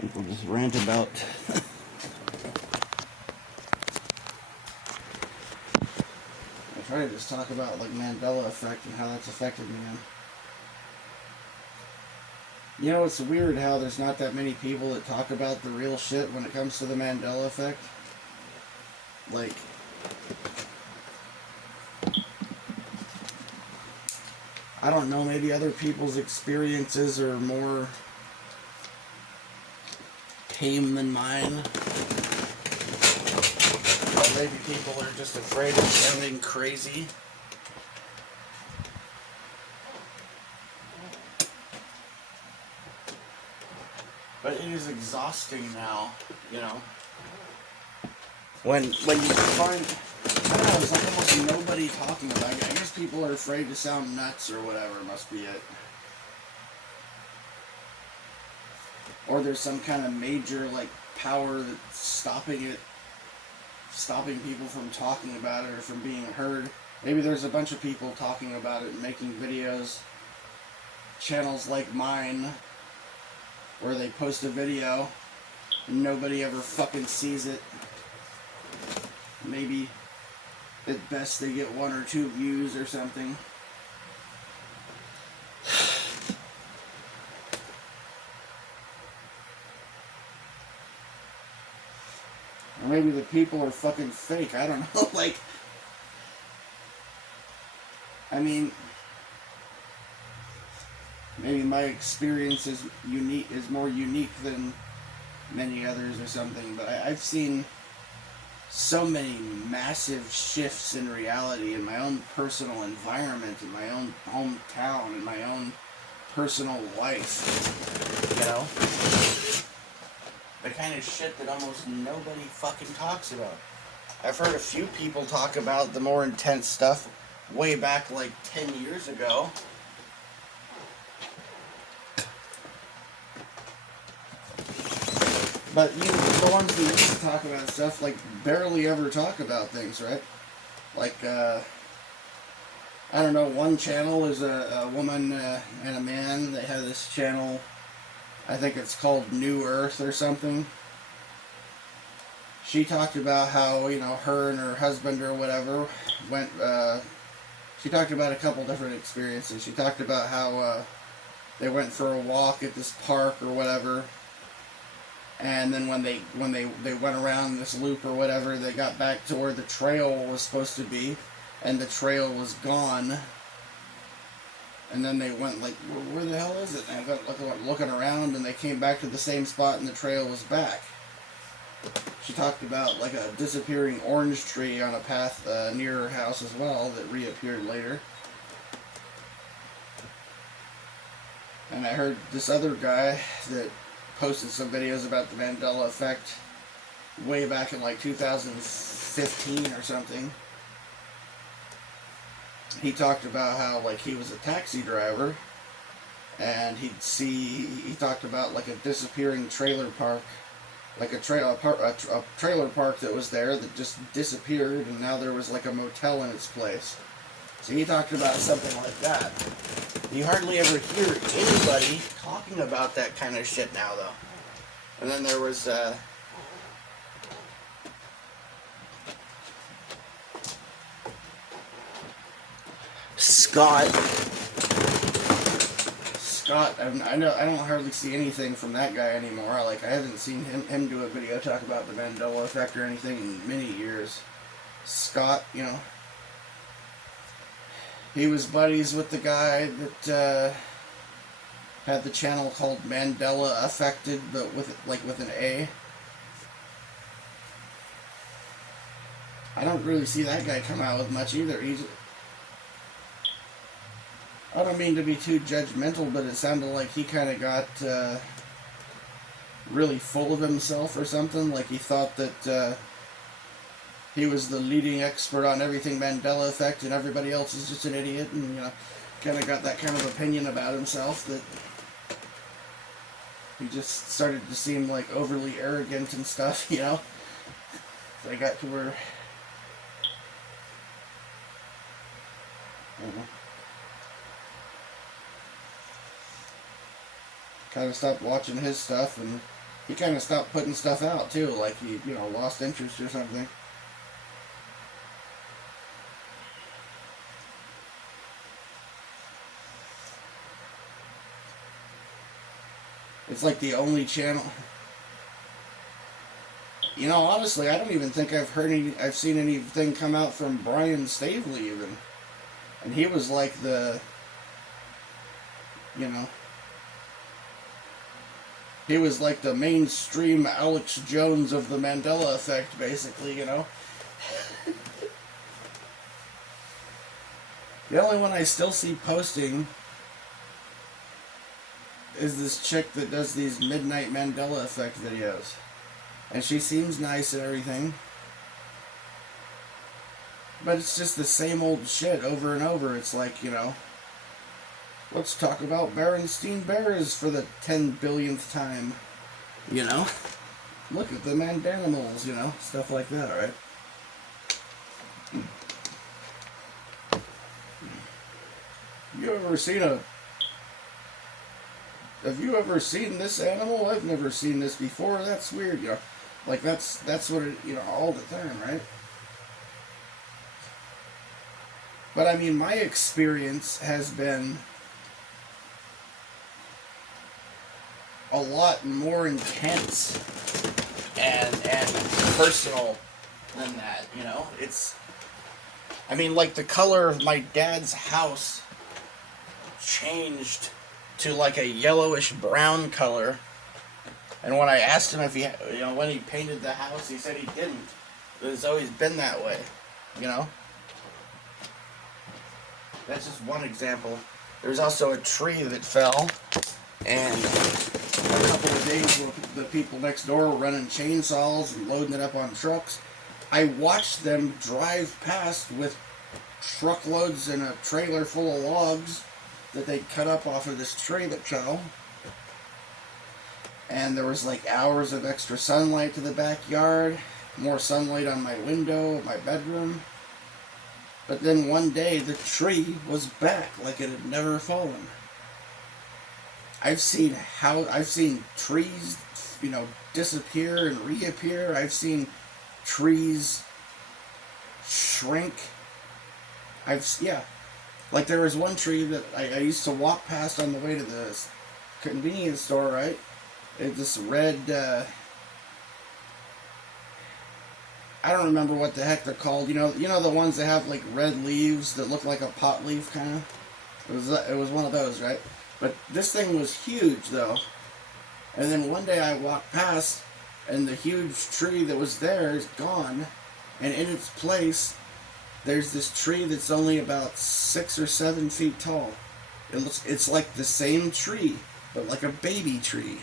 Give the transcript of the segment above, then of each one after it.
People just rant about I try to just talk about like Mandela effect and how that's affected me. You know, it's weird how there's not that many people that talk about the real shit when it comes to the Mandela effect. Like, I don't know, maybe other people's experiences are more tame than mine. Or maybe people are just afraid of sounding crazy. But it is exhausting now, you know. When you find, I don't know, there's like almost nobody talking about it. I guess people are afraid to sound nuts or whatever, must be it. Or there's some kind of major, like, power that's stopping people from talking about it or from being heard. Maybe there's a bunch of people talking about it and making videos, channels like mine, where they post a video and nobody ever fucking sees it. Maybe at best they get 1 or 2 views or something. Or maybe the people are fucking fake. I don't know. Like, I mean, maybe my experience is more unique than many others or something. But I've seen so many massive shifts in reality in my own personal environment, in my own hometown, in my own personal life. You know? The kind of shit that almost nobody fucking talks about. I've heard a few people talk about the more intense stuff way back like 10 years ago. But the ones that used to talk about stuff, like, barely ever talk about things, right? Like, I don't know, one channel is a woman and a man. They have this channel, I think it's called New Earth or something. She talked about how, you know, her and her husband or whatever went, she talked about a couple different experiences. She talked about how they went for a walk at this park or whatever. And then when they went around this loop or whatever, they got back to where the trail was supposed to be, and the trail was gone. And then they went like, where the hell is it? And they went looking around, and they came back to the same spot, and the trail was back. She talked about like a disappearing orange tree on a path near her house as well that reappeared later. And I heard this other guy that posted some videos about the Mandela effect way back in like 2015 or something. He talked about how like he was a taxi driver and he talked about like a disappearing trailer park, like a trailer park that was there that just disappeared, and now there was like a motel in its place. So he talked about something like that. You hardly ever hear anybody talking about that kind of shit now, though. And then there was, Scott, I don't hardly see anything from that guy anymore. I haven't seen him do a video talk about the Mandela effect or anything in many years. Scott, you know, he was buddies with the guy that had the channel called Mandela Affected, but with an A. I don't really see that guy come out with much either. I don't mean to be too judgmental, but it sounded like he kind of got really full of himself or something. Like he thought that he was the leading expert on everything Mandela effect, and everybody else is just an idiot, and you know, kind of got that kind of opinion about himself that he just started to seem like overly arrogant and stuff, you know. So I got to where kind of stopped watching his stuff and he kind of stopped putting stuff out too, like he, lost interest or something. It's like the only channel. Honestly, I don't even think I've seen anything come out from Brian Stavely even, and he was like you know, he was like the mainstream Alex Jones of the Mandela effect, basically. The only one I still see posting is this chick that does these Midnight Mandela Effect videos. And she seems nice and everything. But it's just the same old shit over and over. It's like, let's talk about Berenstein Bears for the 10 billionth time. Look at the Mandanimals, stuff like that, right? Have you ever seen this animal? I've never seen this before. That's weird, Like that's what it, all the time, right? But I mean, my experience has been a lot more intense and personal than that, It's, I mean, like the color of my dad's house changed to like a yellowish brown color. And when I asked him if he, when he painted the house, he said he didn't. It's always been that way, That's just one example. There's also a tree that fell, and a couple of days where the people next door were running chainsaws and loading it up on trucks. I watched them drive past with truckloads and a trailer full of logs that they cut up off of this tree that fell. And there was like hours of extra sunlight to the backyard, more sunlight on my window, my bedroom. But then one day the tree was back like it had never fallen. I've seen trees, disappear and reappear. I've seen trees shrink. Like there was one tree that I used to walk past on the way to the convenience store, right? It's this red, I don't remember what the heck they're called. The ones that have like red leaves that look like a pot leaf kind of? It was one of those, right? But this thing was huge though. And then one day I walked past and the huge tree that was there is gone. And in its place, there's this tree that's only about 6 or 7 feet tall. It's like the same tree, but like a baby tree.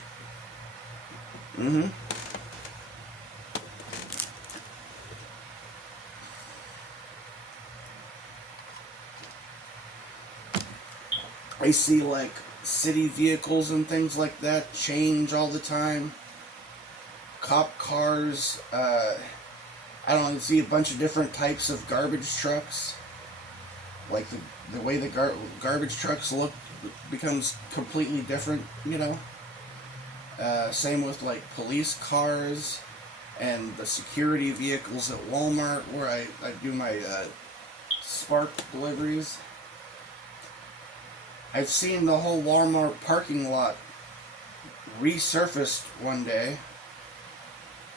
I see like city vehicles and things like that change all the time. Cop cars, I don't know, see a bunch of different types of garbage trucks. Like the way the garbage trucks look becomes completely different, Same with like police cars and the security vehicles at Walmart where I do my Spark deliveries. I've seen the whole Walmart parking lot resurfaced one day,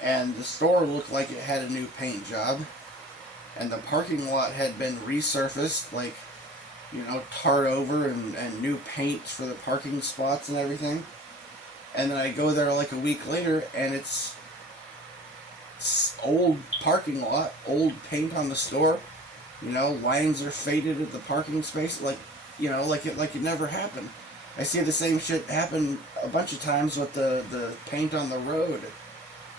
and the store looked like it had a new paint job, and the parking lot had been resurfaced, like, tarred over and new paint for the parking spots and everything. And then I go there like a week later, and it's old parking lot, old paint on the store. Lines are faded at the parking space, like it never happened. I see the same shit happen a bunch of times with the paint on the road.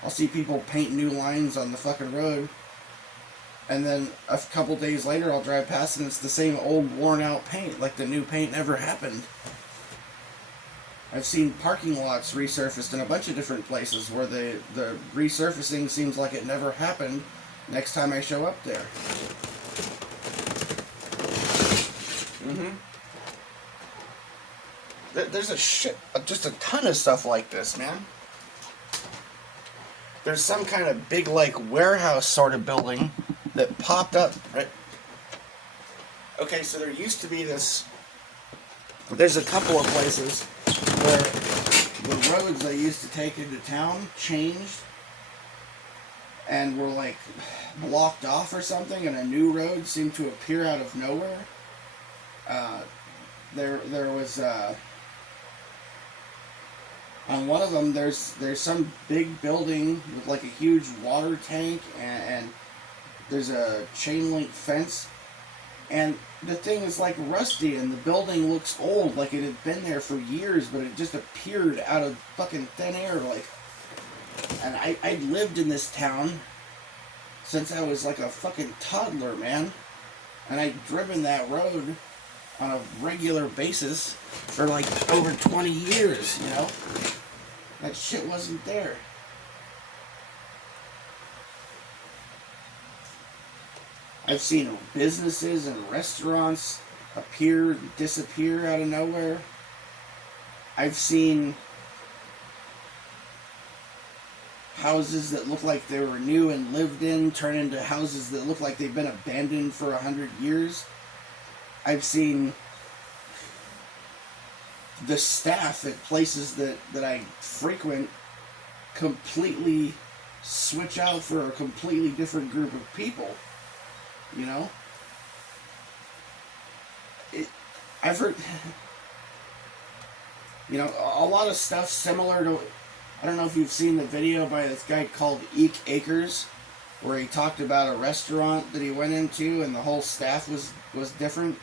I'll see people paint new lines on the fucking road, and then a couple days later I'll drive past and it's the same old worn out paint, like the new paint never happened. I've seen parking lots resurfaced in a bunch of different places where the resurfacing seems like it never happened next time I show up there. There's just a ton of stuff like this, man. there's some kind of big, like, warehouse sort of building that popped up, right? Okay, so there used to be this. There's a couple of places where the roads I used to take into town changed and were like blocked off or something, and a new road seemed to appear out of nowhere. Uh, there was on one of them. There's some big building with like a huge water tank, and there's a chain link fence, and the thing is like rusty, and the building looks old, like it had been there for years, but it just appeared out of fucking thin air, like. And I lived in this town since I was like a fucking toddler, man. And I'd driven that road on a regular basis for like over 20 years, you know? That shit wasn't there. I've seen businesses and restaurants appear, disappear out of nowhere. I've seen houses that look like they were new and lived in turn into houses that look like they've been abandoned for 100 years. I've seen the staff at places that I frequent completely switch out for a completely different group of people, you know? I've heard, you know, a lot of stuff similar to, I don't know if you've seen the video by this guy called Eek Acres, where he talked about a restaurant that he went into and the whole staff was different.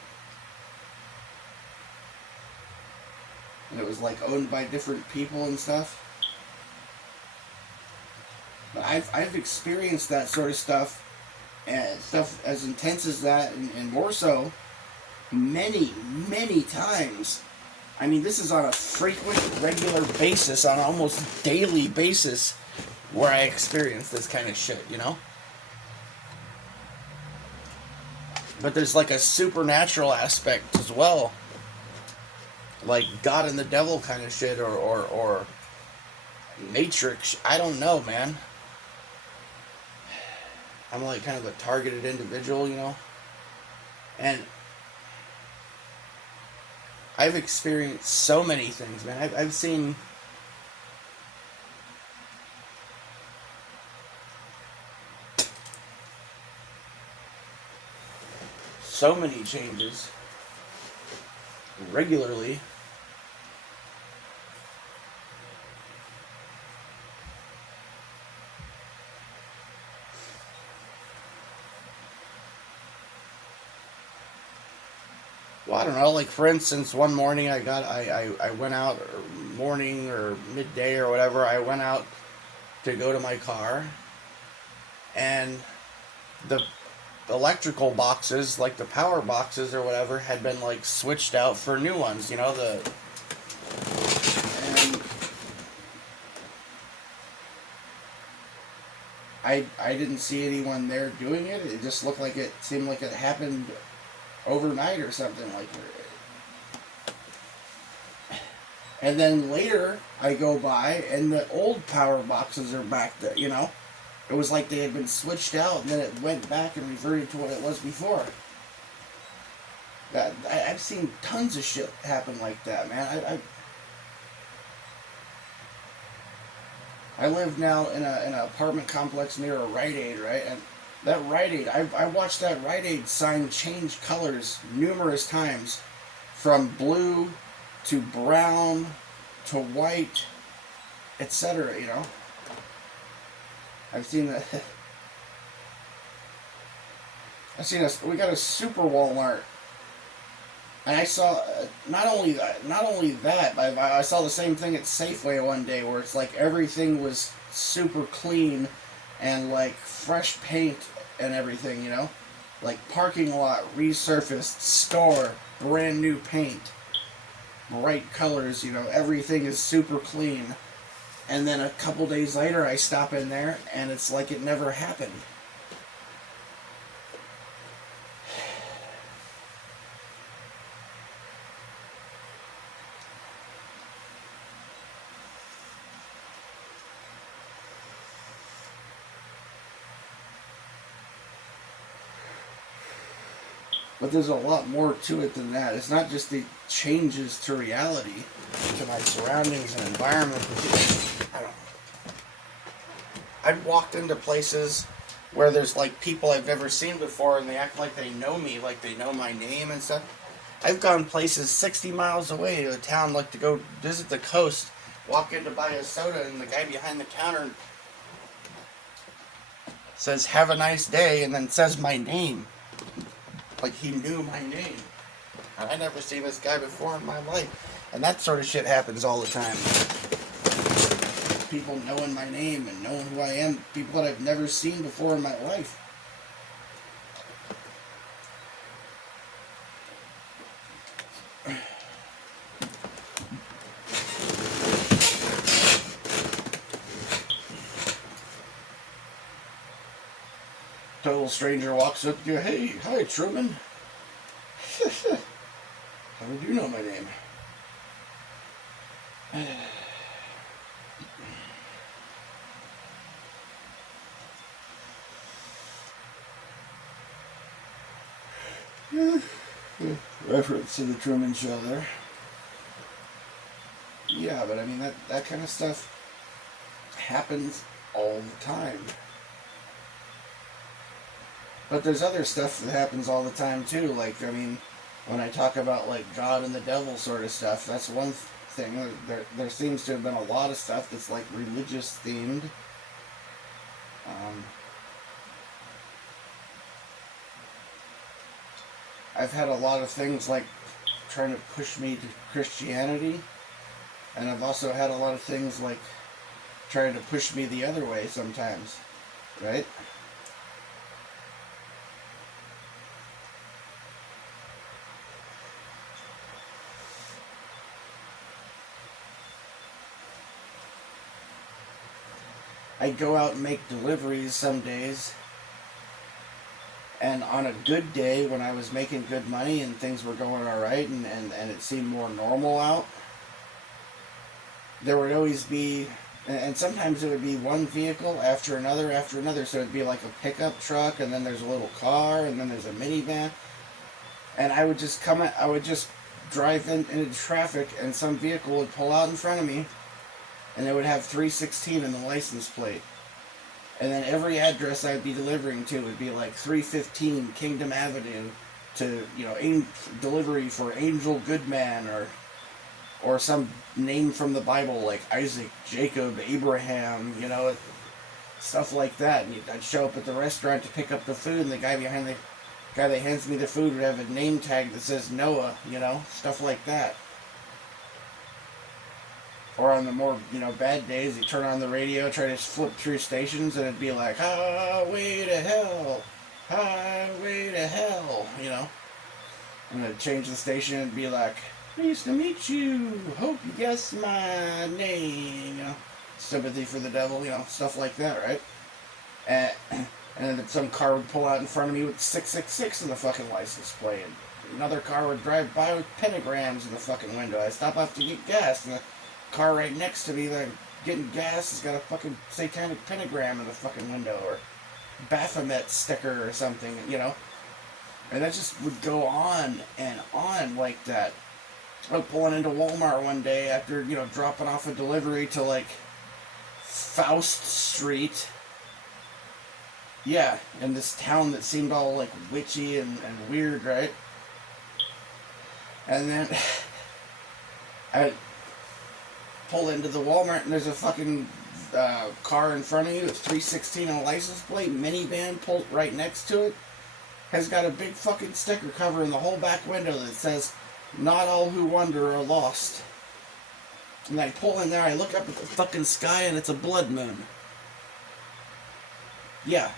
And it was like owned by different people and stuff. But I've experienced that sort of stuff, and stuff as intense as that, and more so, many, many times. I mean, this is on a frequent, regular basis, on an almost daily basis, where I experience this kind of shit, you know? But there's like a supernatural aspect as well. Like God and the devil kind of shit, or Matrix. I don't know, man. I'm like kind of a targeted individual, you know? And I've experienced so many things, man. I've seen so many changes regularly. Well, I don't know. Like, for instance, one morning I went out, or morning or midday or whatever. I went out to go to my car, and the electrical boxes, like the power boxes or whatever, had been like switched out for new ones. You know, and I didn't see anyone there doing it. It just looked like it seemed like it happened overnight or something like that. And then later I go by and the old power boxes are back there, you know? It was like they had been switched out and then it went back and reverted to what it was before. I've seen tons of shit happen like that, man. I live now in an apartment complex near a Rite Aid, right? And that Rite Aid, I watched that Rite Aid sign change colors numerous times, from blue to brown to white, etc. You know, I've seen that. We got a Super Walmart, and I saw not only that, but I saw the same thing at Safeway one day, where it's like everything was super clean and like fresh paint and everything, you know? Like parking lot resurfaced, store, brand new paint, bright colors, you know, everything is super clean. And then a couple days later I stop in there and it's like it never happened. But there's a lot more to it than that. It's not just the changes to reality, to my surroundings and environment. I don't. I've walked into places where there's like people I've never seen before, and they act like they know me, like they know my name and stuff. I've gone places 60 miles away to a town, like to go visit the coast, walk in to buy a soda, and the guy behind the counter says, "Have a nice day," and then says my name. Like he knew my name. And I never seen this guy before in my life. And that sort of shit happens all the time. People knowing my name and knowing who I am. People that I've never seen before in my life. Total stranger walks up to you. "Hey, hi Truman." How did you know my name? Reference to the Truman Show there. Yeah, but I mean, that kind of stuff happens all the time. But there's other stuff that happens all the time too. Like, I mean, when I talk about like God and the devil sort of stuff, that's one thing. There seems to have been a lot of stuff that's like religious themed. I've had a lot of things like trying to push me to Christianity, and I've also had a lot of things like trying to push me the other way sometimes, right? I go out and make deliveries some days, and on a good day when I was making good money and things were going alright and it seemed more normal out, there would always be, and sometimes it would be one vehicle after another, so it'd be like a pickup truck, and then there's a little car, and then there's a minivan, and I would just drive into traffic, and some vehicle would pull out in front of me, and it would have 316 in the license plate. And then every address I'd be delivering to would be like 315 Kingdom Avenue to, delivery for Angel Goodman or some name from the Bible like Isaac, Jacob, Abraham, stuff like that. And I'd show up at the restaurant to pick up the food, and the guy that hands me the food would have a name tag that says Noah, stuff like that. Or on the more, bad days, you turn on the radio, try to flip through stations, and it'd be like, highway to hell, highway to hell, And I'd change the station and be like, "Pleased to meet you, hope you guess my name, sympathy for the devil, stuff like that, right? And then some car would pull out in front of me with 666 in the fucking license plate. Another car would drive by with pentagrams in the fucking window. I stop off to get gas, and the car right next to me, like, getting gas, has got a fucking satanic pentagram in the fucking window, or Baphomet sticker or something, And that just would go on and on like that. I was pulling into Walmart one day after, dropping off a delivery to, like, Faust Street. Yeah, in this town that seemed all, like, witchy and weird, right? And then I pull into the Walmart, and there's a fucking car in front of you. It's 316 on a license plate. Minivan pulled right next to it. Has got a big fucking sticker covering the whole back window that says, "Not all who wander are lost." And I pull in there, I look up at the fucking sky, and it's a blood moon. Yeah.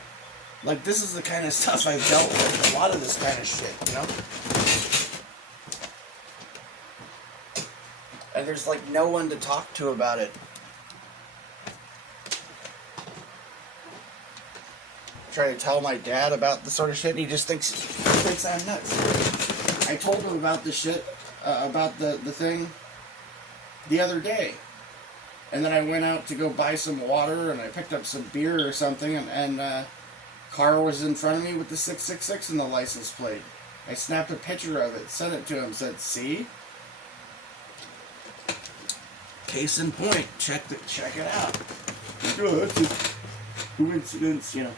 Like, this is the kind of stuff I've dealt with. A lot of this kind of shit, And there's, like, no one to talk to about it. Try to tell my dad about the sort of shit, and he just thinks I'm nuts. I told him about the shit, about the thing, the other day. And then I went out to go buy some water, and I picked up some beer or something, and car was in front of me with the 666 in the license plate. I snapped a picture of it, sent it to him, said, see? Case in point, check it out. Oh, that's a coincidence, you know.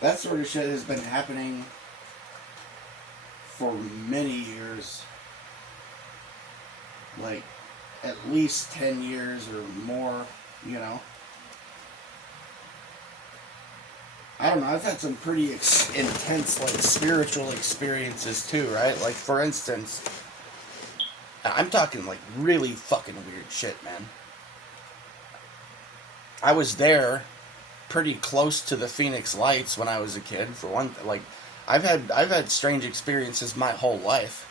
That sort of shit has been happening for many years. Like, at least 10 years or more, you know. I don't know, I've had some pretty intense, like, spiritual experiences too, right? Like, for instance, I'm talking, like, really fucking weird shit, man. I was there pretty close to the Phoenix Lights when I was a kid, for one. Like, I've had strange experiences my whole life.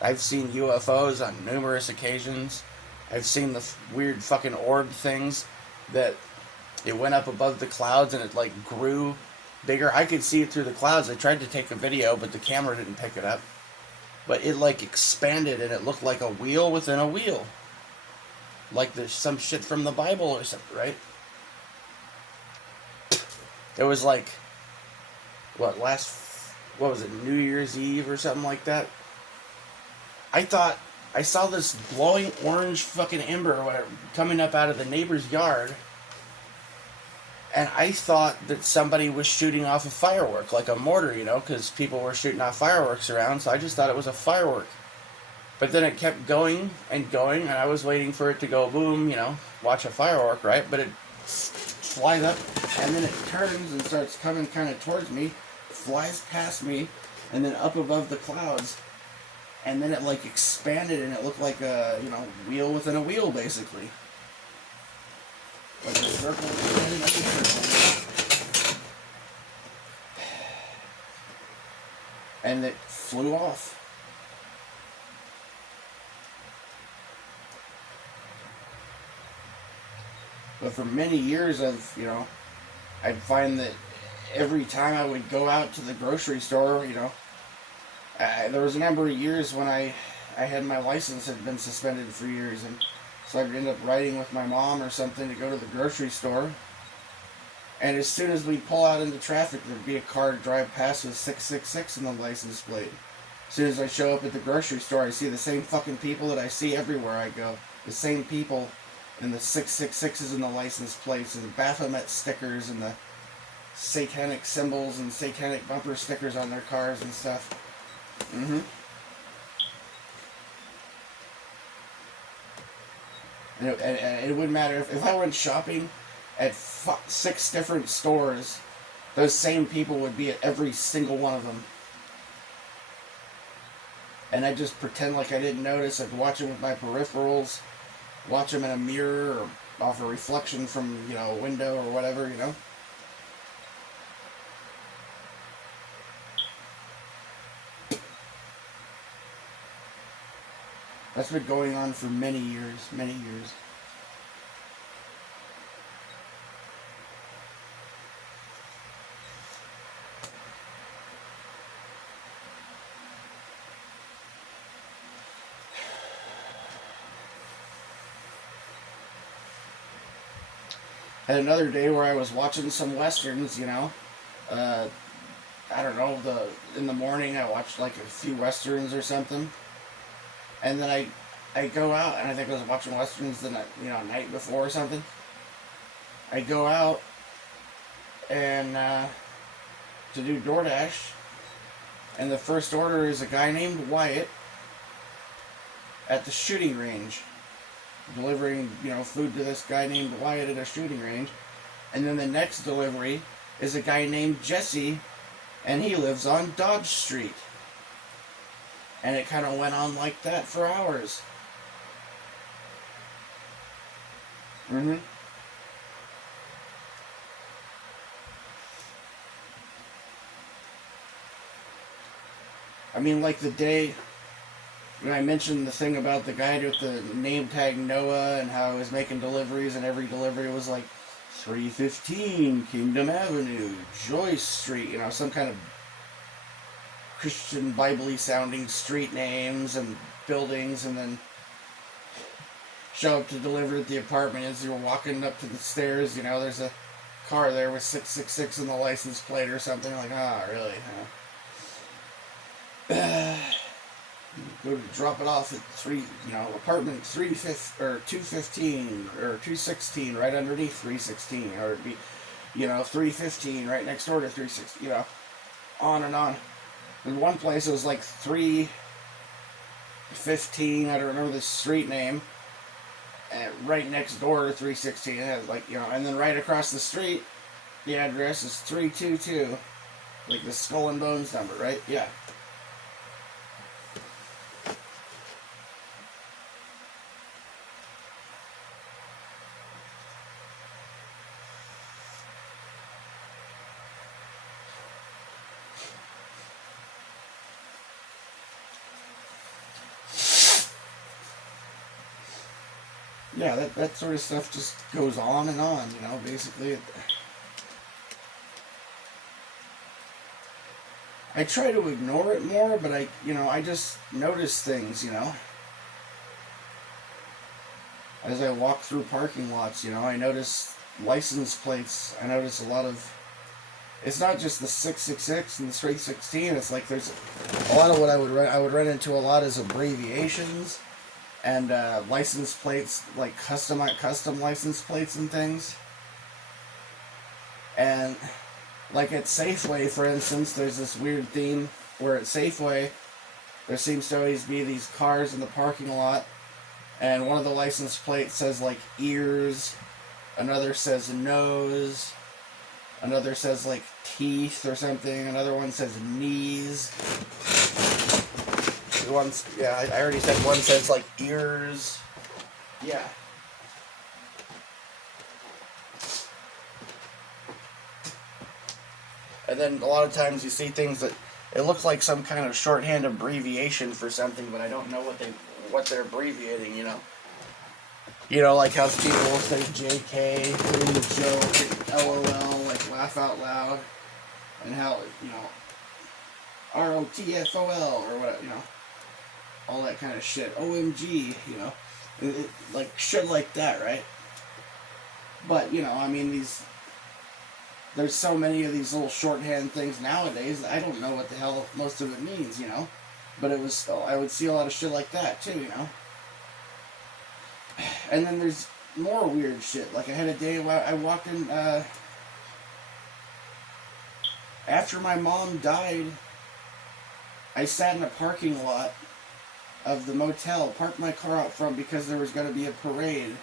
I've seen UFOs on numerous occasions. I've seen the weird fucking orb things that it went up above the clouds and it like grew bigger. I could see it through the clouds. I tried to take a video, but the camera didn't pick it up. But it like expanded and it looked like a wheel within a wheel. Like there's some shit from the Bible or something, right? It was like, what was it, New Year's Eve or something like that? I thought I saw this glowing orange fucking ember or whatever coming up out of the neighbor's yard. And I thought that somebody was shooting off a firework, like a mortar, you know, because people were shooting off fireworks around, so I just thought it was a firework. But then it kept going, and I was waiting for it to go boom, you know, watch a firework, right? But it flies up, and then it turns and starts coming kind of towards me, flies past me, and then up above the clouds. And then it like expanded, and it looked like a, you know, wheel within a wheel, basically. Like a circle within another circle. And it flew off. But for many years I'd find that every time I would go out to the grocery store, you know, there was a number of years when I had my license had been suspended for years, and so I'd end up riding with my mom or something to go to the grocery store. And as soon as we'd pull out into traffic, there'd be a car drive past with 666 in the license plate. As soon as I show up at the grocery store, I see the same fucking people that I see everywhere I go. The same people, and the 666s in the license plates, and the Baphomet stickers, and the satanic symbols and satanic bumper stickers on their cars and stuff. Mm-hmm. And it wouldn't matter if I went shopping at 6 different stores, those same people would be at every single one of them. And I'd just pretend like I didn't notice. I'd watch them with my peripherals, watch them in a mirror or off a reflection from, you know, a window or whatever, you know. That's been going on for many years, many years. Had another day where I was watching some westerns, you know. I don't know, in the morning I watched like a few westerns or something. And then I go out, and I think I was watching westerns the night, you know, night before or something. I go out and to do DoorDash, and the first order is a guy named Wyatt at the shooting range, delivering, you know, food to this guy named Wyatt at a shooting range. And then the next delivery is a guy named Jesse, and he lives on Dodge Street. And it kind of went on like that for hours. Mm-hmm. I mean, like the day when I mentioned the thing about the guy with the name tag Noah and how he was making deliveries, and every delivery was like 315 Kingdom Avenue, Joyce Street, you know, some kind of Christian Bible-y sounding street names and buildings, and then show up to deliver at the apartment. As you're walking up to the stairs, there's a car there with 666 in the license plate or something. Like, really? Go to drop it off at apartment 215 or 216, right underneath 316, or it'd be, 315 right next door to 316. On and on. In one place it was like 315. I don't remember the street name. And right next door to 316, it has and then right across the street, the address is 322, like the Skull and Bones number, right? Yeah. Yeah, that sort of stuff just goes on and on, basically. I try to ignore it more, but I just notice things, As I walk through parking lots, I notice license plates. I notice a lot of, it's not just the 666 and the 316, it's like there's a lot of what I would run into a lot is abbreviations. And license plates, like custom license plates and things. And like at Safeway, for instance, there's this weird theme where at Safeway, there seems to always be these cars in the parking lot, and one of the license plates says like ears, another says nose, another says like teeth or something, another one says knees. I already said one says like ears. Yeah. And then a lot of times you see things that it looks like some kind of shorthand abbreviation for something, but I don't know what they're abbreviating, like how people will say JK, put in the joke, LOL, like laugh out loud, and how, ROTFOL or what, all that kind of shit. OMG, like shit like that, right? But, there's so many of these little shorthand things nowadays, I don't know what the hell most of it means, But I would see a lot of shit like that, too, And then there's more weird shit. Like I had a day where I walked in, after my mom died, I sat in a parking lot of the motel, parked my car out front because there was going to be a parade,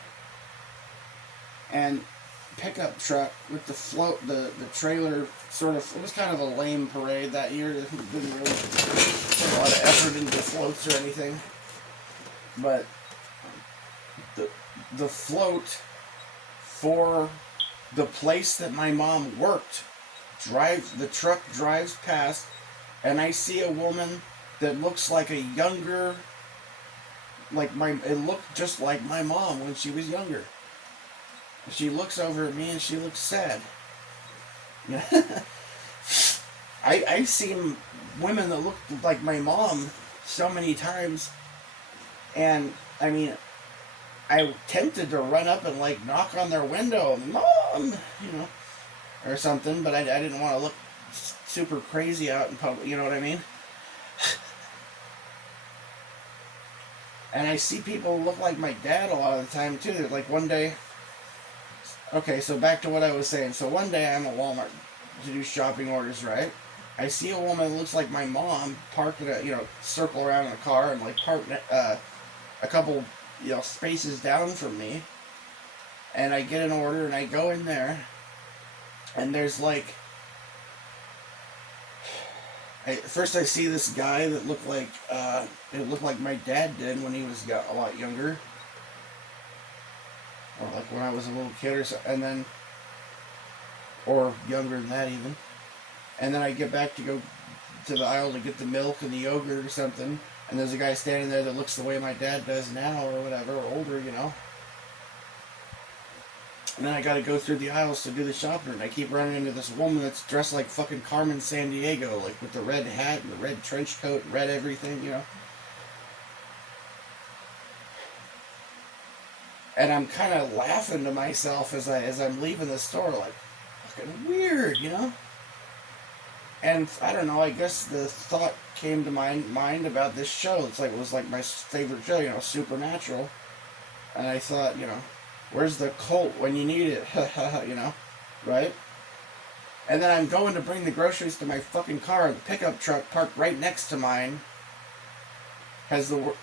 and pickup truck with the float, the trailer, sort of, it was kind of a lame parade that year. It didn't really put a lot of effort into the floats or anything, but the float for the place that my mom worked, the truck drives past, and I see a woman that looks like a younger, it looked just like my mom when she was younger. She looks over at me and she looks sad. I've seen women that look like my mom so many times, and I tempted to run up and knock on their window, Mom, or something, but I didn't want to look super crazy out in public, you know what I mean? And I see people who look like my dad a lot of the time too. Like one day, okay, so back to what I was saying. So one day I'm at Walmart to do shopping orders, right? I see a woman that looks like my mom parked circle around in a car and parked a couple, spaces down from me. And I get an order and I go in there, and there's first I see this guy that looked like my dad did when he was a lot younger, or when I was a little kid, or younger than that even. And then I get back to go to the aisle to get the milk and the yogurt or something, and there's a guy standing there that looks the way my dad does now, or whatever, or older, And then I gotta go through the aisles to do the shopping, and I keep running into this woman that's dressed like fucking Carmen Sandiego, like with the red hat and the red trench coat, red everything, you know. And I'm kind of laughing to myself as I'm leaving the store, like, fucking weird, you know. And I don't know. I guess the thought came to my mind about this show. It was like my favorite show, you know, Supernatural. And I thought, you know, where's the cult when you need it? You know, right? And then I'm going to bring the groceries to my fucking car. The pickup truck parked right next to mine has the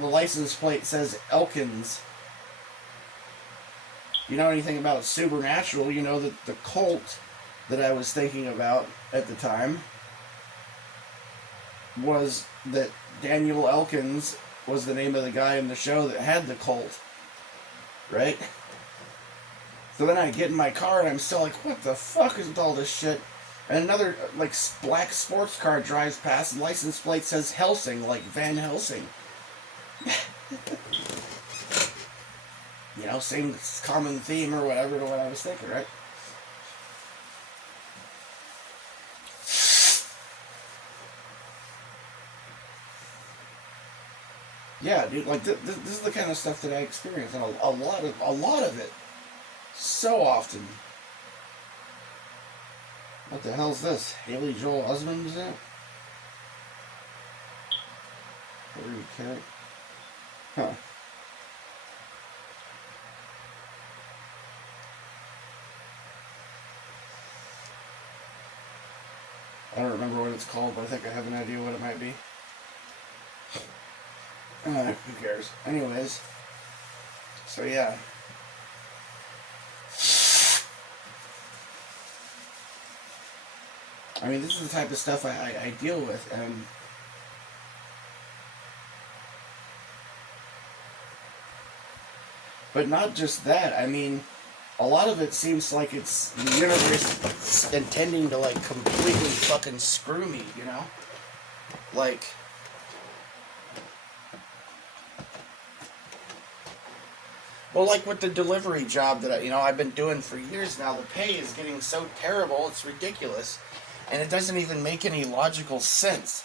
license plate says Elkins. You know anything about Supernatural, you know that the cult that I was thinking about at the time was that Daniel Elkins was the name of the guy in the show that had the cult, right? So then I get in my car and I'm still like, what the fuck is with all this shit? And another like black sports car drives past and license plate says Helsing, like Van Helsing. You know, same common theme or whatever to what I was thinking, right? Yeah, dude, like this is the kind of stuff that I experience, and a lot of it, so often. What the hell's this? Haley Joel Osment, is that? Okay. Huh. I don't remember what it's called, but I think I have an idea what it might be. Who cares? Anyways, so yeah. I mean, this is the type of stuff I deal with, and but not just that. I mean, a lot of it seems like it's the universe intending to like completely fucking screw me, you know? Like, well, like with the delivery job that I've been doing for years now, the pay is getting so terrible, it's ridiculous. And it doesn't even make any logical sense.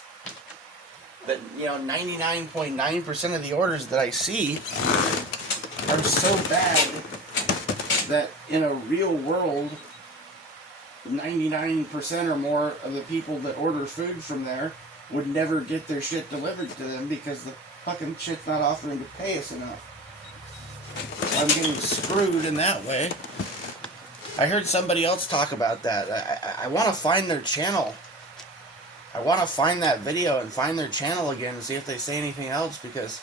But, 99.9% of the orders that I see are so bad that in a real world, 99% or more of the people that order food from there would never get their shit delivered to them because the fucking shit's not offering to pay us enough. So I'm getting screwed in that way. I heard somebody else talk about that. I want to find their channel. I want to find that video and find their channel again and see if they say anything else, because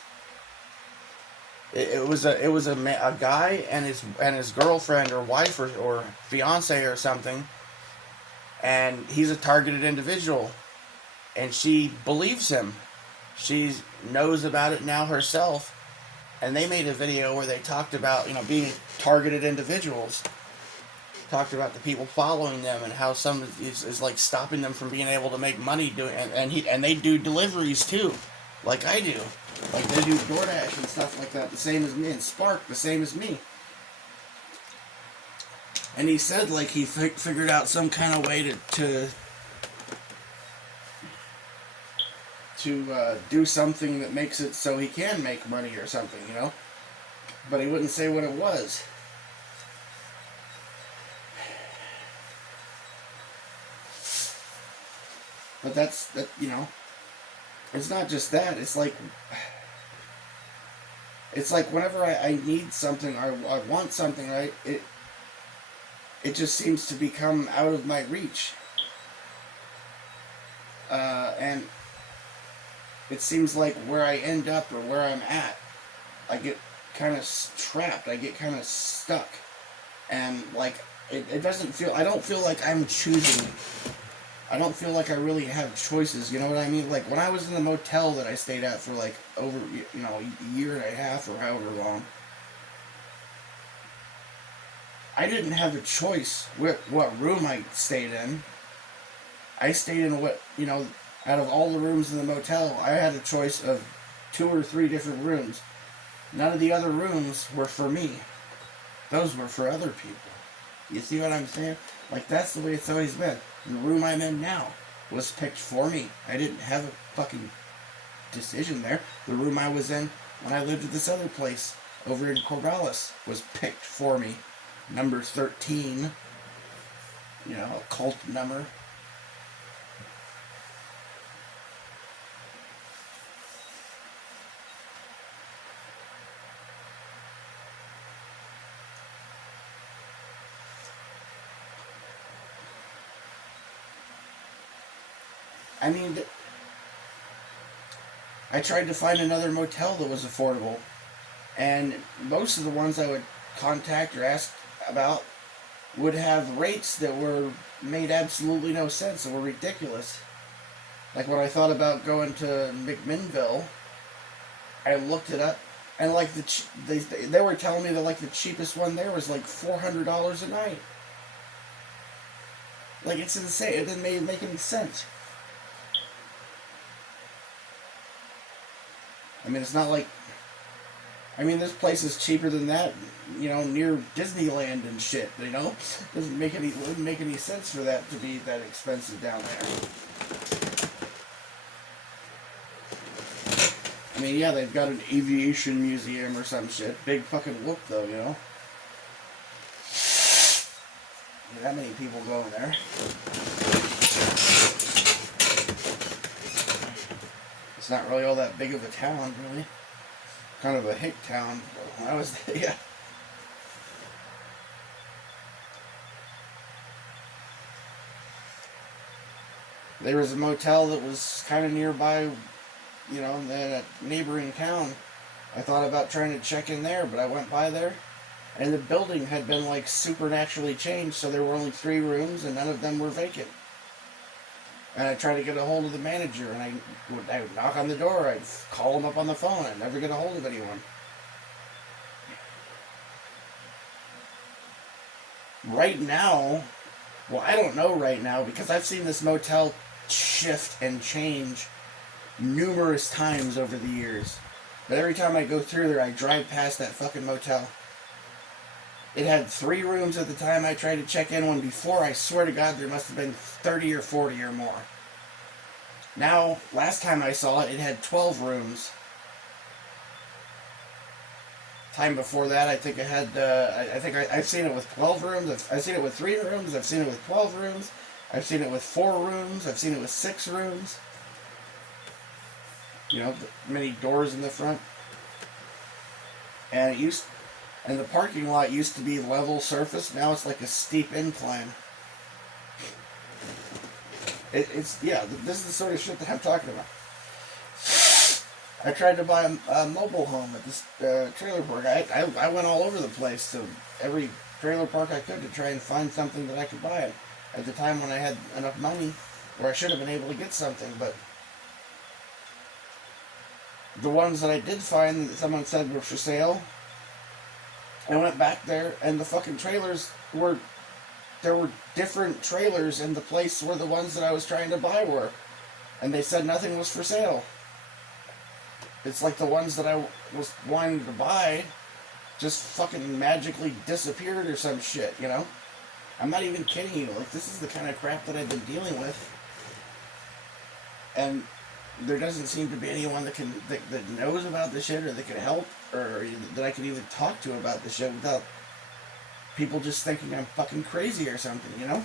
it was a guy and his girlfriend or wife or fiance or something, and he's a targeted individual, and she believes him. She knows about it now herself, and they made a video where they talked about being targeted individuals. Talked about the people following them and how some is like stopping them from being able to make money doing, and they do deliveries too, like I do. Like they do DoorDash and stuff like that, the same as me, and Spark, the same as me. And he said like he figured out some kind of way to do something that makes it so he can make money or something, But he wouldn't say what it was. But that, it's not just that. It's like whenever I need something or I want something, right? It just seems to become out of my reach. And it seems like where I end up or where I'm at, I get kind of trapped. I get kind of stuck. And like, it doesn't feel, I don't feel like I'm choosing. I don't feel like I really have choices, you know what I mean? Like, when I was in the motel that I stayed at for, like, over, a year and a half or however long, I didn't have a choice what room I stayed in. I stayed in out of all the rooms in the motel, I had a choice of 2 or 3 different rooms. None of the other rooms were for me. those were for other people. You see what I'm saying? Like, that's the way it's always been. The room I'm in now was picked for me. I didn't have a fucking decision there. The room I was in when I lived at this other place over in Corvallis was picked for me. Number 13. You know, a cult number. I mean, I tried to find another motel that was affordable, and most of the ones I would contact or ask about would have rates that were made absolutely no sense and were ridiculous. Like when I thought about going to McMinnville, I looked it up, and like they were telling me that like the cheapest one there was like $400 a night. Like, it's insane. It didn't make any sense. I mean, it's not like... I mean, this place is cheaper than that, you know, near Disneyland and shit, you know? Wouldn't make any sense for that to be that expensive down there. I mean, yeah, they've got an aviation museum or some shit. Big fucking whoop, though, you know? That many people going there. It's not really all that big of a town, really. Kind of a hick town. When I was there, yeah. There was a motel that was kind of nearby, you know, in a neighboring town. I thought about trying to check in there, but I went by there, and the building had been, like, supernaturally changed, so there were only 3 rooms, and none of them were vacant. And I tried to get a hold of the manager, and I would knock on the door, I'd call him up on the phone, I'd never get a hold of anyone. Right now, well, I don't know right now, because I've seen this motel shift and change numerous times over the years. But every time I go through there, I drive past that fucking motel. It had 3 rooms at the time I tried to check in one before. I swear to God, there must have been 30 or 40 or more. Now, last time I saw it, it had 12 rooms. Time before that, I think it had, I've seen it with 12 rooms. I've seen it with 3 rooms. I've seen it with 12 rooms. I've seen it with 4 rooms. I've seen it with 6 rooms. You know, many doors in the front. And the parking lot used to be level surface. Now it's like a steep incline. This is the sort of shit that I'm talking about. I tried to buy a mobile home at this trailer park. I went all over the place to every trailer park I could to try and find something that I could buy. At the time when I had enough money, or I should have been able to get something, but the ones that I did find that someone said were for sale, I went back there, and the fucking trailers there were different trailers in the place where the ones that I was trying to buy were. And they said nothing was for sale. It's like the ones that I was wanting to buy just fucking magically disappeared or some shit, you know? I'm not even kidding you. Like, this is the kind of crap that I've been dealing with. And there doesn't seem to be anyone that knows about this shit, or that can help, or that I can even talk to about this shit without people just thinking I'm fucking crazy or something, you know?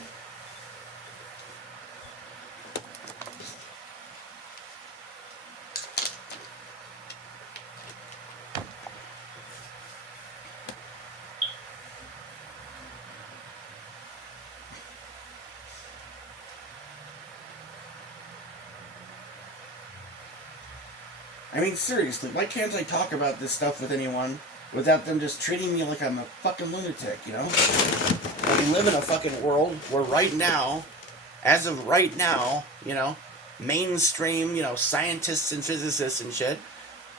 I mean, seriously, why can't I talk about this stuff with anyone without them just treating me like I'm a fucking lunatic, you know? We live in a fucking world where right now, as of right now, you know, mainstream, you know, scientists and physicists and shit,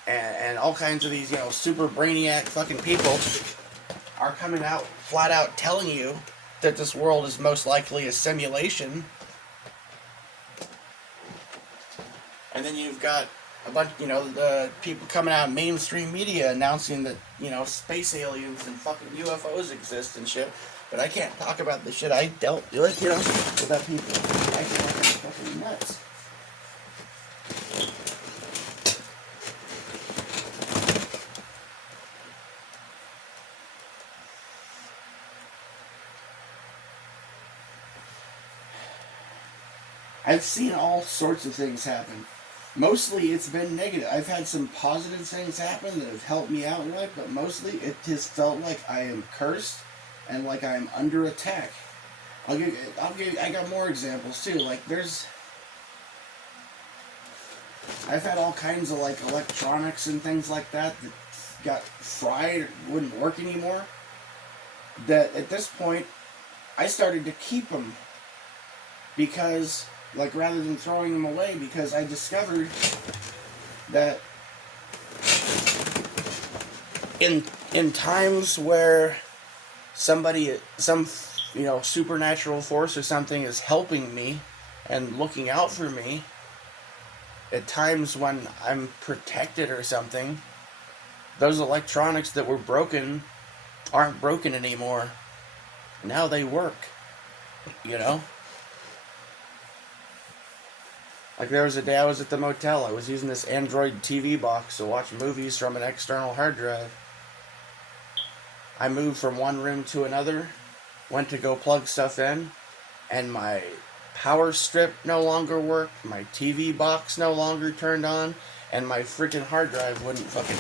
and all kinds of these, you know, super brainiac fucking people are coming out, flat out telling you that this world is most likely a simulation. And then you've got a bunch, the people coming out in mainstream media announcing that, space aliens and fucking UFOs exist and shit. But I can't talk about the shit I dealt with, without people acting like I'm fucking nuts. I've seen all sorts of things happen. Mostly it's been negative. I've had some positive things happen that have helped me out in life, but mostly it has felt like I am cursed and like I am under attack. I got more examples too. Like I've had all kinds of like electronics and things like that got fried or wouldn't work anymore. That at this point, I started to keep them because, like, rather than throwing them away, because I discovered that in times where some supernatural force or something is helping me and looking out for me, at times when I'm protected or something, those electronics that were broken aren't broken anymore. Now they work, Like there was a day I was at the motel, I was using this Android TV box to watch movies from an external hard drive. I moved from one room to another, went to go plug stuff in, and my power strip no longer worked, my TV box no longer turned on, and my freaking hard drive wouldn't fucking,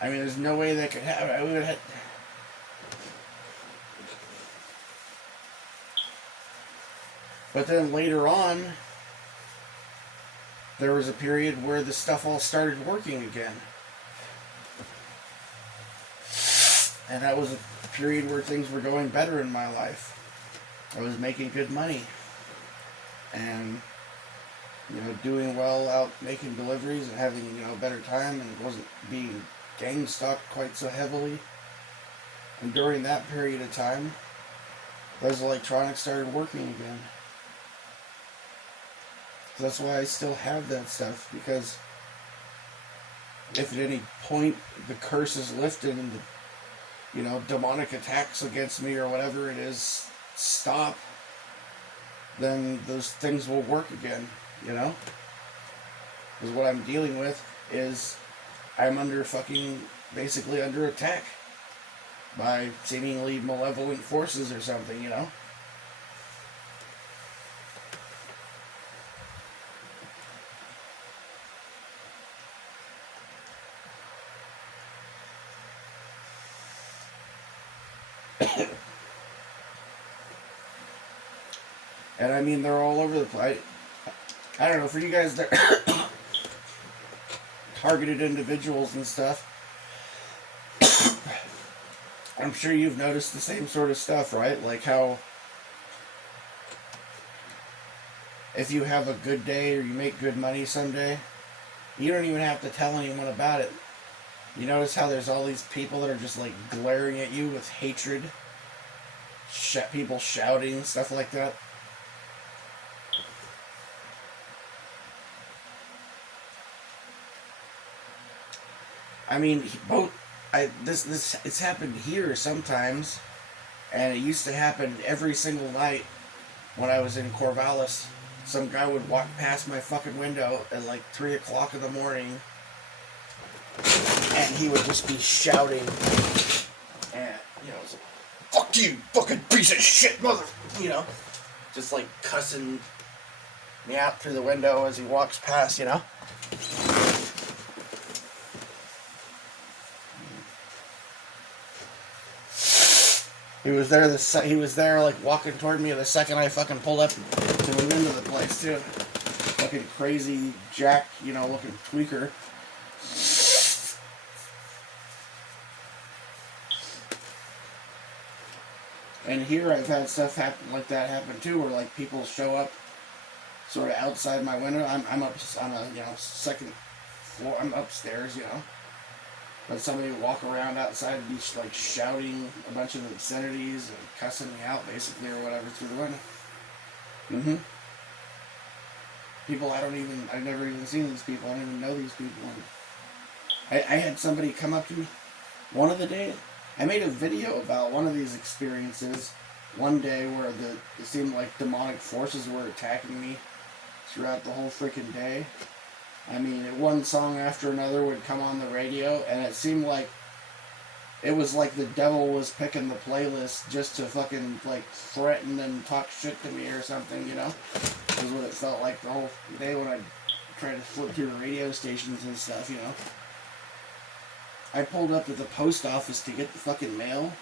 I mean, there's no way that could happen. I would have. But then later on, there was a period where the stuff all started working again. And that was a period where things were going better in my life. I was making good money. And, doing well out making deliveries and having, better time, and wasn't being gang stalked quite so heavily. And during that period of time, those electronics started working again. So that's why I still have that stuff, because if at any point the curse is lifted and the, demonic attacks against me or whatever it is stop, then those things will work again, Because what I'm dealing with is I'm basically under attack by seemingly malevolent forces or something, And I mean, they're all over the place. I don't know, for you guys that targeted individuals and stuff, I'm sure you've noticed the same sort of stuff, right? Like how if you have a good day or you make good money someday, you don't even have to tell anyone about it. You notice how there's all these people that are just like glaring at you with hatred, people shouting, stuff like that. I mean, it's happened here sometimes, and it used to happen every single night when I was in Corvallis. Some guy would walk past my fucking window at like 3 o'clock in the morning, and he would just be shouting, and, it's like, fuck you, fucking piece of shit, mother, just like cussing me out through the window as he walks past, He was there like walking toward me the second I fucking pulled up to move into the place too. Fucking crazy Jack, looking tweaker. And here I've had stuff like that happen too, where like people show up sort of outside my window. I'm up on a second floor. I'm upstairs, But somebody would walk around outside and be like shouting a bunch of obscenities and cussing me out, basically, or whatever, through the window. Mm-hmm. People I've never even seen these people. I don't even know these people. And I had somebody come up to me one of the days. I made a video about one of these experiences one day where it seemed like demonic forces were attacking me throughout the whole freaking day. I mean, one song after another would come on the radio, and it seemed like it was like the devil was picking the playlist just to fucking, like, threaten and talk shit to me or something, you know? That was what it felt like the whole day when I tried to flip through the radio stations and stuff, you know? I pulled up to the post office to get the fucking mail,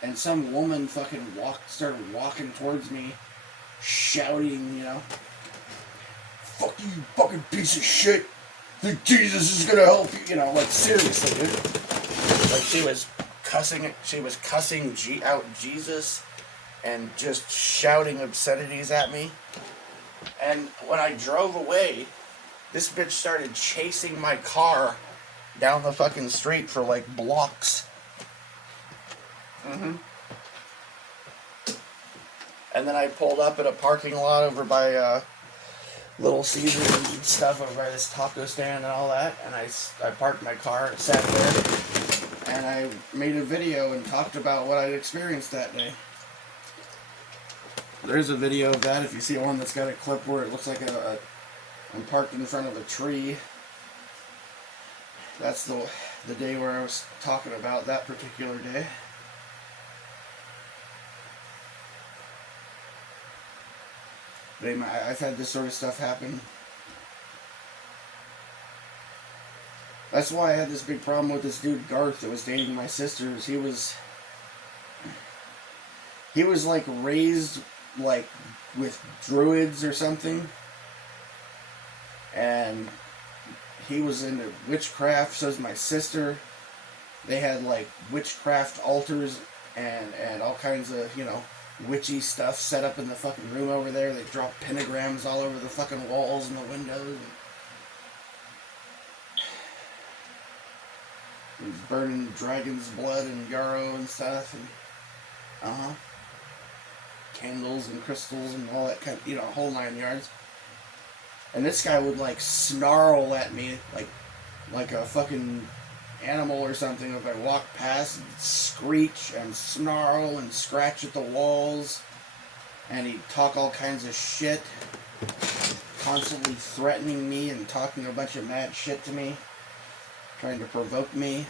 and some woman fucking started walking towards me, shouting, you know, "Fuck you, you fucking piece of shit! Think Jesus is gonna help you?" You know, like, seriously, dude. Like, she was cussing out Jesus and just shouting obscenities at me. And when I drove away, this bitch started chasing my car down the fucking street for like blocks. Mm-hmm. And then I pulled up at a parking lot over by Little Caesars and stuff, over by this taco stand and all that. And I parked my car and sat there. And I made a video and talked about what I'd experienced that day. There's a video of that, if you see one that's got a clip where it looks like I'm parked in front of a tree. That's the day where I was talking about that particular day. But anyway, I've had this sort of stuff happen. That's why I had this big problem with this dude Garth that was dating my sisters. He was like raised like with druids or something, and he was into witchcraft. So was my sister. They had like witchcraft altars and all kinds of, you know, witchy stuff set up in the fucking room over there. They dropped pentagrams all over the fucking walls and the windows. And burning dragon's blood and yarrow and stuff. And, candles and crystals and all that kind of, you know, whole 9 yards. And this guy would like snarl at me like a fucking animal or something if I walked past, and screech and snarl and scratch at the walls, and he'd talk all kinds of shit, constantly threatening me and talking a bunch of mad shit to me, trying to provoke me.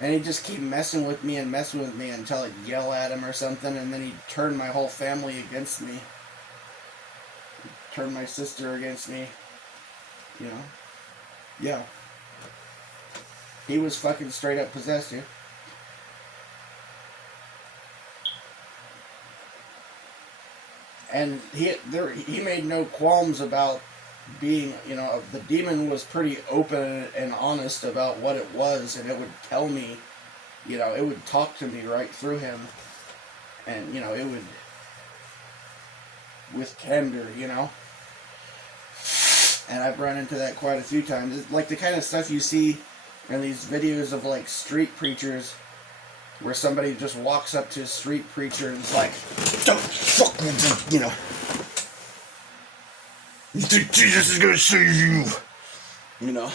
And he'd just keep messing with me until I'd yell at him or something, and then he'd turn my whole family against me. Turn my sister against me. You know? Yeah. He was fucking straight up possessed, dude. And he made no qualms about being, you know, the demon was pretty open and honest about what it was, and it would tell me, you know, it would talk to me right through him, and, you know, it would, with candor, you know. And I've run into that quite a few times. It's like the kind of stuff you see in these videos of like street preachers, where somebody just walks up to a street preacher and is like, "Don't fuck with me," you know. "You think Jesus is gonna save you? You know,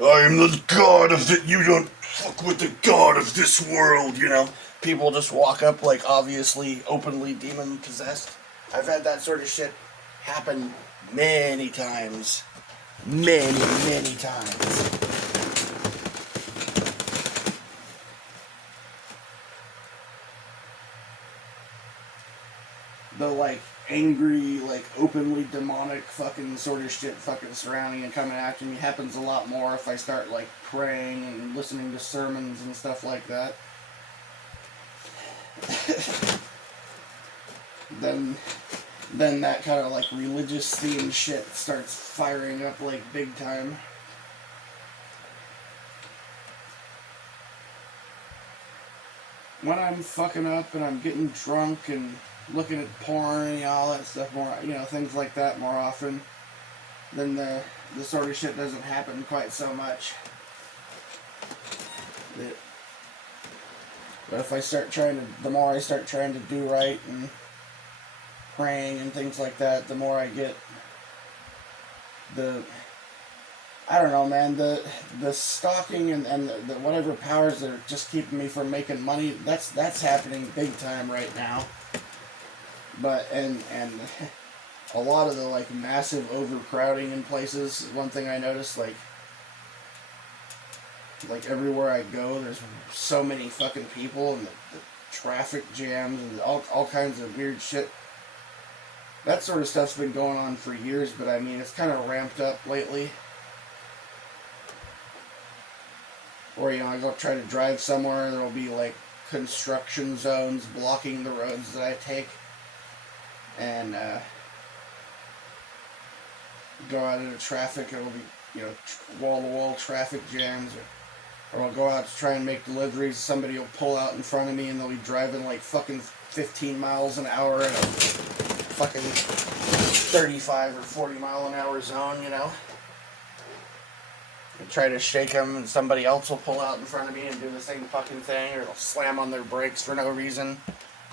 I am the God of it. You don't fuck with the God of this world," you know. People just walk up like obviously, openly demon possessed. I've had that sort of shit happen many times. Many times. The like angry, like openly demonic fucking sort of shit fucking surrounding and coming after me happens a lot more if I start like praying and listening to sermons and stuff like that. Then that kind of like religious themed shit starts firing up like big time. When I'm fucking up and I'm getting drunk and looking at porn and all that stuff more, you know, things like that more often, then the sort of shit doesn't happen quite so much. But if I start the more I start trying to do right and praying and things like that, the more I get I don't know, man, the stalking and the whatever powers that are just keeping me from making money, that's happening big time right now. But and a lot of the like massive overcrowding in places is one thing I noticed. Like everywhere I go, there's so many fucking people and the traffic jams and all kinds of weird shit. That sort of stuff's been going on for years, but I mean, it's kind of ramped up lately. Or, you know, I go try to drive somewhere, and there'll be like construction zones blocking the roads that I take. And go out into traffic, it'll be, you know, wall-to-wall traffic jams. Or I'll go out to try and make deliveries, somebody will pull out in front of me and they'll be driving like fucking 15 miles an hour in a fucking 35 or 40 mile an hour zone, you know. I try to shake them and somebody else will pull out in front of me and do the same fucking thing, or they'll slam on their brakes for no reason.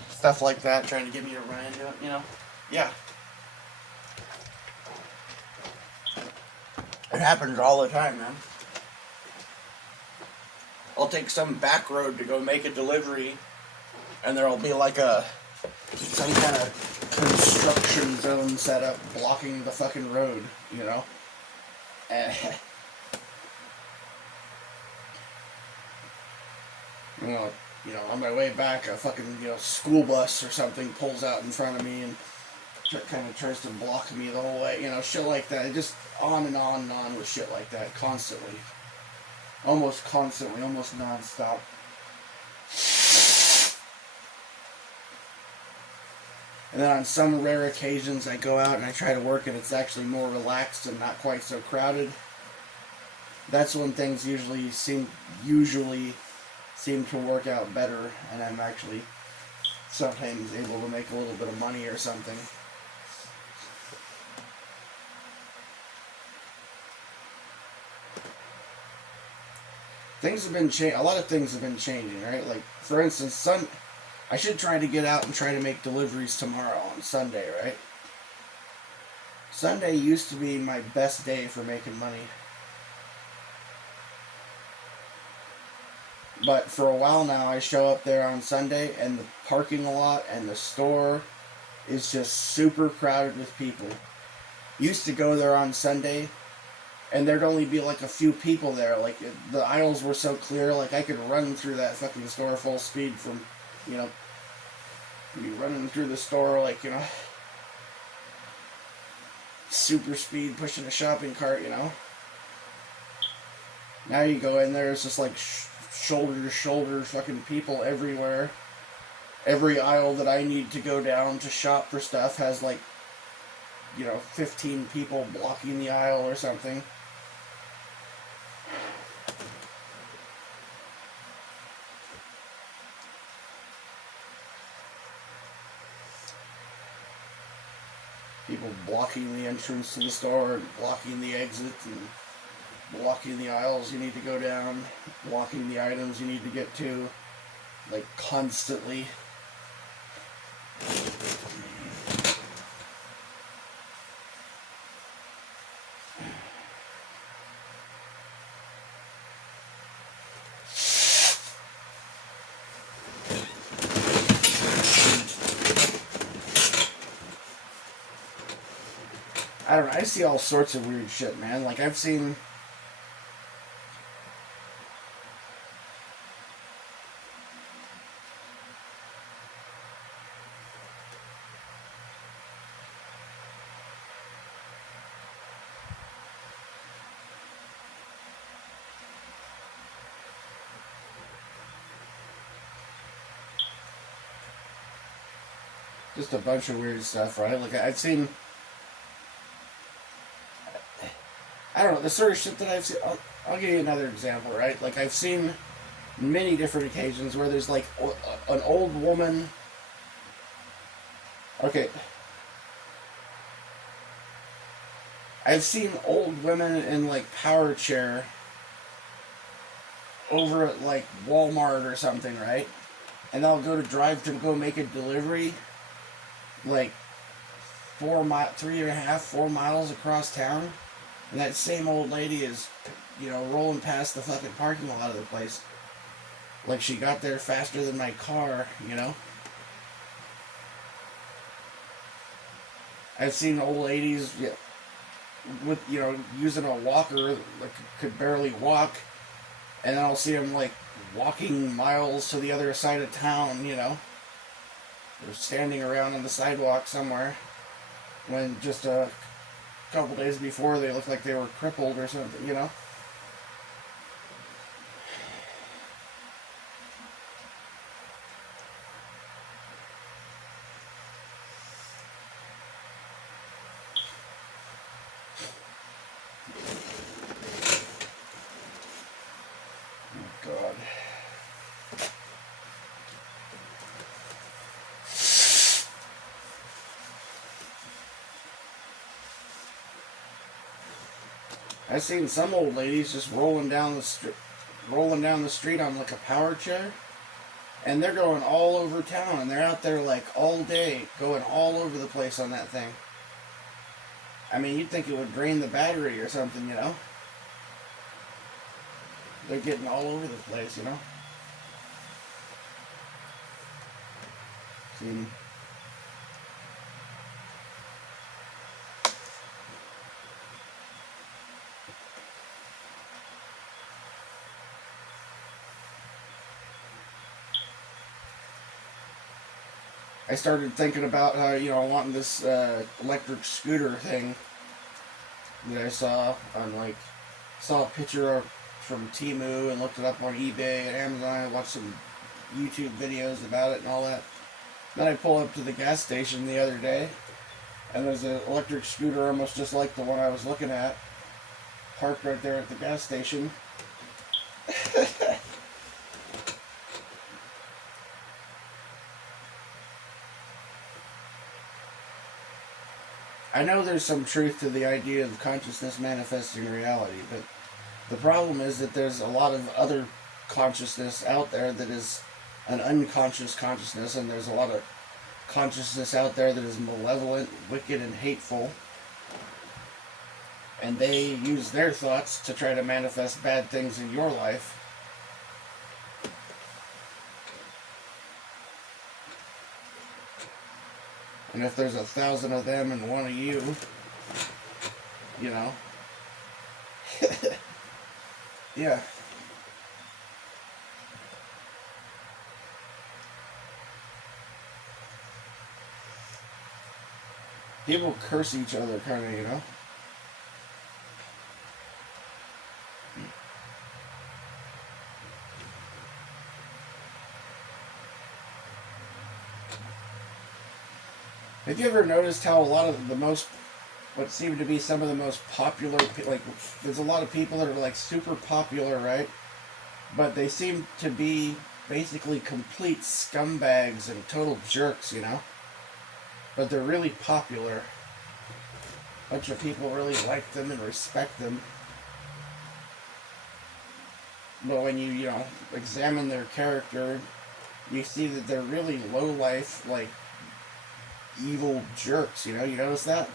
Stuff like that, trying to get me to run into it, you know. Yeah. It happens all the time, man. I'll take some back road to go make a delivery, and there'll be like some kind of construction zone set up blocking the fucking road, you know? And, you know, on my way back, a fucking, you know, school bus or something pulls out in front of me and kind of tries to block me the whole way, you know, shit like that. It just on and on and on with shit like that, constantly. Almost constantly, almost non-stop. And then on some rare occasions I go out and I try to work and it's actually more relaxed and not quite so crowded. That's when things usually seem to work out better, and I'm actually sometimes able to make a little bit of money or something. Things have been a lot of things have been changing, right? Like, for instance, I should try to get out and try to make deliveries tomorrow on Sunday, right? Sunday used to be my best day for making money. But for a while now, I show up there on Sunday, and the parking lot and the store is just super crowded with people. Used to go there on Sunday, and there'd only be like a few people there. Like, the aisles were so clear, like I could run through that fucking store full speed from, you know, be running through the store like, you know, super speed pushing a shopping cart, you know. Now you go in there, it's just like shoulder to shoulder fucking people everywhere. Every aisle that I need to go down to shop for stuff has like, you know, 15 people blocking the aisle or something. People blocking the entrance to the store, and blocking the exit, and blocking the aisles you need to go down, blocking the items you need to get to, like, constantly. I don't know, I see all sorts of weird shit, man. Like, I've seen... just a bunch of weird stuff, right? Like, I've seen... I don't know, the sort of shit that I've seen... I'll give you another example, right? Like, I've seen many different occasions where there's, like, an old woman... Okay. I've seen old women in like power chair over at like Walmart or something, right? And they'll go to drive to go make a delivery, like 3.5, 4 miles across town, and that same old lady is, rolling past the fucking parking lot of the place, like she got there faster than my car. I've seen old ladies, with using a walker, like could barely walk, and then I'll see them like walking miles to the other side of town. They're standing around on the sidewalk somewhere when just a couple days before they looked like they were crippled or something. God. I've seen some old ladies just rolling down the street on like a power chair, and they're going all over town, and they're out there like all day, going all over the place on that thing. I mean, you'd think it would drain the battery or something. They're getting all over the place. See. I started thinking about how, wanting this electric scooter thing that I saw on, saw a picture from Temu and looked it up on eBay and Amazon. I watched some YouTube videos about it and all that. Then I pulled up to the gas station the other day, and there's an electric scooter almost just like the one I was looking at, parked right there at the gas station. I know there's some truth to the idea of consciousness manifesting reality, but the problem is that there's a lot of other consciousness out there that is an unconscious consciousness, and there's a lot of consciousness out there that is malevolent, wicked, and hateful. And they use their thoughts to try to manifest bad things in your life. And if there's 1,000 of them and one of you, yeah. People curse each other, kind of. Have you ever noticed how a lot of what seem to be some of the most popular, there's a lot of people that are super popular, right? But they seem to be basically complete scumbags and total jerks. But they're really popular. A bunch of people really like them and respect them. But when you examine their character, you see that they're really low-life, evil jerks. You notice that?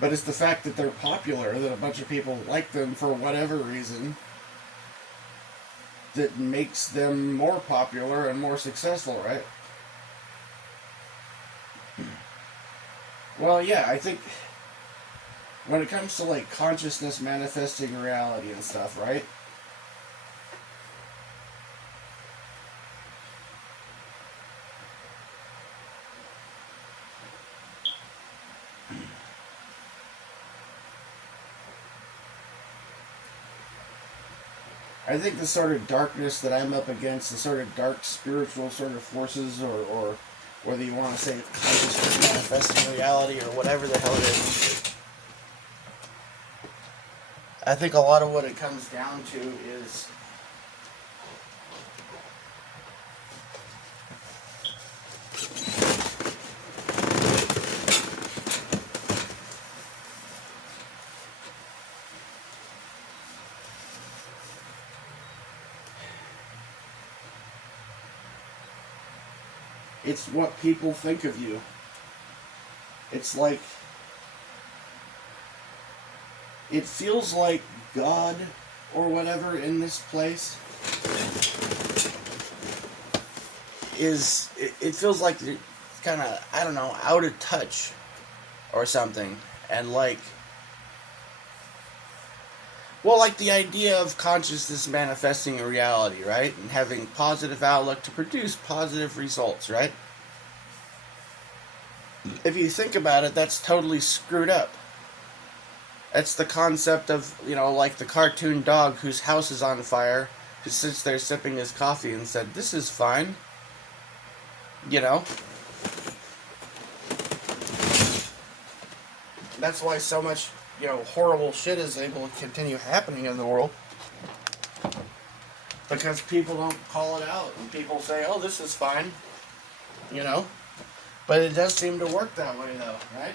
But it's the fact that they're popular, that a bunch of people like them for whatever reason, that makes them more popular and more successful, right? Well, yeah, I think when it comes to consciousness manifesting reality and stuff, right? I think the sort of darkness that I'm up against, the sort of dark spiritual sort of forces, or whether you want to say consciousness manifesting reality or whatever the hell it is, I think a lot of what it comes down to is It's what people think of you. It's like, it feels like God or whatever in this place it feels like it's kind of, I don't know, out of touch or something. And like, well, like the idea of consciousness manifesting a reality, right? And having positive outlook to produce positive results, right? If you think about it, that's totally screwed up. That's the concept of, like the cartoon dog whose house is on fire, who sits there sipping his coffee and said, "This is fine." You know? That's why so much, horrible shit is able to continue happening in the world. Because people don't call it out. And people say, "Oh, this is fine." But it does seem to work that way, though, right?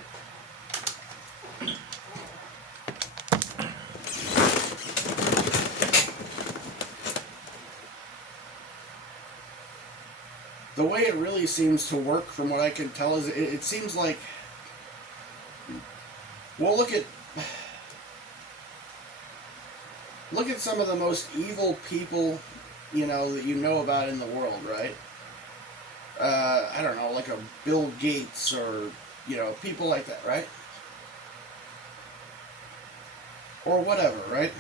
The way it really seems to work, from what I can tell, is it seems like, well, look at some of the most evil people, that you know about in the world, right? I don't know, like a Bill Gates or, people like that, right? Or whatever, right?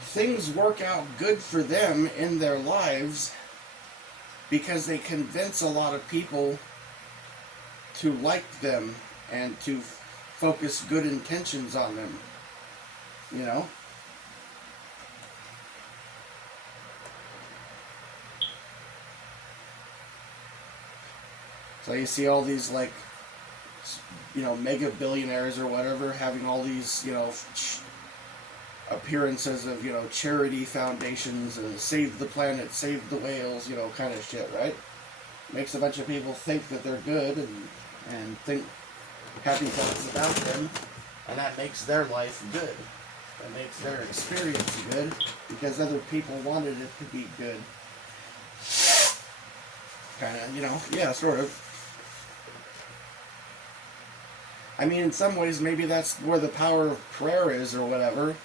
Things work out good for them in their lives because they convince a lot of people to like them and to focus good intentions on them, So you see all these, like, mega billionaires or whatever having all these, appearances of, charity foundations and save the planet, save the whales, kind of shit, right? Makes a bunch of people think that they're good and think happy thoughts about them, and that makes their life good. That makes their experience good because other people wanted it to be good. Kind of, yeah, sort of. I mean, in some ways, maybe that's where the power of prayer is or whatever.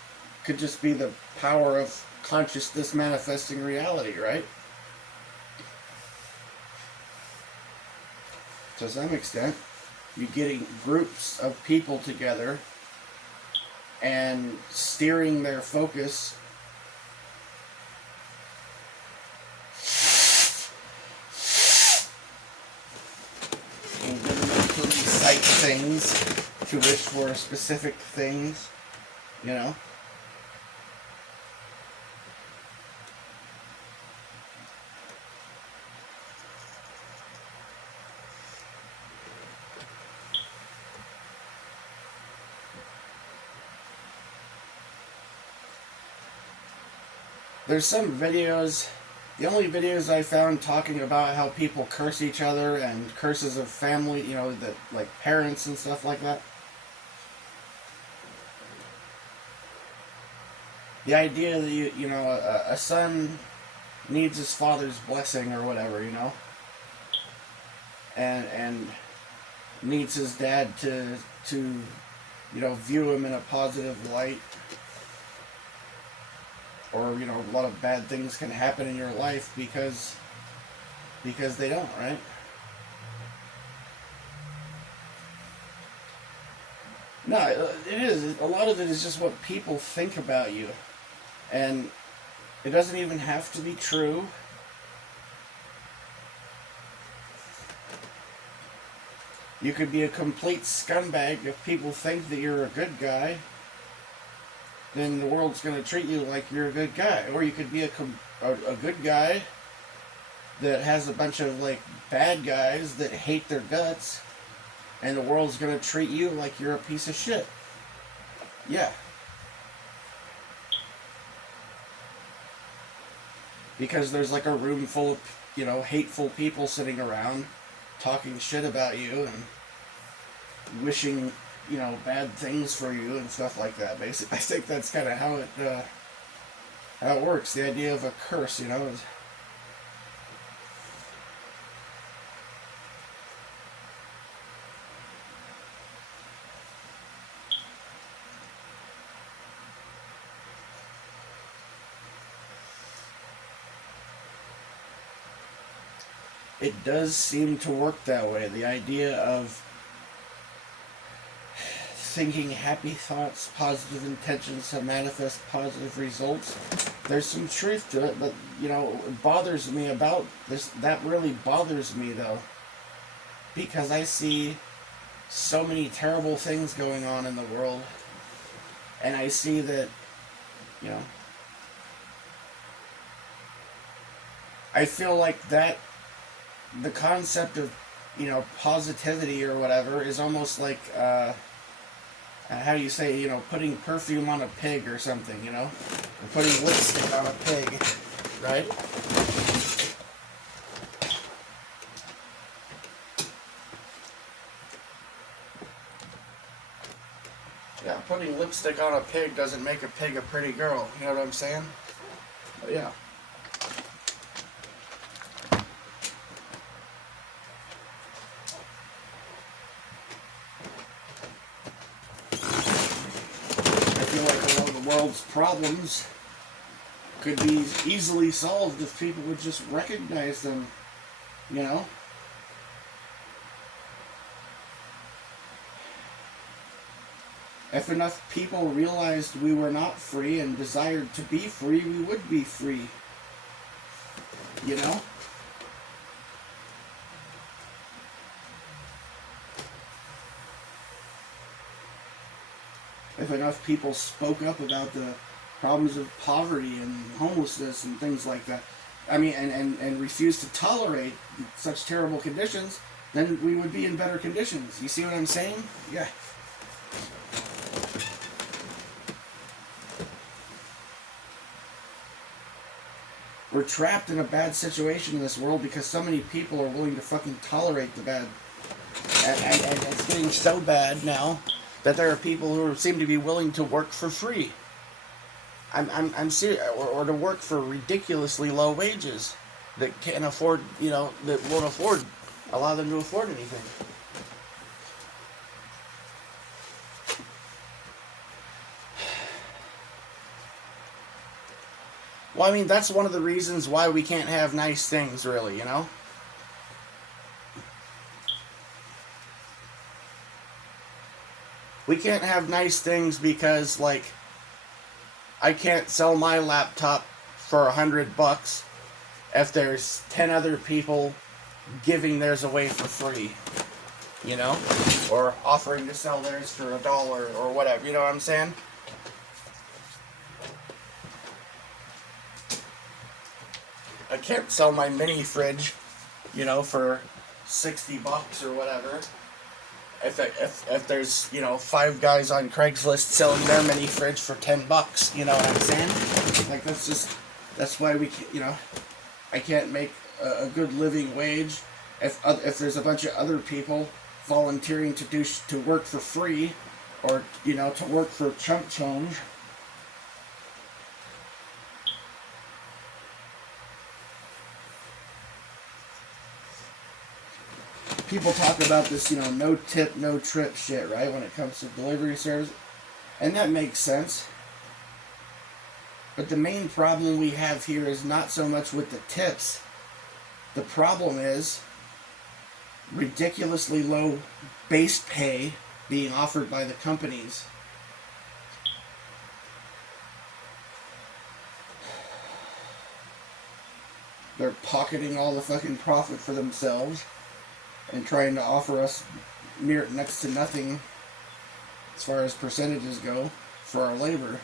Could just be the power of consciousness manifesting reality, right? To some extent, you're getting groups of people together and steering their focus and getting them to recite things, to wish for specific things, There's some videos, the only videos I found talking about how people curse each other and curses of family, that, like, parents and stuff like that. The idea that, a son needs his father's blessing or whatever, and needs his dad to view him in a positive light. Or, a lot of bad things can happen in your life because they don't, right? No, it is. A lot of it is just what people think about you. And it doesn't even have to be true. You could be a complete scumbag if people think that you're a good guy. Then the world's going to treat you like you're a good guy. Or you could be a good guy that has a bunch of, like, bad guys that hate their guts, and the world's going to treat you like you're a piece of shit. Yeah. Because there's, like, a room full of, hateful people sitting around talking shit about you and wishing bad things for you and stuff like that. Basically, I think that's kind of how it works. The idea of a curse, is it does seem to work that way. The idea of thinking happy thoughts, positive intentions to manifest positive results. There's some truth to it, but it bothers me about this. That really bothers me though, because I see so many terrible things going on in the world, and I see that, I feel like that the concept of, positivity or whatever is almost like, how do you say, putting perfume on a pig or something, or putting lipstick on a pig, right? Yeah, putting lipstick on a pig doesn't make a pig a pretty girl, you know what I'm saying? But yeah. I feel like a lot of the world's problems could be easily solved if people would just recognize them, If enough people realized we were not free and desired to be free, we would be free. If enough people spoke up about the problems of poverty and homelessness and things like that, and refused to tolerate such terrible conditions, then we would be in better conditions. You see what I'm saying? Yeah. We're trapped in a bad situation in this world because so many people are willing to fucking tolerate the bad. And it's getting so bad now that there are people who seem to be willing to work for free. I'm serious, or to work for ridiculously low wages that can't afford, that won't allow them to afford anything. Well, that's one of the reasons why we can't have nice things, really, We can't have nice things because, I can't sell my laptop for $100 if there's 10 other people giving theirs away for free, or offering to sell theirs for $1 or whatever, you know what I'm saying? I can't sell my mini fridge, for $60 or whatever. If there's 5 guys on Craigslist selling their mini fridge for $10, you know what I'm saying? That's why we can't, I can't make a good living wage if there's a bunch of other people volunteering to work for free, or to work for chump change. People talk about this, no tip, no trip shit, right, when it comes to delivery service. And that makes sense. But the main problem we have here is not so much with the tips. The problem is ridiculously low base pay being offered by the companies. They're pocketing all the fucking profit for themselves and trying to offer us next to nothing as far as percentages go for our labor.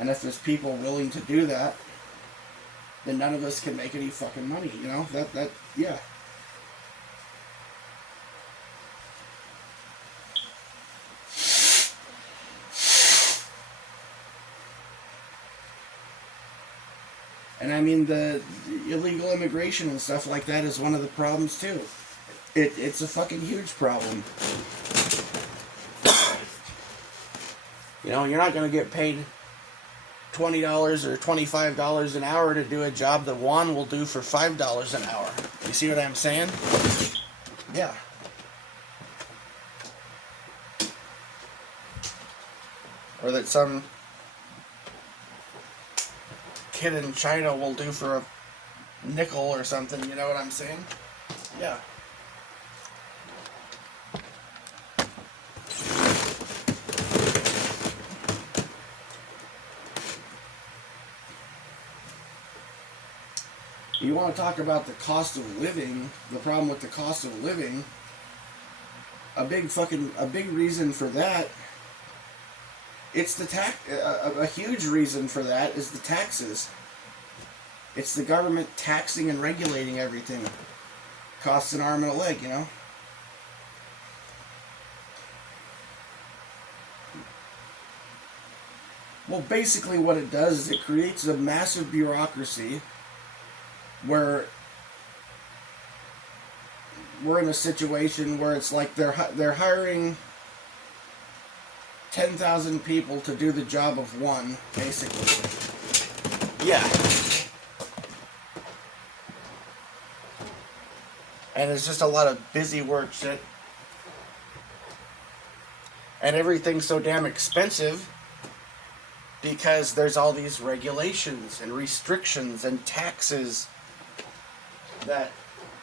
And if there's people willing to do that, then none of us can make any fucking money, yeah. And the illegal immigration and stuff like that is one of the problems too. It's a fucking huge problem. You're not going to get paid $20 or $25 an hour to do a job that Juan will do for $5 an hour. You see what I'm saying? Yeah. Or that some kid in China will do for a nickel or something, you know what I'm saying? Yeah. You want to talk about the cost of living, the problem with the cost of living, a big reason for that, it's the a huge reason for that is the taxes. It's the government taxing and regulating everything. Costs an arm and a leg, you know? Well, basically what it does is it creates a massive bureaucracy where we're in a situation where it's like they're hiring 10,000 people to do the job of one, basically. Yeah. And it's just a lot of busy work shit. And everything's so damn expensive because there's all these regulations and restrictions and taxes that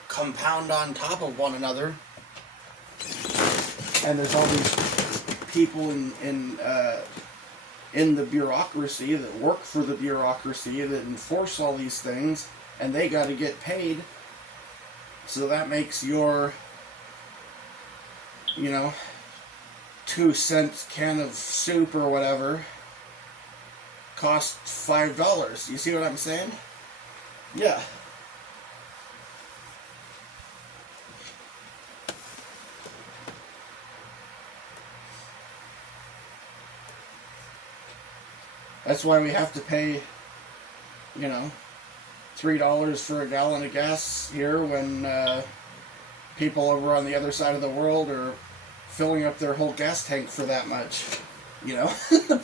compound on top of one another. And there's all these people in the bureaucracy that work for the bureaucracy that enforce all these things, and they got to get paid. So that makes your, 2-cent can of soup or whatever cost $5. You see what I'm saying? Yeah. That's why we have to pay, $3 for a gallon of gas here when people over on the other side of the world are filling up their whole gas tank for that much,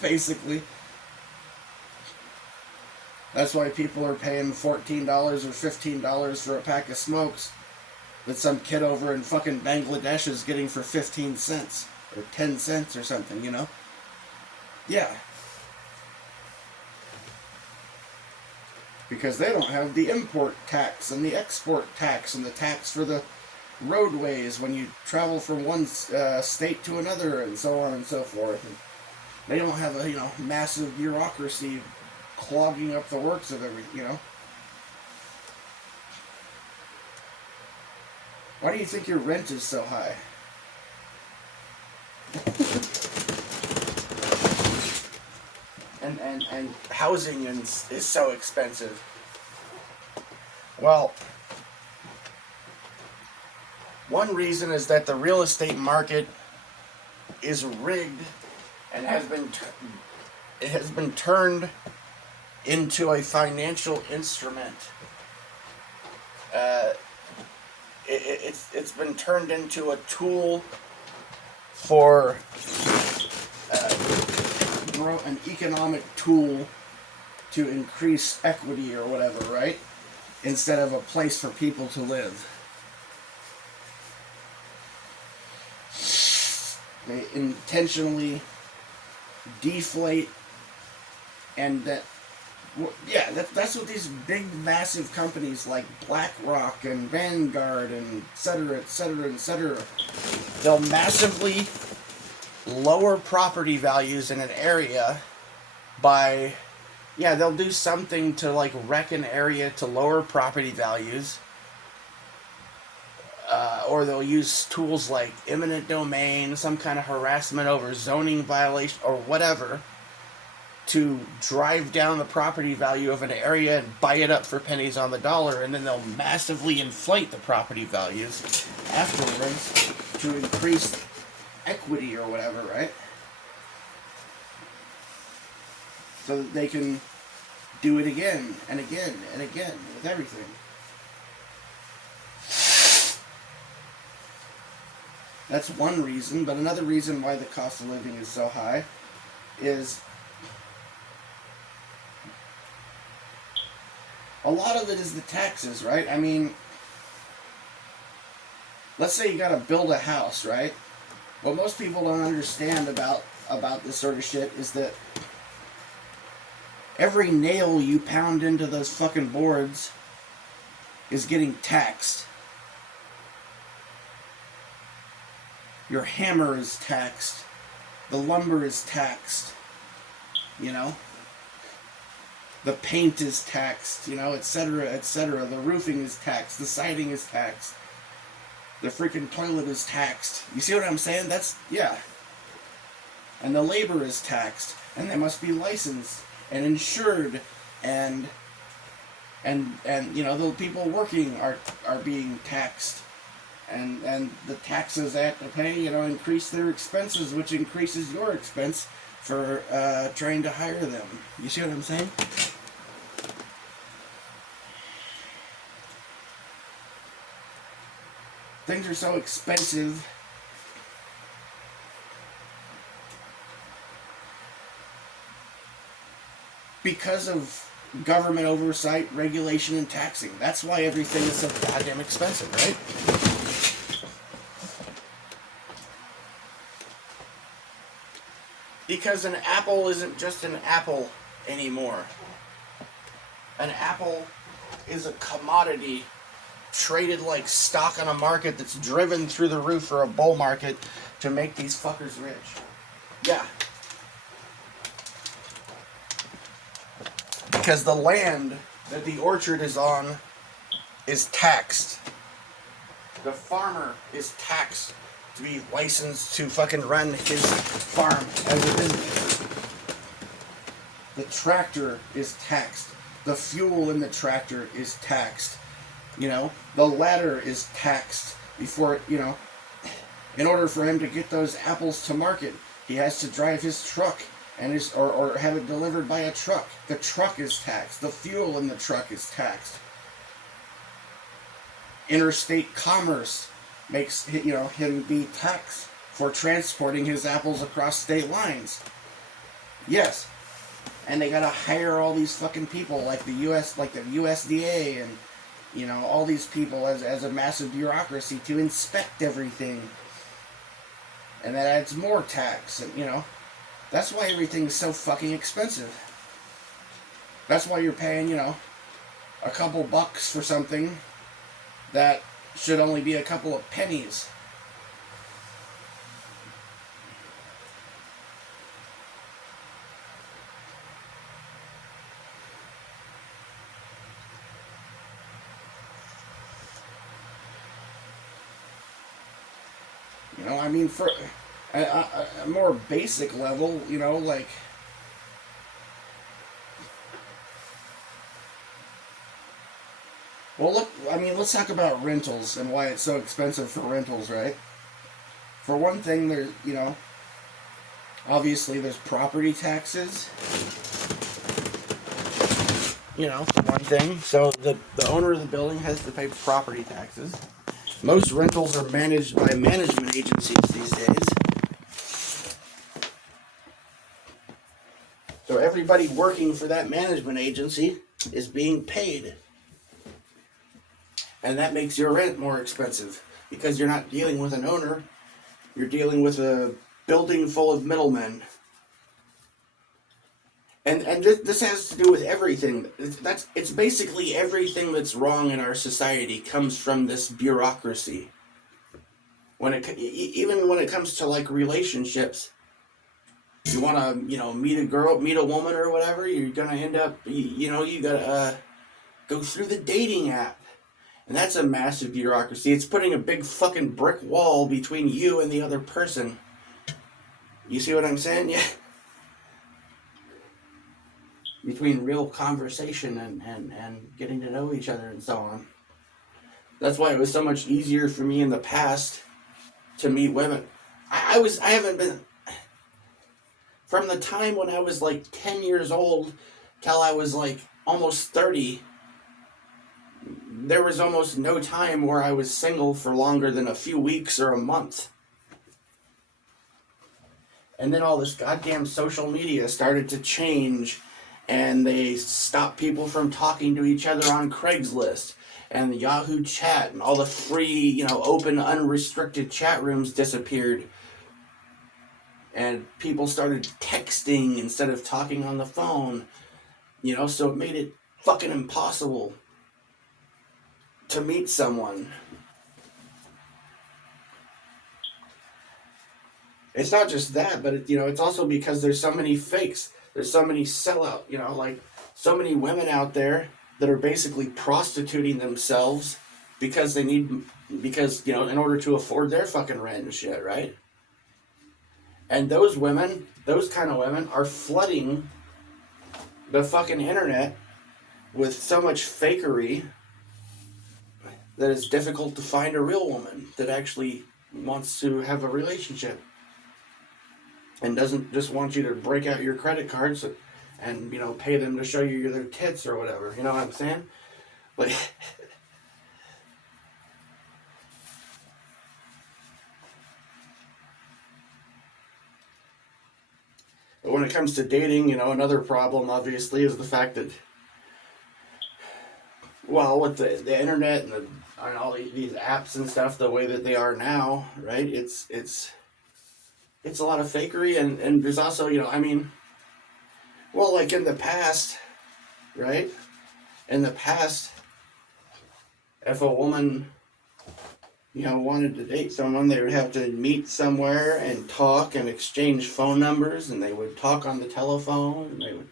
basically. That's why people are paying $14 or $15 for a pack of smokes that some kid over in fucking Bangladesh is getting for 15 cents or 10 cents or something, Yeah. Because they don't have the import tax and the export tax and the tax for the roadways when you travel from one state to another and so on and so forth. And they don't have a, massive bureaucracy clogging up the works of everything, Why do you think your rent is so high? And housing is so expensive. Well, one reason is that the real estate market is rigged and has been turned into a financial instrument. It's been turned into a tool for an economic tool to increase equity or whatever, right? Instead of a place for people to live. They intentionally deflate, and that's what these big massive companies like BlackRock and Vanguard and et cetera, they'll massively lower property values in an area by, they'll do something to like wreck an area to lower property values, or they'll use tools like eminent domain, some kind of harassment over zoning violation or whatever, to drive down the property value of an area and buy it up for pennies on the dollar, and then they'll massively inflate the property values afterwards to increase equity or whatever, right? So that they can do it again and again and again with everything. That's one reason, but another reason why the cost of living is so high is a lot of it is the taxes, right? I mean, let's say you gotta build a house, right? What most people don't understand about this sort of shit is that every nail you pound into those fucking boards is getting taxed. Your hammer is taxed. The lumber is taxed. You know? The paint is taxed, you know, etc., etc. The roofing is taxed. The siding is taxed. The freaking toilet is taxed. You see what I'm saying? Yeah. And the labor is taxed. And they must be licensed and insured and you know, the people working are being taxed. And the taxes they have to pay, you know, increase their expenses, which increases your expense for trying to hire them. You see what I'm saying? Things are so expensive because of government oversight, regulation, and taxing. That's why everything is so goddamn expensive, right? Because an apple isn't just an apple anymore. An apple is a commodity traded like stock on a market that's driven through the roof for a bull market to make these fuckers rich. Yeah. Because the land that the orchard is on is taxed. The farmer is taxed to be licensed to fucking run his farm as a business. The tractor is taxed. The fuel in the tractor is taxed. You know, the ladder is taxed before, you know, in order for him to get those apples to market, he has to drive his truck and or have it delivered by a truck. The truck is taxed. The fuel in the truck is taxed. Interstate commerce makes, you know, him be taxed for transporting his apples across state lines. Yes. And they gotta hire all these fucking people like the USDA and, you know, all these people as a massive bureaucracy to inspect everything. And that adds more tax. And, you know, that's why everything's so fucking expensive. That's why you're paying, you know, a couple bucks for something that should only be a couple of pennies. You know, I mean, for a more basic level, you know, like, well, look, I mean, let's talk about rentals and why it's so expensive for rentals, right? For one thing, there's, you know, obviously there's property taxes. You know, for one thing. So the owner of the building has to pay property taxes. Most rentals are managed by management agencies these days. So everybody working for that management agency is being paid. And that makes your rent more expensive because you're not dealing with an owner, you're dealing with a building full of middlemen. And this has to do with everything. It's basically everything that's wrong in our society comes from this bureaucracy. Even when it comes to like relationships, you want to, you know, meet a woman or whatever, you're gonna end up, you know, you gotta go through the dating app. And that's a massive bureaucracy. It's putting a big fucking brick wall between you and the other person. You see what I'm saying? Yeah. Between real conversation and getting to know each other and so on. That's why it was so much easier for me in the past to meet women. I haven't been, from the time when I was like 10 years old till I was like almost 30, there was almost no time where I was single for longer than a few weeks or a month. And then all this goddamn social media started to change, and they stopped people from talking to each other on Craigslist and the Yahoo chat, and all the free, you know, open, unrestricted chat rooms disappeared. And people started texting instead of talking on the phone, you know, so it made it fucking impossible to meet someone. It's not just that, but it's also because there's so many fakes. There's so many sellout. Like so many women out there that are basically prostituting themselves because they need because in order to afford their fucking rent and shit, right? And those women, those kind of women, are flooding the fucking internet with so much fakery that it's difficult to find a real woman that actually wants to have a relationship and doesn't just want you to break out your credit cards and pay them to show you their tits or whatever. You know what I'm saying? Like, but when it comes to dating, another problem obviously is the fact that, well, with the internet and all these apps and stuff, the way that they are now, right? It's a lot of fakery, and there's also, well, like in the past, right? In the past, if a woman, wanted to date someone, they would have to meet somewhere and talk and exchange phone numbers, and they would talk on the telephone. And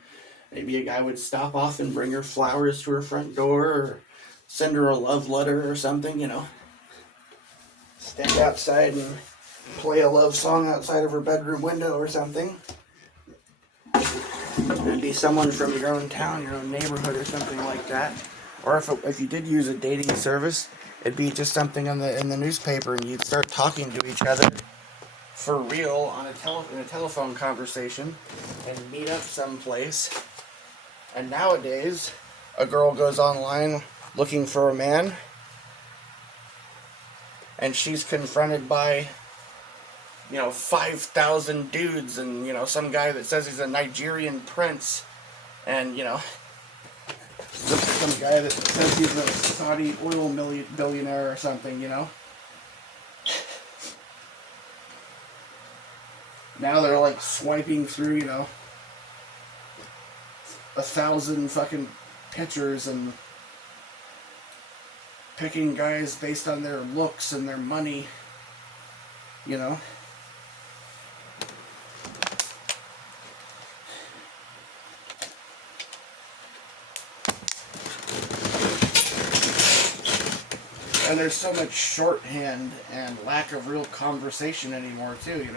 maybe a guy would stop off and bring her flowers to her front door, or send her a love letter or something, stand outside and play a love song outside of her bedroom window or something. It'd be someone from your own town, your own neighborhood, or something like that. Or if you did use a dating service, it'd be just something in the newspaper, and you'd start talking to each other for real on in a telephone conversation, and meet up someplace. And nowadays, a girl goes online looking for a man, and she's confronted by 5,000 dudes, and some guy that says he's a Nigerian prince, and some guy that says he's a Saudi oil billionaire or something. Now they're like swiping through 1,000 fucking pictures and picking guys based on their looks and their money. And there's so much shorthand and lack of real conversation anymore too,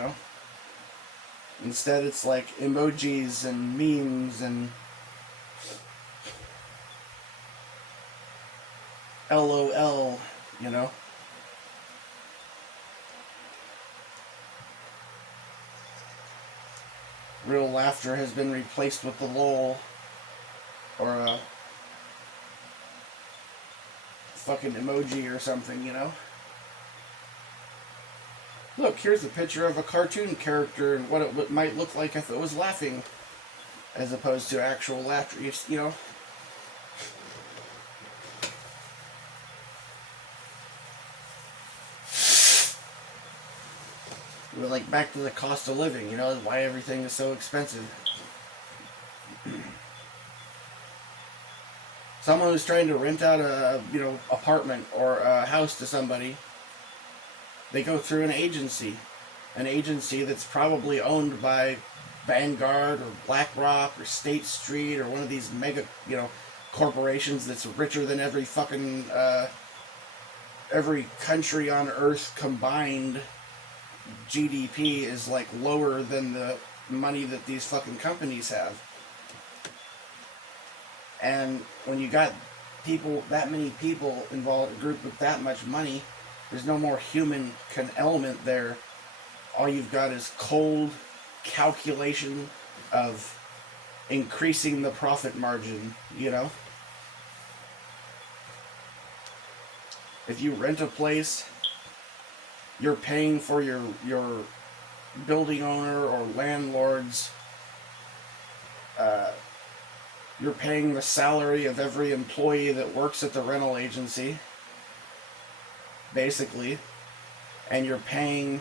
Instead it's like emojis and memes and LOL, Real laughter has been replaced with the lol or a fucking emoji or something, Look, here's a picture of a cartoon character and what it might look like if it was laughing, as opposed to actual laughter, We're like back to the cost of living, why everything is so expensive. Someone who's trying to rent out a apartment or a house to somebody, they go through an agency that's probably owned by Vanguard or BlackRock or State Street or one of these mega corporations that's richer than every fucking every country on earth combined. GDP is like lower than the money that these fucking companies have. And when you got that many people involved, a group with that much money, there's no more human element there. All you've got is cold calculation of increasing the profit margin, If you rent a place, you're paying for your building owner or landlord's you're paying the salary of every employee that works at the rental agency, basically, and you're paying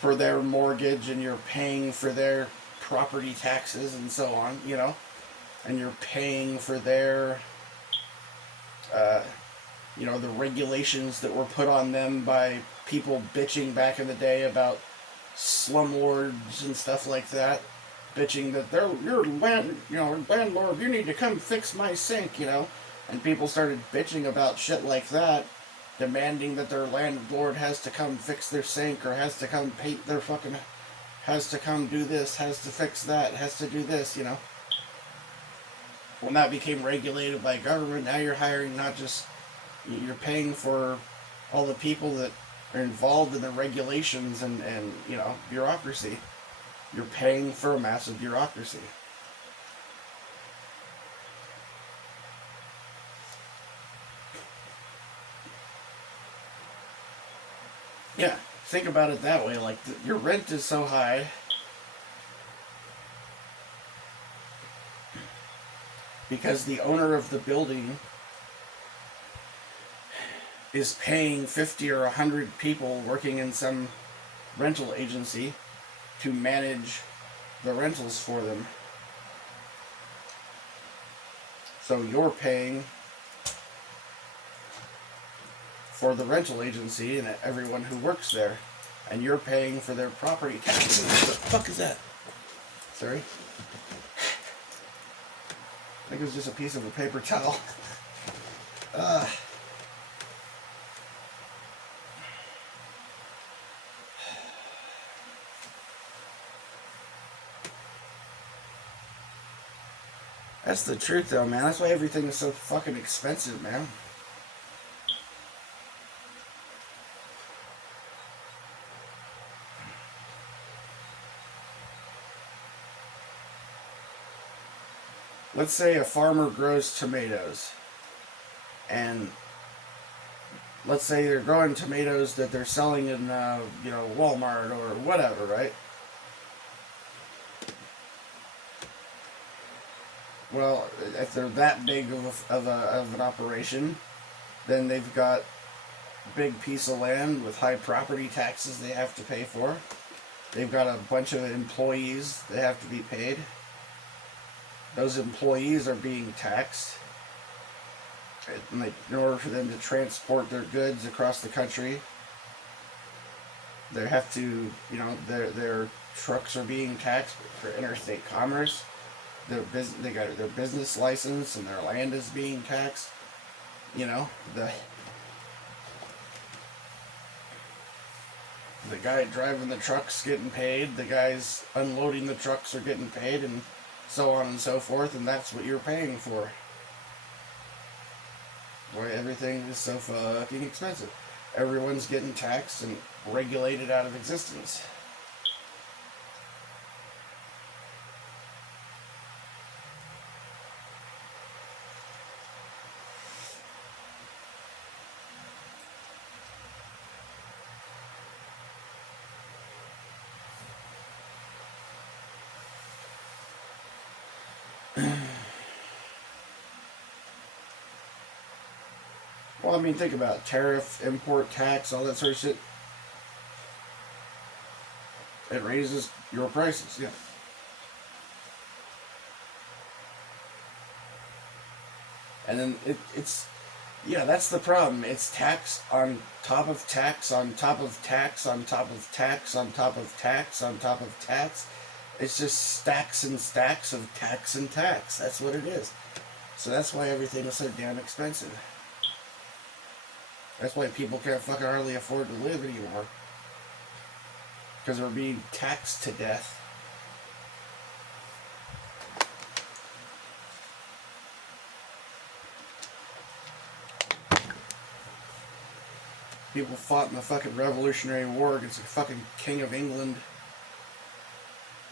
for their mortgage, and you're paying for their property taxes and so on, and you're paying for their the regulations that were put on them by people bitching back in the day about slumlords and stuff like that, bitching that they're your landlord, you need to come fix my sink, and people started bitching about shit like that, demanding that their landlord has to come fix their sink or has to come paint their fucking, has to come do this, has to fix that, has to do this, When that became regulated by government, now you're hiring not just, you're paying for all the people that are involved in the regulations and bureaucracy. You're paying for a massive bureaucracy. Yeah, think about it that way. Like, your rent is so high because the owner of the building is paying 50 or 100 people working in some rental agency to manage the rentals for them. So you're paying for the rental agency and everyone who works there, and you're paying for their property taxes. What the fuck is that? Sorry. I think it was just a piece of a paper towel. That's the truth, though, man. That's why everything is so fucking expensive, man. Let's say a farmer grows tomatoes, and let's say they're growing tomatoes that they're selling in, Walmart or whatever, right? Well, if they're that big of an operation, then they've got a big piece of land with high property taxes they have to pay for. They've got a bunch of employees that have to be paid. Those employees are being taxed in order for them to transport their goods across the country. They have to, their trucks are being taxed for interstate commerce. They got their business license and their land is being taxed. The guy driving the truck's getting paid. The guys unloading the trucks are getting paid, and so on and so forth. And that's what you're paying for. Why everything is so fucking expensive. Everyone's getting taxed and regulated out of existence. Well, I mean, think about it. Tariff, import tax, all that sort of shit. It raises your prices, yeah. And then that's the problem. It's tax on top of tax on top of tax on top of tax on top of tax on top of tax. It's just stacks and stacks of tax and tax. That's what it is. So that's why everything is so damn expensive. That's why people can't fucking hardly afford to live anymore. Because we're being taxed to death. People fought in the fucking Revolutionary War against the fucking King of England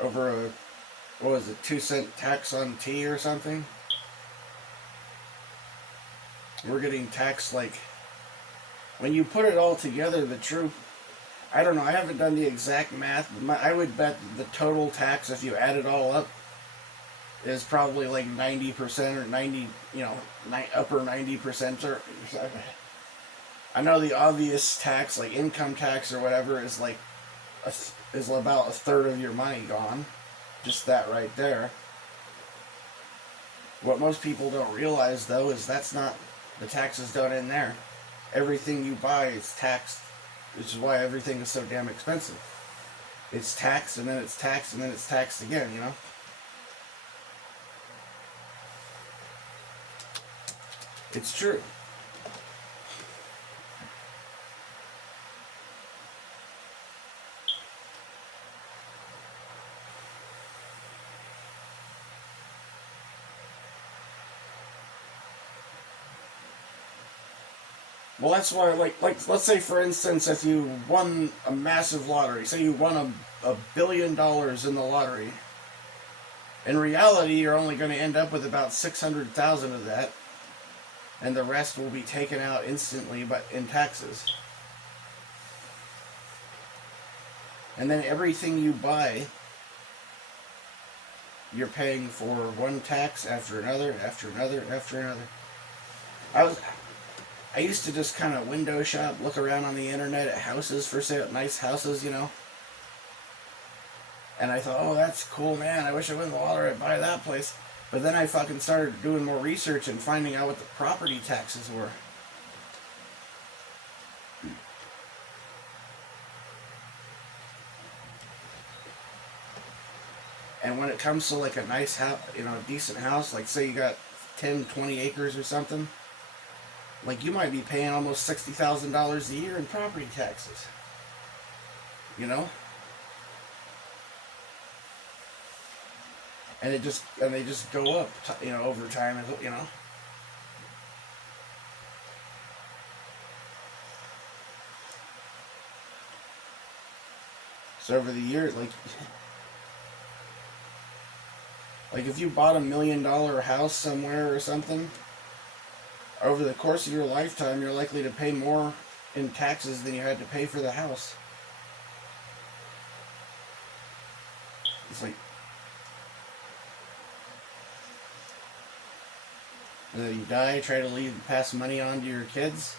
over a, 2-cent tax on tea or something? We're getting taxed like... When you put it all together, the true... I don't know, I haven't done the exact math, but I would bet the total tax, if you add it all up, is probably like 90% or 90, upper 90% or... I know the obvious tax, like income tax or whatever, is like is about a third of your money gone. Just that right there. What most people don't realize, though, is that's not... The taxes don't end there. everything you buy is taxed, which is why everything is so damn expensive. It's taxed, and then it's taxed, and then it's taxed again, you know? It's true. Well, that's why, let's say, for instance, if you won a massive lottery, say you won a $1 billion in the lottery, in reality, you're only going to end up with about 600,000 of that, and the rest will be taken out instantly, but in taxes. And then everything you buy, you're paying for one tax after another, after another, after another. I used to just kind of window shop, look around on the internet at houses for sale, nice houses, you know. And I thought, oh, that's cool, man. I wish I won the lottery, I'd buy that place. But then I fucking started doing more research and finding out what the property taxes were. And when it comes to like a nice house, you know, a decent house, like say you got 10, 20 acres or something, like you might be paying almost $60,000 a year in property taxes. You know? And they just go up, you know, over time, you know. So over the years, like if you bought $1 million house somewhere or something, over the course of your lifetime, you're likely to pay more in taxes than you had to pay for the house. It's like, and then you die, try to pass money on to your kids,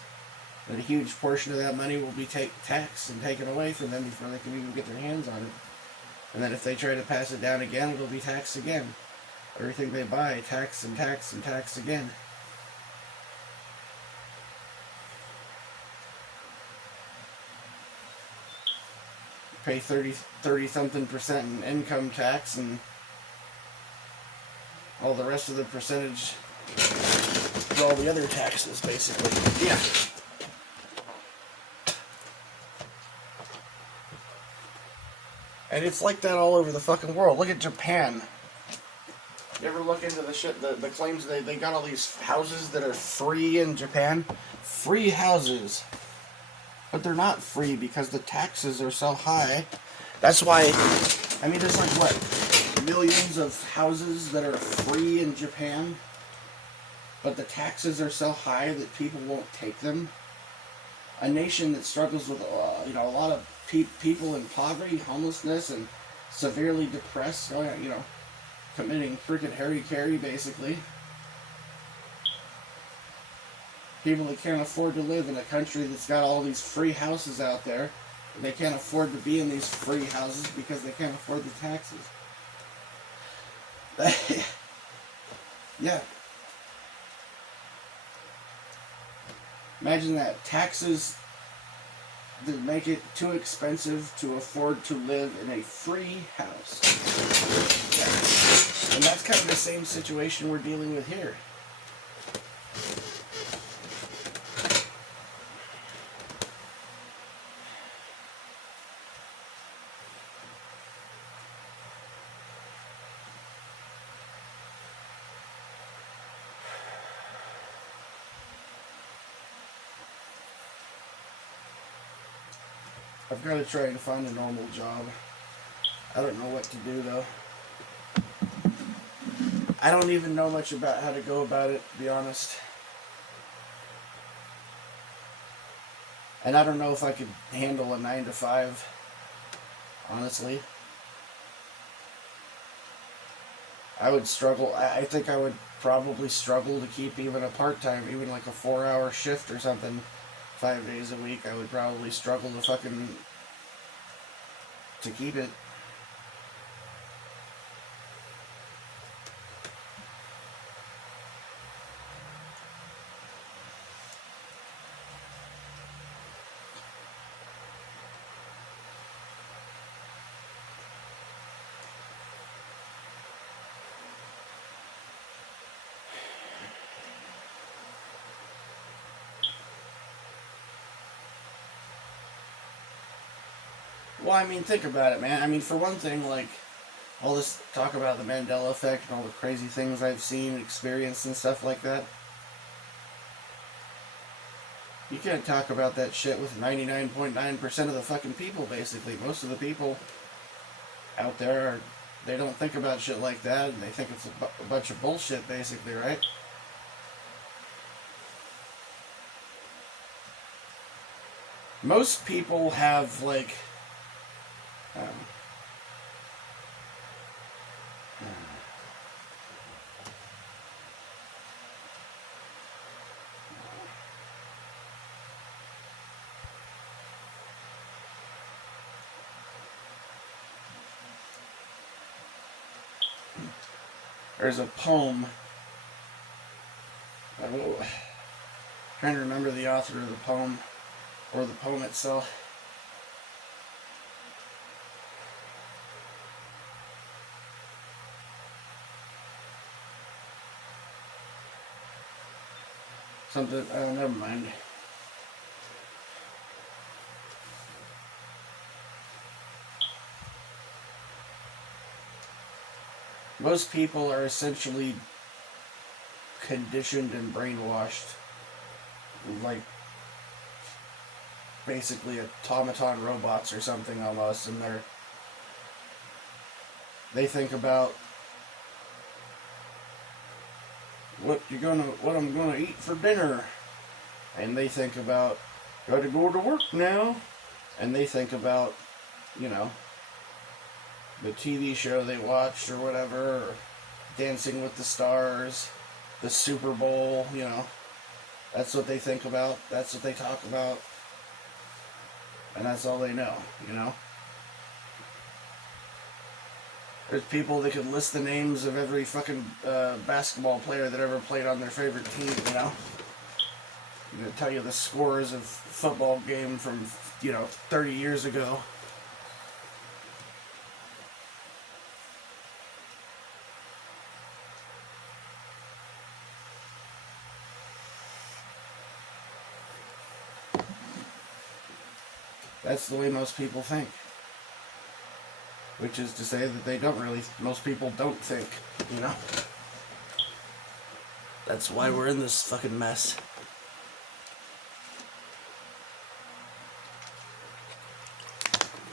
and a huge portion of that money will be taxed and taken away from them before they can even get their hands on it. And then if they try to pass it down again, it'll be taxed again. Everything they buy, tax and tax and tax again. Pay 30 something percent in income tax, and all the rest of the percentage for all the other taxes, basically. Yeah. And it's like that all over the fucking world. Look at Japan. You ever look into the shit, the claims they got all these houses that are free in Japan? Free houses. But they're not free because the taxes are so high. That's why, I mean, there's like, what, millions of houses that are free in Japan? But the taxes are so high that people won't take them. A nation that struggles with, you know, a lot of people in poverty, homelessness, and severely depressed, you know, committing freaking harry-carry, basically. People that can't afford to live in a country that's got all these free houses out there. And they can't afford to be in these free houses because they can't afford the taxes. Yeah. Imagine that. Taxes that make it too expensive to afford to live in a free house. Yeah. And that's kind of the same situation we're dealing with here. I've got to try and find a normal job. I don't know what to do, though. I don't even know much about how to go about it, to be honest. And I don't know if I could handle a 9 to 5, honestly. I would struggle. I think I would probably struggle to keep even a part-time, even like a 4-hour shift or something, 5 days a week. I would probably struggle to keep it. Well, I mean, think about it, man. I mean, for one thing, like, all this talk about the Mandela effect and all the crazy things I've seen, experienced, and stuff like that. You can't talk about that shit with 99.9% of the fucking people, basically. Most of the people out there, they don't think about shit like that, and they think it's a bunch of bullshit, basically, right? Most people have, like, um, there's a poem. I'm trying to remember the author of the poem, or the poem itself. Something, never mind. Most people are essentially conditioned and brainwashed, like basically automaton robots or something almost, and they think about what I'm gonna eat for dinner, and they think about gotta go to work now, and they think about, you know, the TV show they watched or whatever, or Dancing with the Stars, the Super Bowl, you know. That's what they think about, that's what they talk about, and that's all they know, you know. There's people that could list the names of every fucking basketball player that ever played on their favorite team, you know. I'm gonna tell you the scores of football game from, 30 years ago. That's the way most people think. Which is to say that most people don't think, you know? That's why we're in this fucking mess.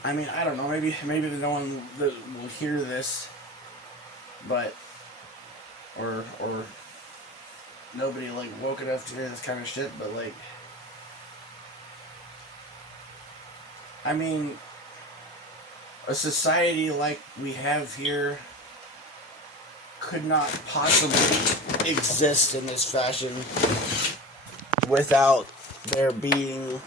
I mean, I don't know, maybe no one will hear this, but, or nobody, like, woke enough to hear this kind of shit, but, like, I mean, a society like we have here could not possibly exist in this fashion without there being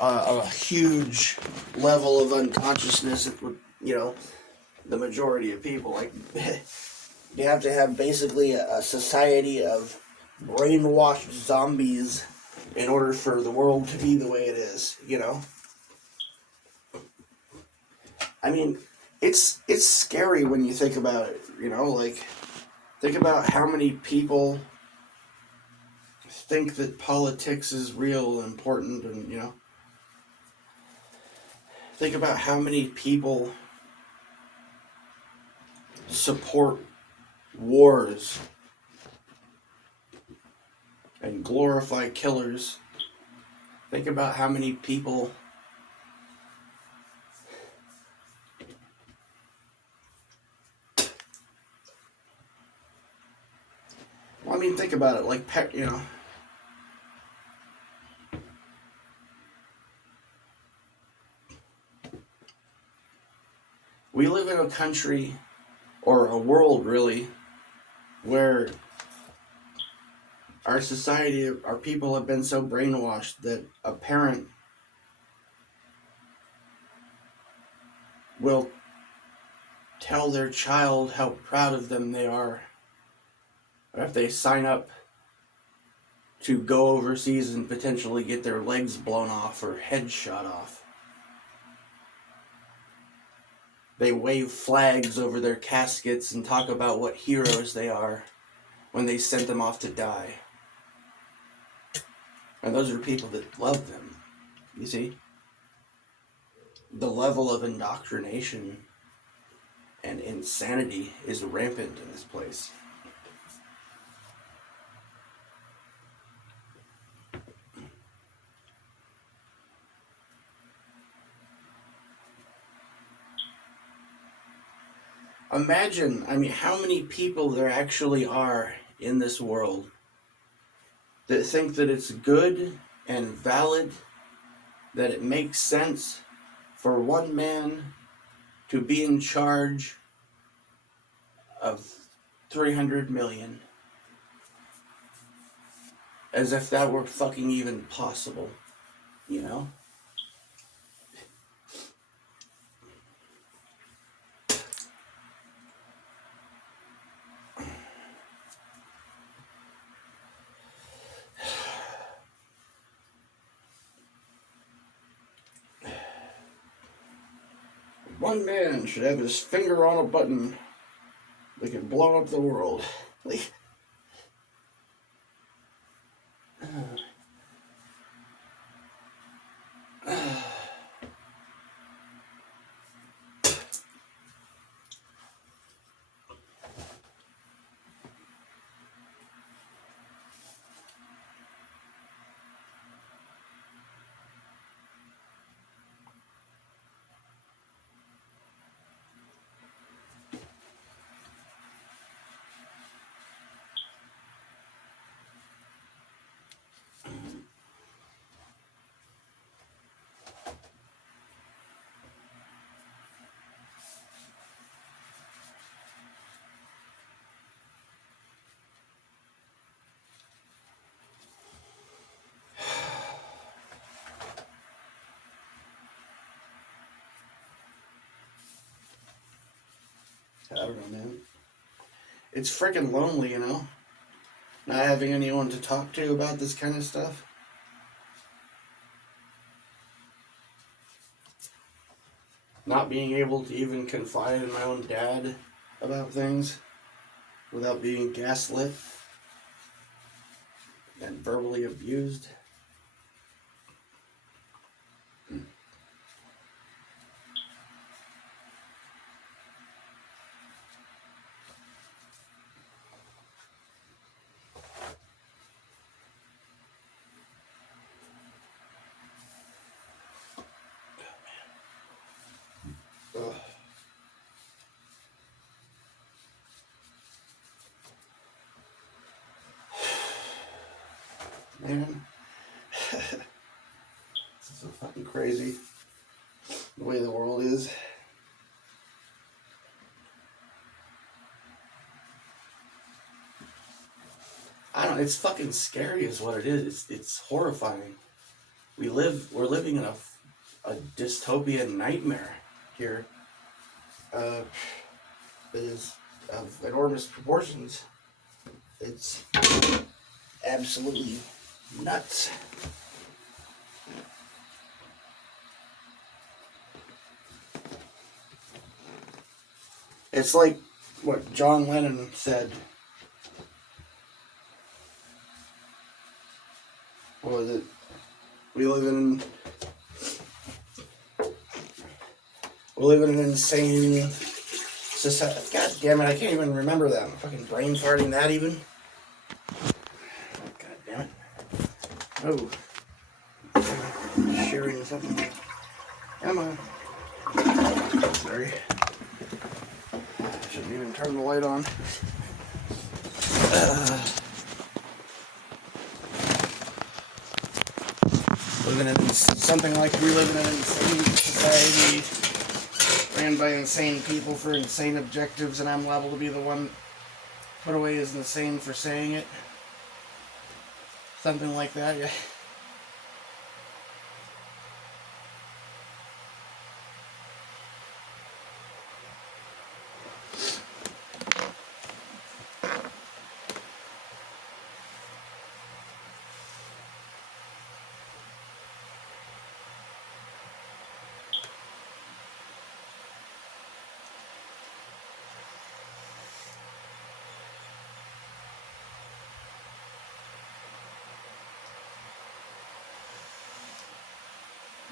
a huge level of unconsciousness with, the majority of people. Like, you have to have basically a society of brainwashed zombies in order for the world to be the way it is, you know? I mean, it's scary when you think about it, you know? Like, think about how many people think that politics is real and important, and, you know? Think about how many people support wars and glorify killers. Think about how many people think about it, like, you know, we live in a country, or a world really, where our society, our people have been so brainwashed that a parent will tell their child how proud of them they are if they sign up to go overseas and potentially get their legs blown off or head shot off. They wave flags over their caskets and talk about what heroes they are when they sent them off to die. And those are people that love them, you see? the level of indoctrination and insanity is rampant in this place. Imagine, I mean, how many people there actually are in this world that think that it's good and valid, that it makes sense for one man to be in charge of 300 million, as if that were fucking even possible, you know? One man should have his finger on a button that could blow up the world. Like, I don't know, man. It's freaking lonely, you know? Not having anyone to talk to about this kind of stuff. Not being able to even confide in my own dad about things without being gaslit and verbally abused. Ugh. Man, this is so fucking crazy the way the world is. I don't. It's fucking scary, is what it is. It's horrifying. We're living in a dystopian nightmare here. That is of enormous proportions. It's absolutely nuts. It's like what John Lennon said. What was it? We live in an insane society. God damn it! I can't even remember that. I'm fucking brain farting that even. God damn it! Oh, sharing something. Come on. Sorry. Shouldn't even turn the light on. Living in something like we live in an insane society ran by insane people for insane objectives, and I'm liable to be the one put away as insane for saying it. Something like that, yeah.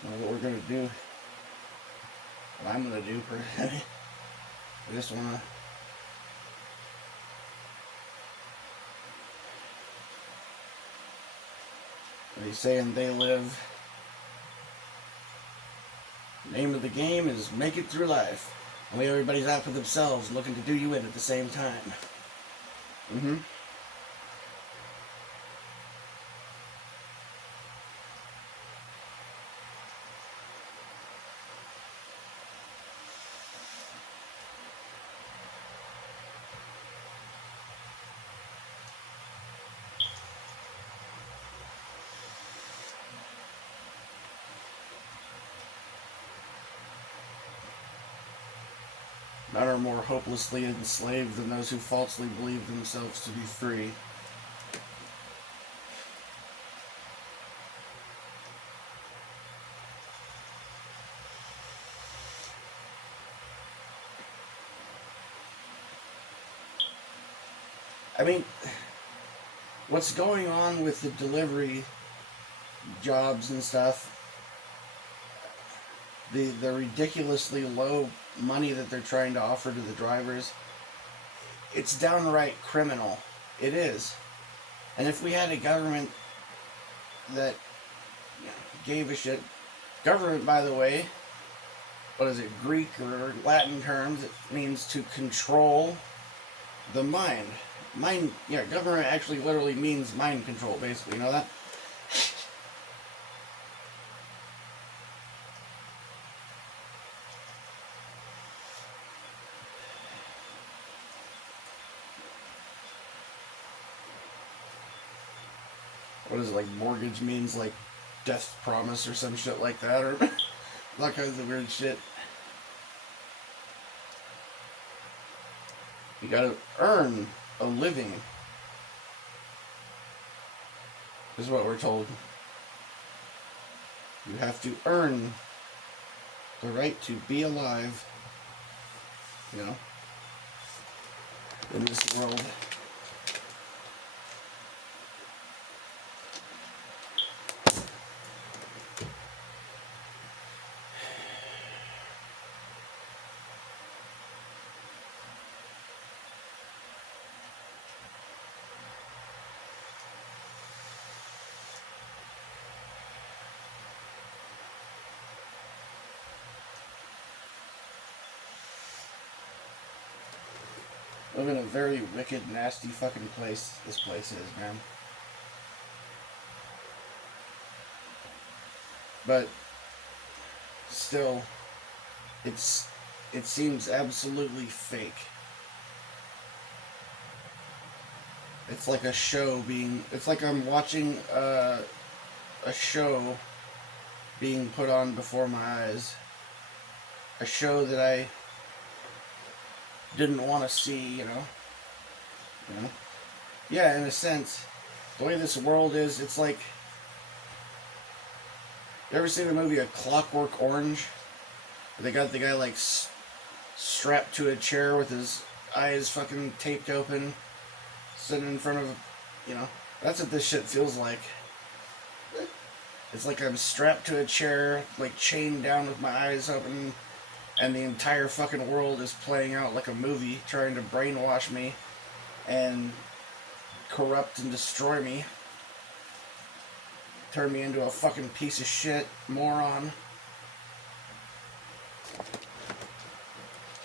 What we're gonna do. what I'm gonna do. I just wanna. They saying they live. Name of the game is make it through life. Only everybody's out for themselves, looking to do you in at the same time. Mm-hmm. None are more hopelessly enslaved than those who falsely believe themselves to be free. I mean, what's going on with the delivery jobs and stuff, the ridiculously low money that they're trying to offer to the drivers, it's downright criminal. It is. And if we had a government that gave a shit, government, by the way, what is it, Greek or Latin terms, it means to control the mind. Mind, yeah, government actually literally means mind control, basically, you know that? What is it, like mortgage means like death promise or some shit like that, or all kinds of weird shit. You gotta earn a living, is what we're told. You have to earn the right to be alive, you know, in this world. Live in a very wicked, nasty fucking place this place is, man. But still, it seems absolutely fake. It's like a show being. It's like I'm watching a show being put on before my eyes. A show that I didn't want to see, you know. Yeah, in a sense, the way this world is, it's like. You ever seen the movie A Clockwork Orange? They got the guy like strapped to a chair with his eyes fucking taped open, sitting in front of, you know. That's what this shit feels like. It's like I'm strapped to a chair, like chained down with my eyes open, and the entire fucking world is playing out like a movie, trying to brainwash me and corrupt and destroy me. Turn me into a fucking piece of shit moron.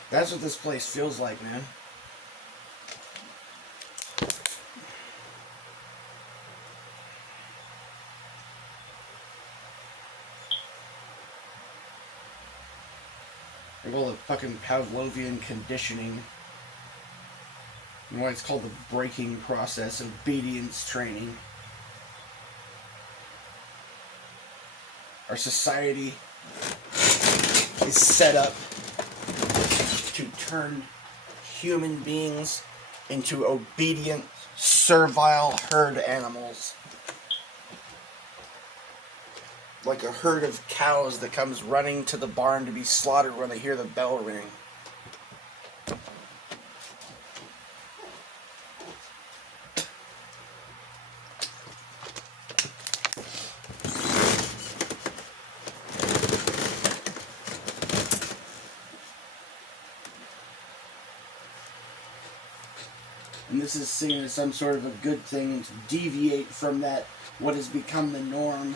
That's what this place feels like, man. Like all the fucking Pavlovian conditioning. You know why it's called the breaking process, obedience training. Our society is set up to turn human beings into obedient, servile herd animals. Like a herd of cows that comes running to the barn to be slaughtered when they hear the bell ring. and this is seen as some sort of a good thing to deviate from that, what has become the norm,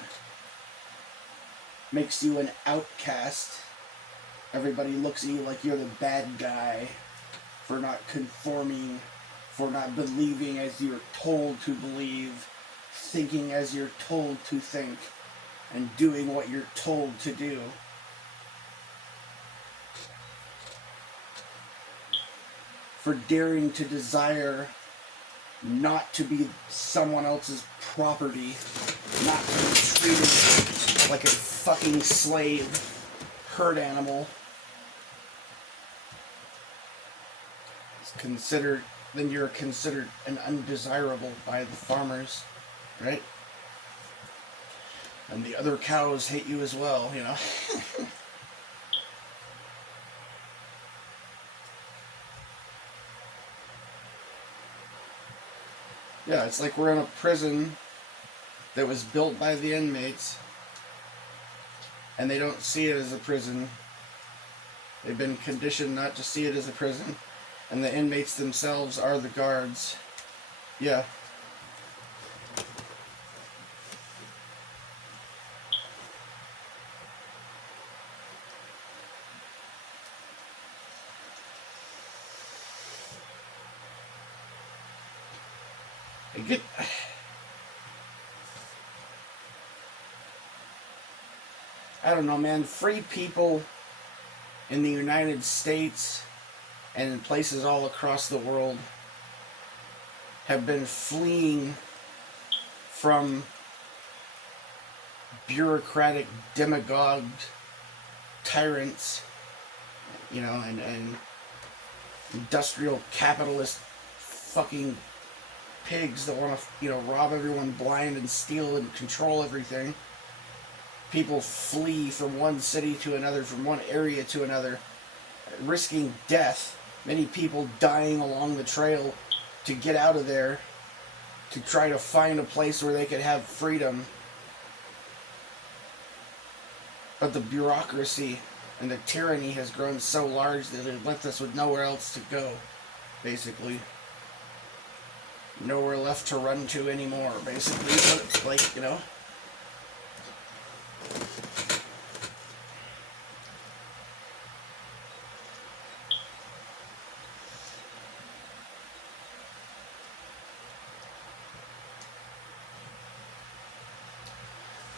makes you an outcast. Everybody looks at you like you're the bad guy for not conforming, for not believing as you're told to believe, thinking as you're told to think, and doing what you're told to do. For daring to desire not to be someone else's property, not to be treated like a fucking slave, herd animal. It's considered, then you're considered an undesirable by the farmers, right? And the other cows hate you as well, you know? Yeah, it's like we're in a prison that was built by the inmates, and they don't see it as a prison. They've been conditioned not to see it as a prison, and the inmates themselves are the guards. Yeah. I don't know, man. Free people in the United States and in places all across the world have been fleeing from bureaucratic demagogued tyrants, you know, and industrial capitalist fucking pigs that want to, you know, rob everyone blind and steal and control everything. People flee from one city to another, from one area to another, risking death. Many people dying along the trail to get out of there, to try to find a place where they could have freedom. But the bureaucracy and the tyranny has grown so large that it left us with nowhere else to go, basically. Nowhere left to run to anymore, basically. But, like, you know.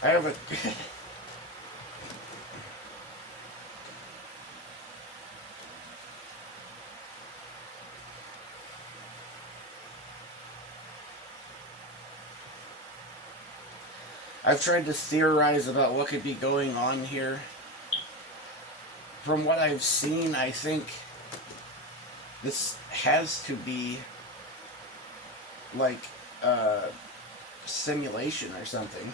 I have a... I've tried to theorize about what could be going on here. From what I've seen, I think this has to be like a simulation or something.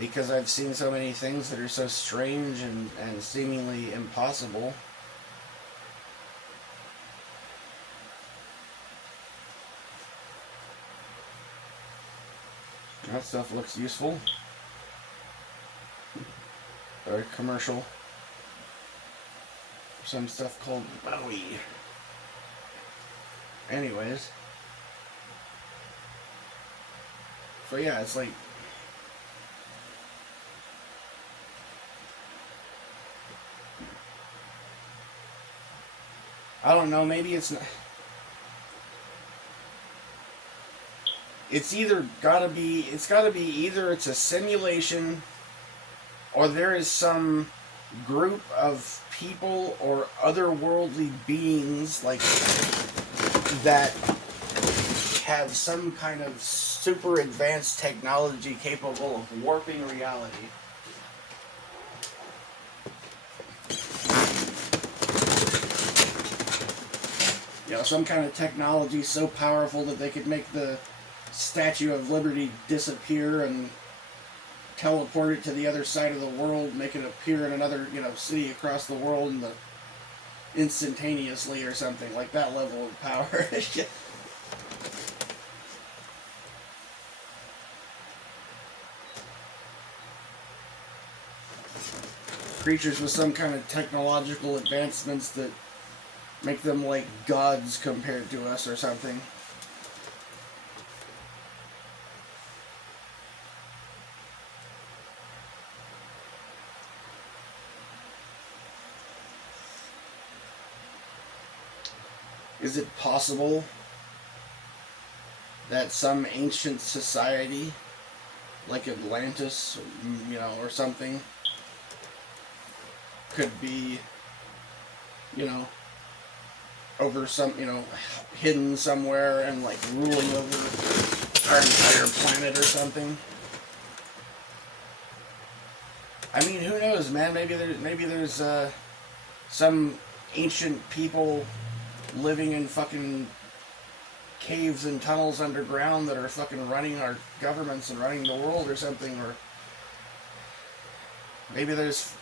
Because I've seen so many things that are so strange and seemingly impossible. That stuff looks useful. Or commercial. Some stuff called Bowie. Anyways. So yeah, it's like... I don't know, maybe it's not... It's gotta be either it's a simulation or there is some group of people or otherworldly beings like that have some kind of super advanced technology capable of warping reality. You know, some kind of technology so powerful that they could make the Statue of Liberty disappear and teleport it to the other side of the world, make it appear in another, you know, city across the world instantaneously or something, like that level of power. Creatures with some kind of technological advancements that make them like gods compared to us or something. Is it possible that some ancient society, like Atlantis, or something, could be, you know, over some, hidden somewhere and like ruling over our entire planet or something? I mean, who knows, man? Maybe there's some ancient people living in fucking caves and tunnels underground that are fucking running our governments and running the world or something. Or maybe there's,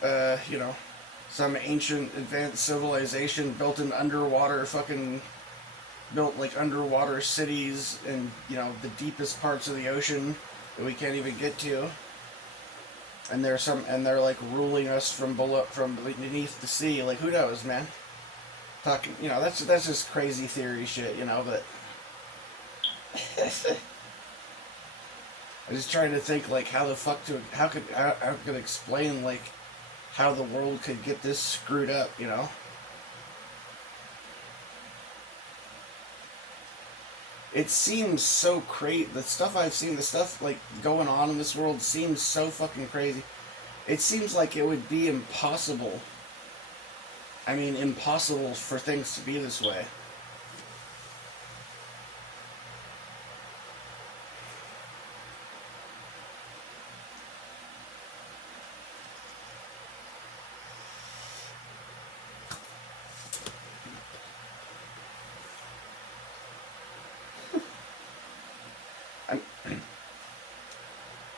some ancient advanced civilization built in underwater fucking built like underwater cities in, the deepest parts of the ocean that we can't even get to. And they're like ruling us from beneath the sea. Like, who knows, man? Talking, that's just crazy theory shit, but I'm just trying to think, like, how could explain, like, how the world could get this screwed up. It seems so crazy. The stuff I've seen, the stuff, like, going on in this world seems so fucking crazy. It seems like it would be impossible. I mean, impossible for things to be this way.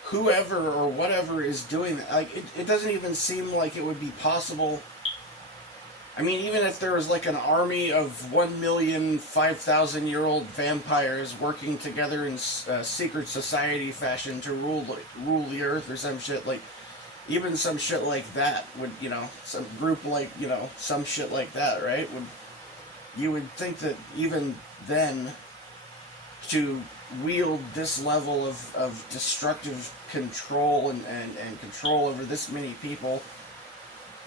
Whoever or whatever is doing that, like, it doesn't even seem like it would be possible. I mean, even if there was like an army of 1,005,000-year-old vampires working together in secret society fashion to rule the earth or some shit, like, even some shit like that would, some group like, some shit like that, right? You would think that even then, to wield this level of destructive control and control over this many people,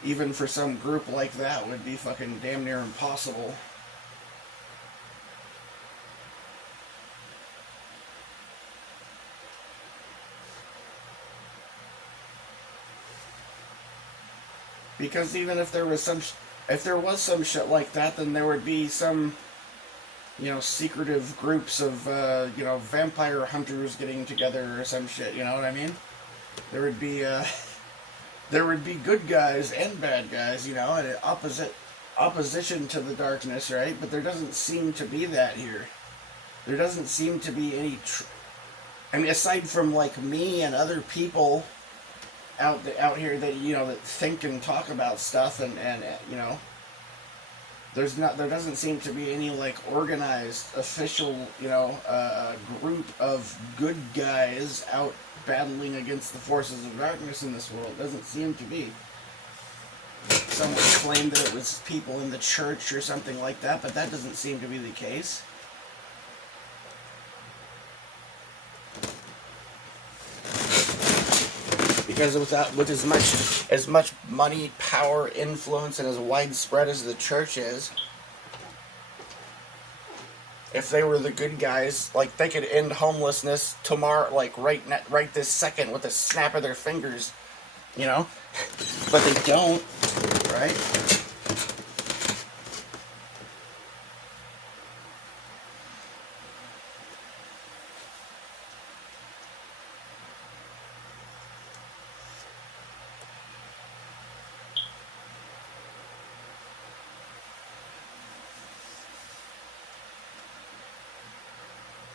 even for some group like that, would be fucking damn near impossible. Because even if there was some shit like that, then there would be some, secretive groups of, vampire hunters getting together or some shit. You know what I mean? There would be, good guys and bad guys, and opposition to the darkness, right? But there doesn't seem to be that here. There doesn't seem to be any. I mean, aside from like me and other people out here that that think and talk about stuff, and there doesn't seem to be any like organized official group of good guys out battling against the forces of darkness in this world. Doesn't seem to be. Someone claimed that it was people in the church or something like that, but that doesn't seem to be the case. Because with as much money, power, influence, and as widespread as the church is, if they were the good guys, like, they could end homelessness tomorrow, like right this second with a snap of their fingers, but they don't, right?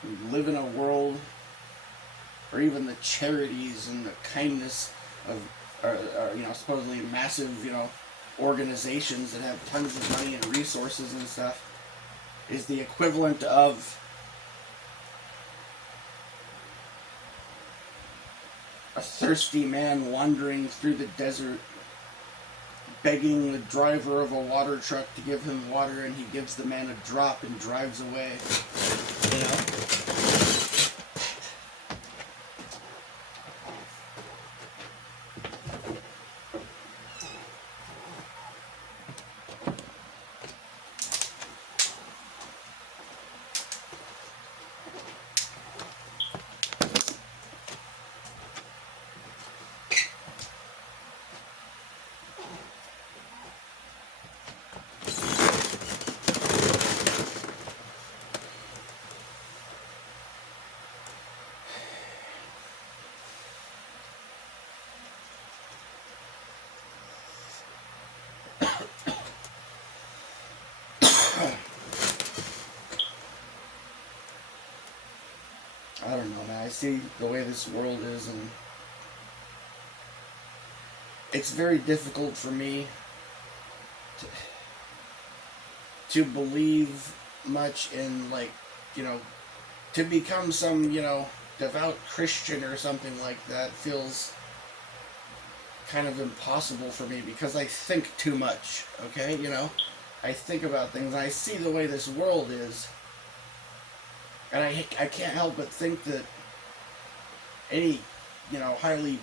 We live in a world where even the charities and the kindness of are supposedly massive, organizations that have tons of money and resources and stuff, is the equivalent of a thirsty man wandering through the desert, begging the driver of a water truck to give him water, and he gives the man a drop and drives away. I don't know, man. I see the way this world is, and it's very difficult for me to, to believe much in, like, you know, to become some, devout Christian or something like that feels kind of impossible for me because I think too much, okay? I think about things, and I see the way this world is, and I can't help but think that any, highly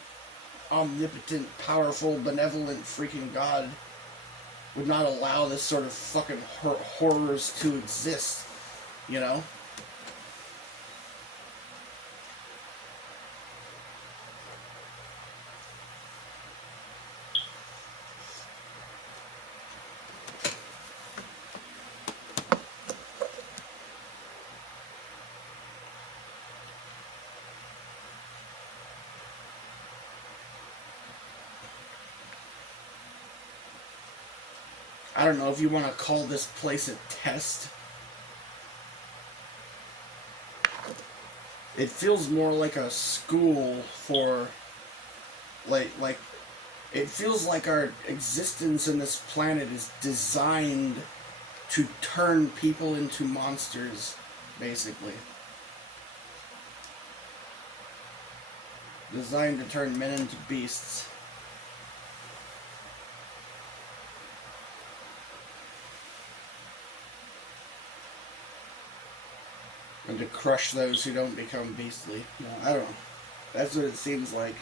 omnipotent, powerful, benevolent freaking God would not allow this sort of fucking horrors to exist, you know? I don't know if you want to call this place a test. It feels more like a school for, like it feels like our existence in this planet is designed to turn people into monsters, basically. Designed to turn men into beasts. And to crush those who don't become beastly. I don't know. That's what it seems like.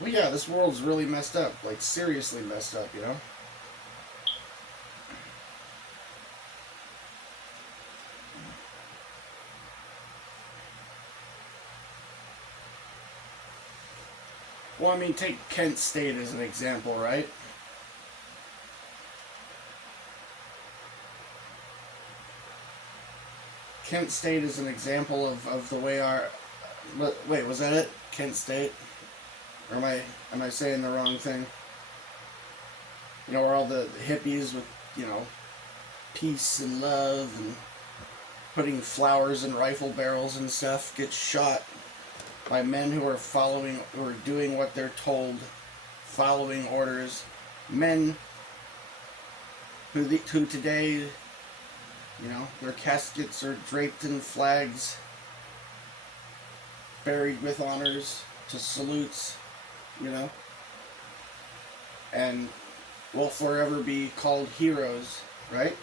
Well, yeah, this world's really messed up. Like, seriously messed up, Well, I mean, take Kent State as an example, right? Kent State is an example of the way our... Wait, was that it? Kent State? Or am I saying the wrong thing? Where all the hippies with, peace and love and putting flowers in rifle barrels and stuff get shot by men who are doing what they're told, following orders. Men who today, their caskets are draped in flags, buried with honors to salutes, and will forever be called heroes, right?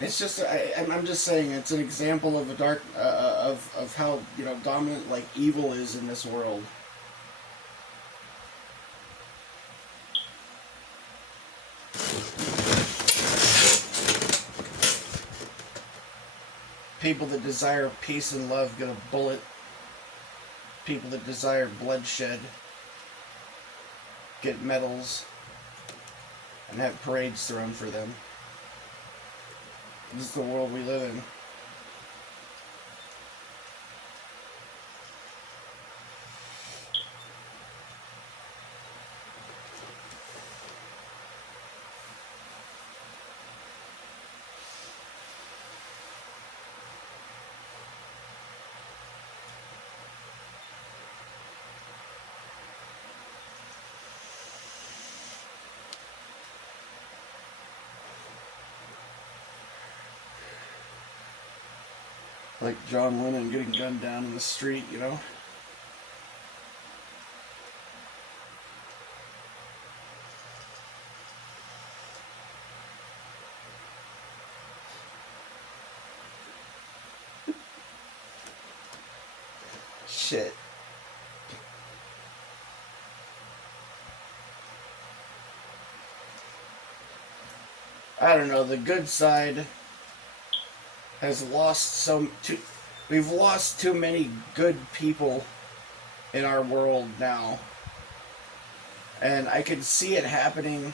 It's just I'm just saying it's an example of a dark of how dominant like evil is in this world. People that desire peace and love get a bullet. People that desire bloodshed get medals and have parades thrown for them. This is the world we live in. Like John Lennon getting gunned down in the street, Shit. I don't know, the good side has we've lost too many good people in our world now. And I could see it happening.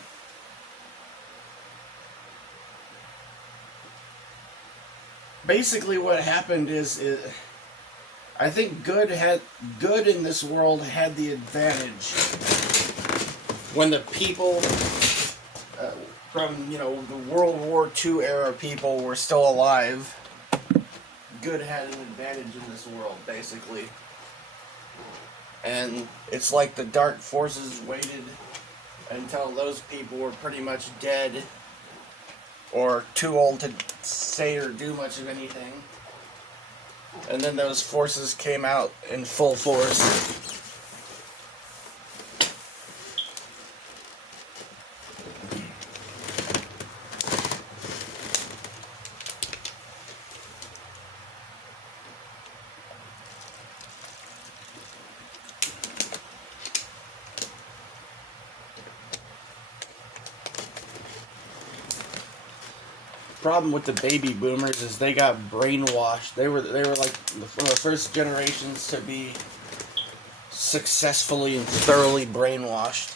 Basically, what happened is I think good in this world had the advantage when the people from the World War II era people were still alive. Good had an advantage in this world, basically. And it's like the dark forces waited until those people were pretty much dead or too old to say or do much of anything. And then those forces came out in full force. Problem with the baby boomers is they got brainwashed. They were like one of the first generations to be successfully and thoroughly brainwashed.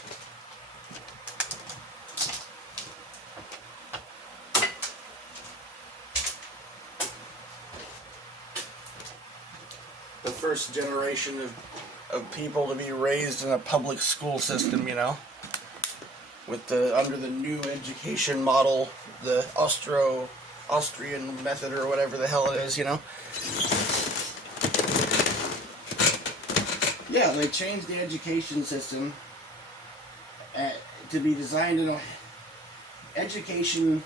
The first generation of people to be raised in a public school system, with under the new education model, the Austrian method or whatever the hell it is, Yeah, they changed the education system to be designed education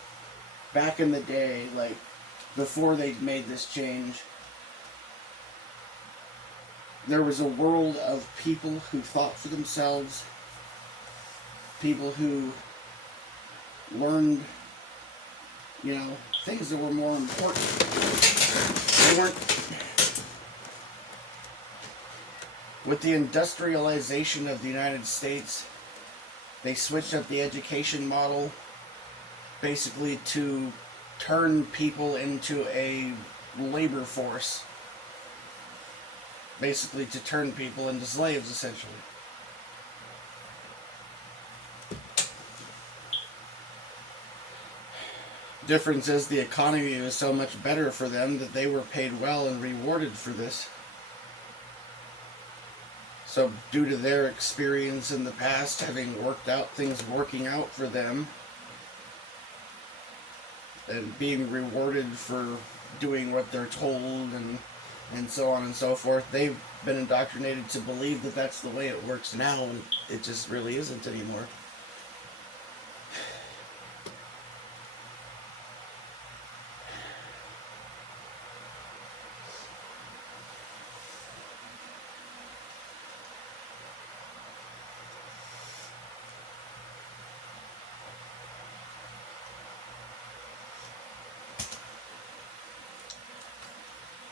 back in the day, like before they made this change. There was a world of people who thought for themselves, people who learned, things that were more important. They weren't. With the industrialization of the United States, they switched up the education model basically to turn people into a labor force. Basically to turn people into slaves, essentially. Difference is the economy was so much better for them that they were paid well and rewarded for this. So due to their experience in the past, having worked out things working out for them, and being rewarded for doing what they're told and so on and so forth, they've been indoctrinated to believe that that's the way it works now, and it just really isn't anymore.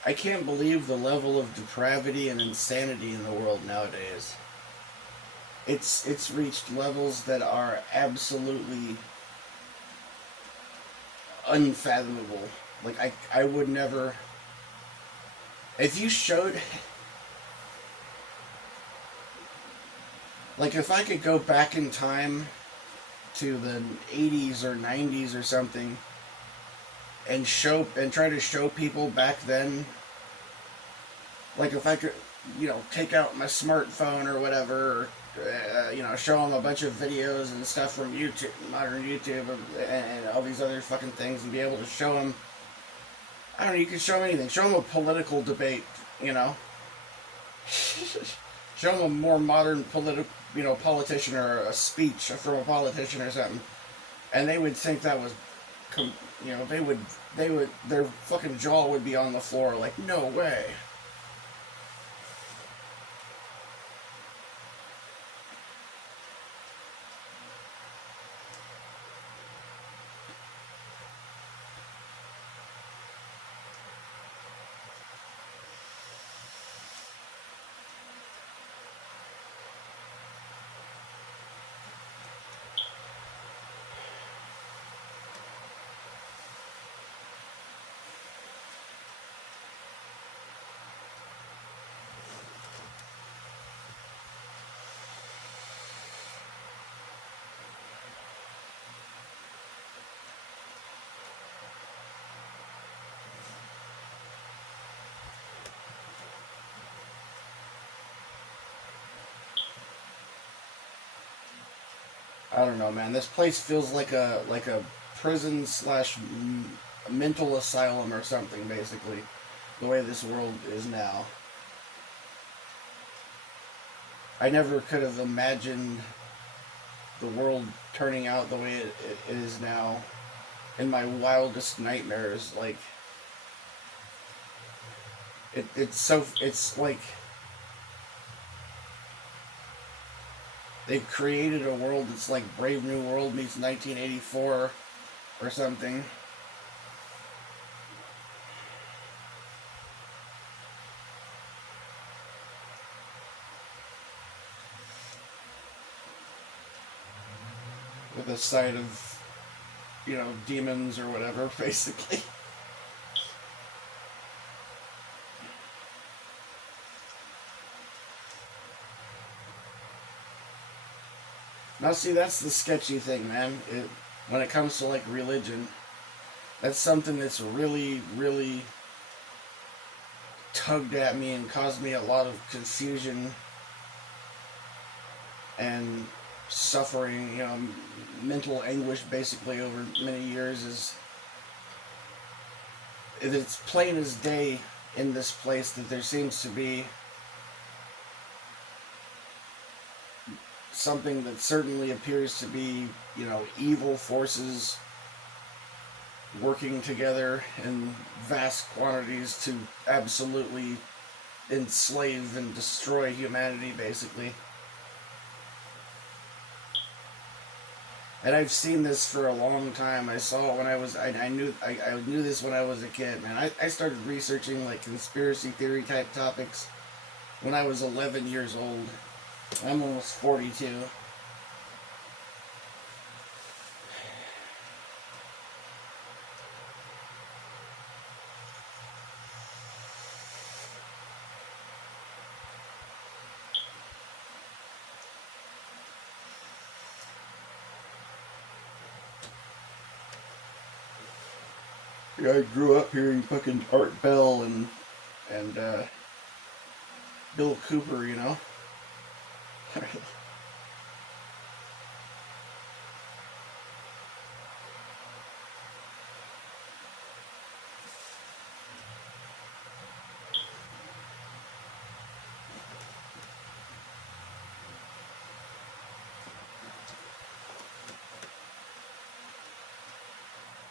I can't believe the level of depravity and insanity in the world nowadays. It's reached levels that are absolutely unfathomable. Like I would never. If you showed, like if I could go back in time to the 80s or 90s or something, and try to show people back then, like if I could, take out my smartphone or whatever, or, show them a bunch of videos and stuff from YouTube, modern YouTube, and all these other fucking things, and be able to show them, I don't know, you can show them anything. Show them a political debate, show them a more modern politician or a speech from a politician or something, and they would think that was, their fucking jaw would be on the floor, like, no way. I don't know, man. This place feels like a prison slash mental asylum or something, basically. The way this world is now. I never could have imagined the world turning out the way it is now in my wildest nightmares. Like, it's like they've created a world that's like Brave New World meets 1984 or something. With a side of, demons or whatever, basically. Now, see, that's the sketchy thing, man. When it comes to, like, religion, that's something that's really, really tugged at me and caused me a lot of confusion and suffering, mental anguish, basically, over many years. It's plain as day in this place that there seems to be something that certainly appears to be, evil forces working together in vast quantities to absolutely enslave and destroy humanity, basically. And I've seen this for a long time. I saw it when I knew this when I was a kid, man. I started researching, like, conspiracy theory type topics when I was 11 years old. I'm almost 42. Yeah, I grew up hearing fucking Art Bell and Bill Cooper,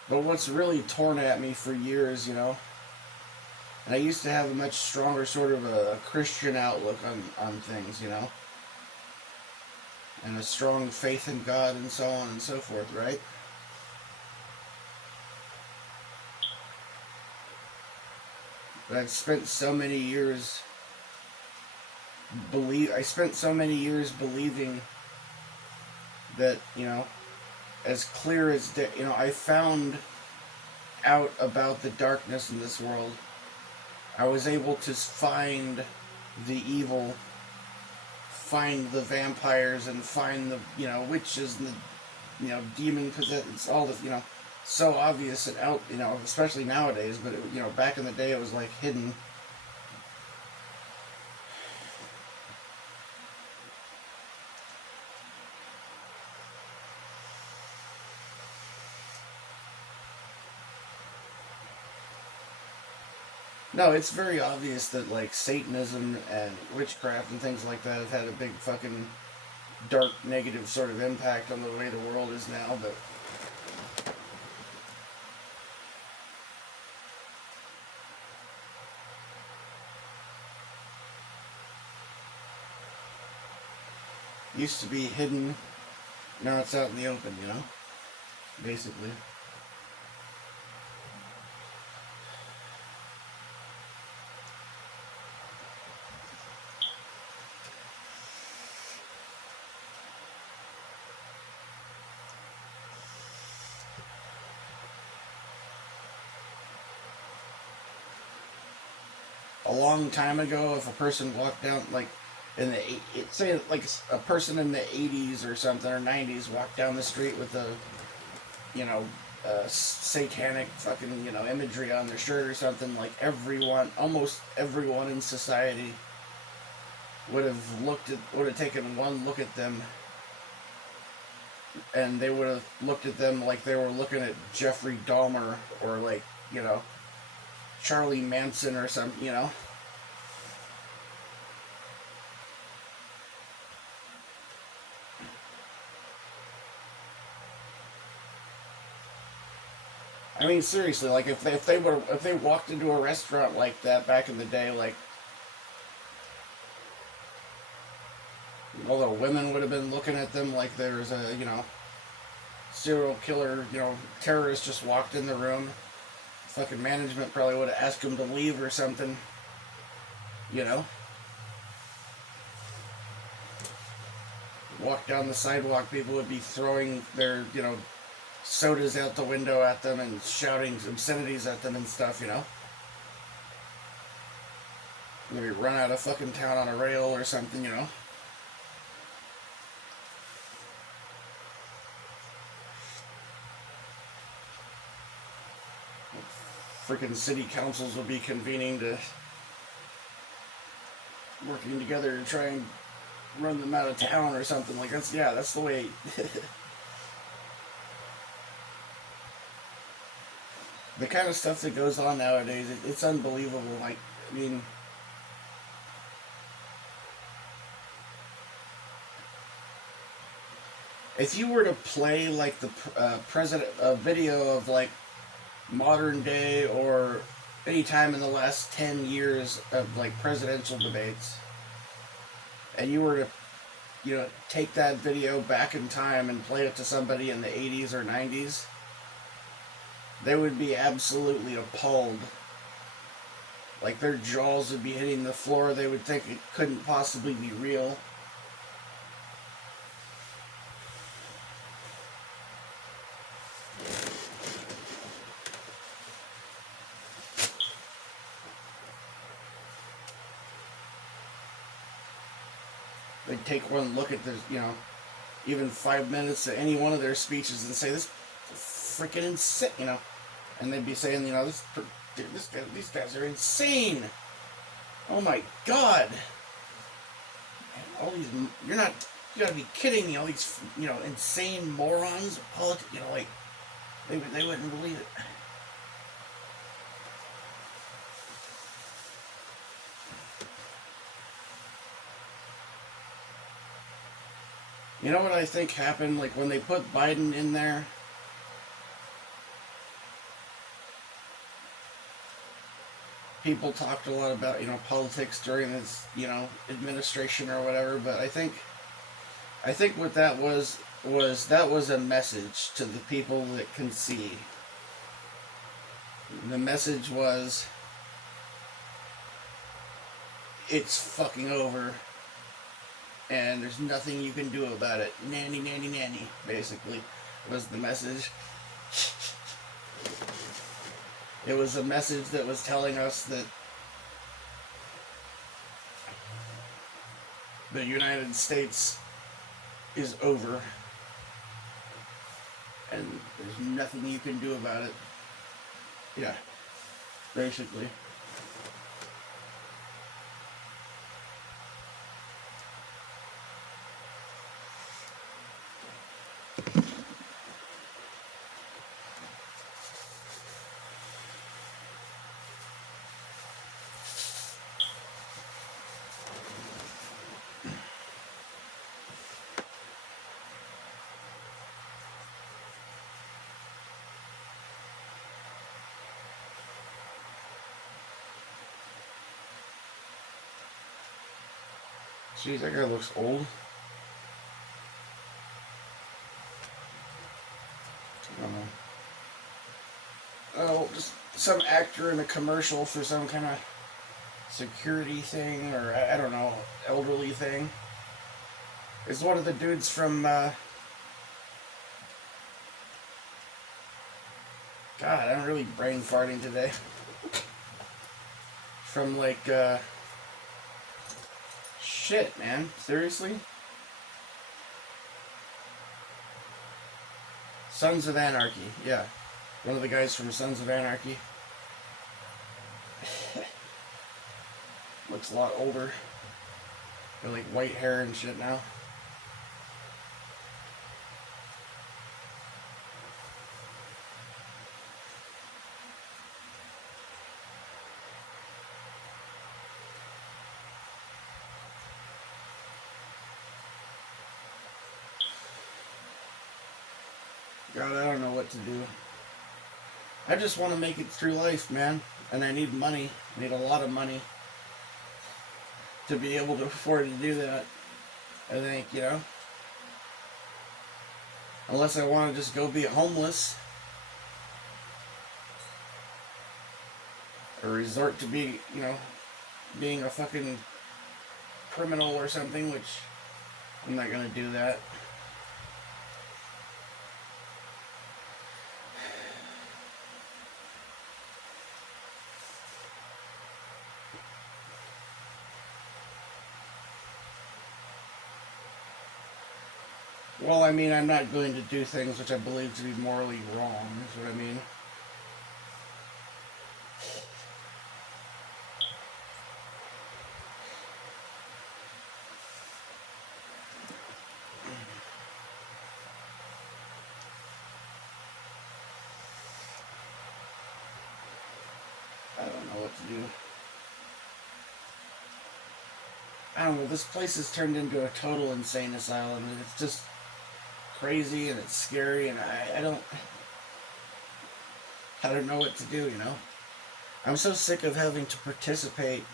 But what's really torn at me for years, and I used to have a much stronger sort of a Christian outlook on things, and a strong faith in God and so on and so forth, right? But I spent so many years believing that, as clear as day, I found out about the darkness in this world. I was able to find the evil, find the vampires, and find the, witches and the, demon possessed. It's all this, so obvious and out, especially nowadays, but, back in the day it was like hidden. No, it's very obvious that, like, Satanism and witchcraft and things like that have had a big fucking dark negative sort of impact on the way the world is now, but used to be hidden, now it's out in the open, basically. A long time ago, if a person walked down, like, say like a person in the 80s or something, or 90s, walked down the street with a, you know, satanic fucking, imagery on their shirt or something, like, almost everyone in society would have taken one look at them and they would have looked at them like they were looking at Jeffrey Dahmer or like, you know, Charlie Manson or something, you know. I mean, seriously, like if they walked into a restaurant like that back in the day, like all the women would have been looking at them like there's a, you know, serial killer, you know, terrorist just walked in the room. Fucking management probably would have asked him to leave or something, you know. Walk down the sidewalk, people would be throwing their, you know, sodas out the window at them and shouting obscenities at them and stuff, you know. Maybe run out of fucking town on a rail or something, you know. Freaking city councils will be convening to working together to try and run them out of town or something. Like that's, yeah, that's the way. The kind of stuff that goes on nowadays, it's unbelievable. Like, I mean, if you were to play like the president a video of like modern day or any time in the last 10 years of like presidential debates, and you were to, you know, take that video back in time and play it to somebody in the 80s or 90s, they would be absolutely appalled. Like their jaws would be hitting the floor. They would think it couldn't possibly be real. They'd take one look at the, you know, even 5 minutes of any one of their speeches and say, this freaking insane, you know. And they'd be saying, you know, these guys are insane. Oh my God. All these, you gotta be kidding me. All these, you know, insane morons, you know, like, they wouldn't believe it. You know what I think happened? Like when they put Biden in there, people talked a lot about, you know, politics during his, you know, administration or whatever, but I think what that was that was a message to the people that can see. The message was, it's fucking over and there's nothing you can do about it. Nanny, nanny, nanny, basically, was the message. It was a message that was telling us that the United States is over and there's nothing you can do about it. Yeah, basically. Jeez, that guy looks old. I don't know. Oh, just some actor in a commercial for some kind of security thing, or I don't know, elderly thing. It's one of the dudes from, God, I'm really brain farting today. From like, shit, man. Seriously? Sons of Anarchy, yeah. One of the guys from Sons of Anarchy. Looks a lot older. Got like white hair and shit now. God, I don't know what to do. I just want to make it through life, man. And I need money. I need a lot of money to be able to afford to do that. I think, unless I want to just go be homeless or resort to being a fucking criminal or something, which I'm not going to do that. Well, I mean, I'm not going to do things which I believe to be morally wrong, is what I mean. I don't know what to do. I don't know, this place has turned into a total insane asylum, and it's just crazy, and it's scary, and I don't know what to do, I'm so sick of having to participate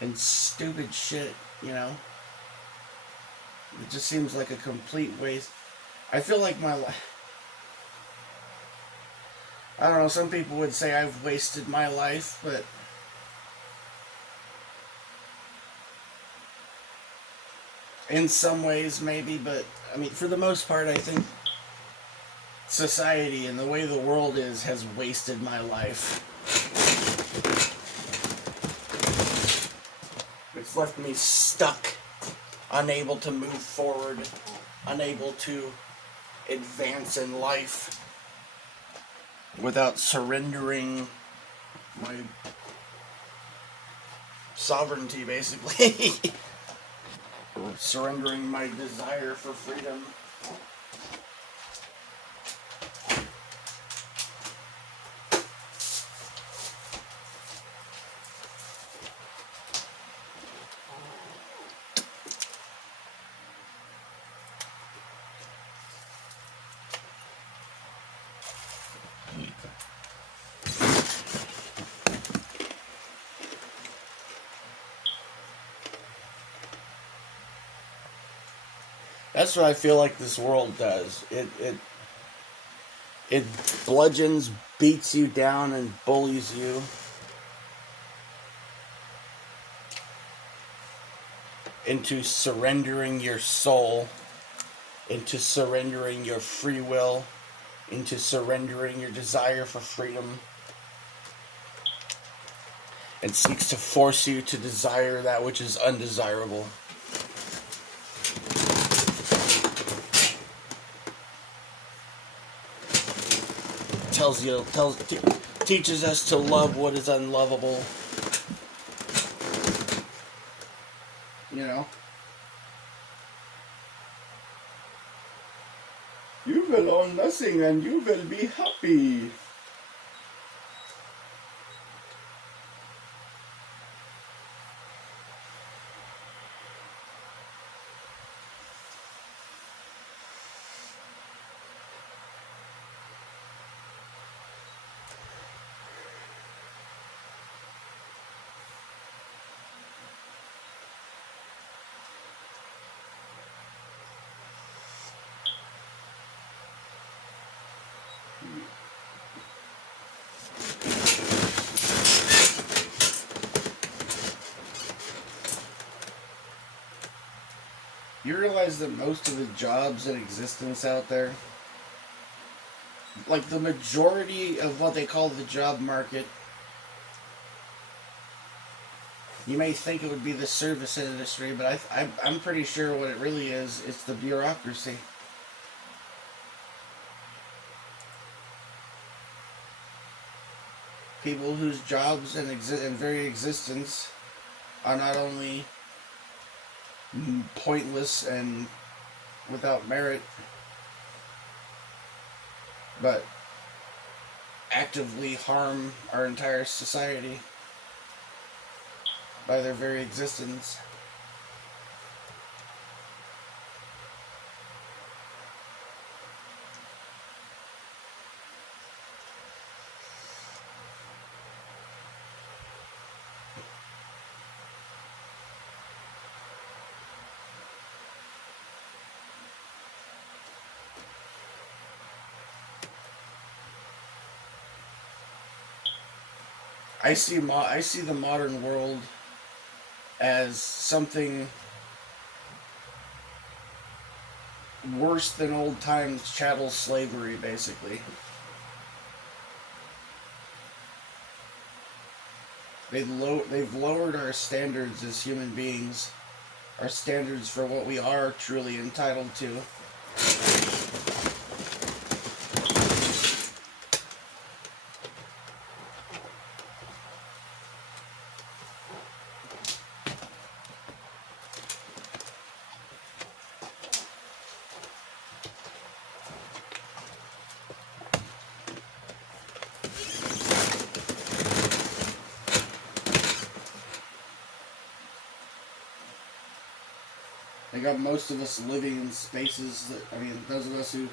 in stupid shit, It just seems like a complete waste. I feel like my life... I don't know, some people would say I've wasted my life, but... in some ways, maybe, but, I mean, for the most part, I think society and the way the world is has wasted my life. It's left me stuck, unable to move forward, unable to advance in life without surrendering my sovereignty, basically. Or surrendering my desire for freedom. That's what I feel like this world does. It bludgeons, beats you down, and bullies you into surrendering your soul, into surrendering your free will, into surrendering your desire for freedom, and seeks to force you to desire that which is undesirable. Teaches us to love what is unlovable. You will own nothing and you will be happy. You realize that most of the jobs in existence out there, like the majority of what they call the job market, you may think it would be the service industry, but I'm pretty sure what it really is, it's the bureaucracy. People whose jobs and very existence are not only pointless and without merit, but actively harm our entire society by their very existence. I see the modern world as something worse than old times chattel slavery, basically. They've lowered our standards as human beings, our standards for what we are truly entitled to. They got most of us living in spaces that, I mean, those of us who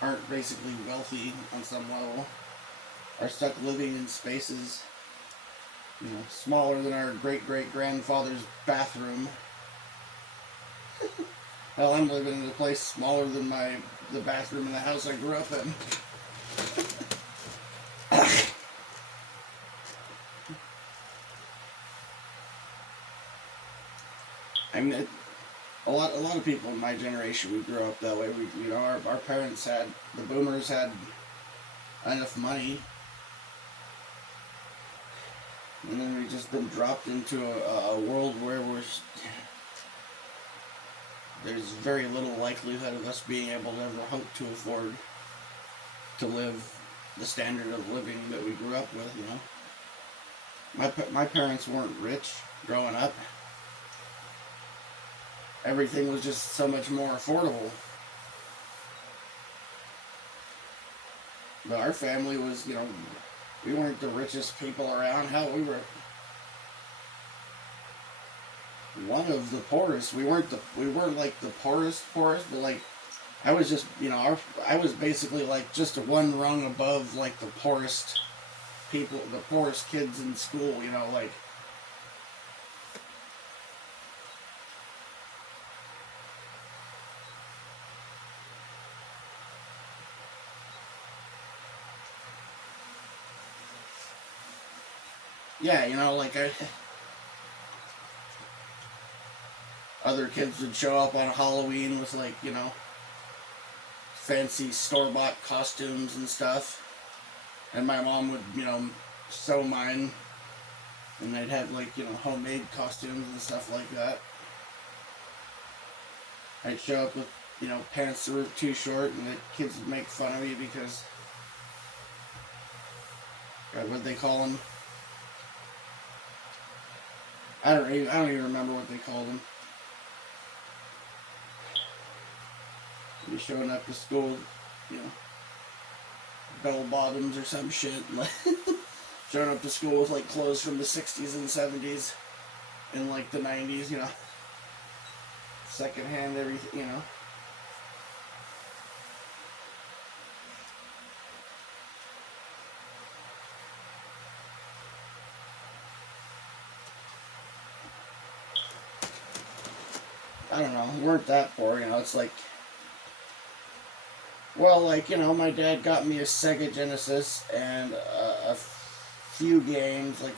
aren't basically wealthy on some level are stuck living in spaces, smaller than our great great grandfather's bathroom. Hell, I'm living in a place smaller than the bathroom in the house I grew up in. I mean, a lot of people in my generation, we grew up that way. Our parents the boomers had enough money, and then we've just been dropped into a world where there's very little likelihood of us being able to ever hope to afford to live the standard of living that we grew up with. My parents weren't rich growing up. Everything was just so much more affordable. But our family was, we weren't the richest people around. Hell, we were one of the poorest. We weren't like the poorest, but like I was just, I was basically like just one rung above like the poorest people, the poorest kids in school, like. Yeah, like other kids would show up on Halloween with like, fancy store-bought costumes and stuff. And my mom would, sew mine. And they'd have like, homemade costumes and stuff like that. I'd show up with, pants that were too short, and the kids would make fun of me because, what'd they call them? I don't even remember what they called them. Be showing up to school, bell bottoms or some shit. Showing up to school with like clothes from the 60s and 70s and like the 90s, secondhand everything, I don't know, weren't that poor, it's like, well, like, my dad got me a Sega Genesis and a few games, like,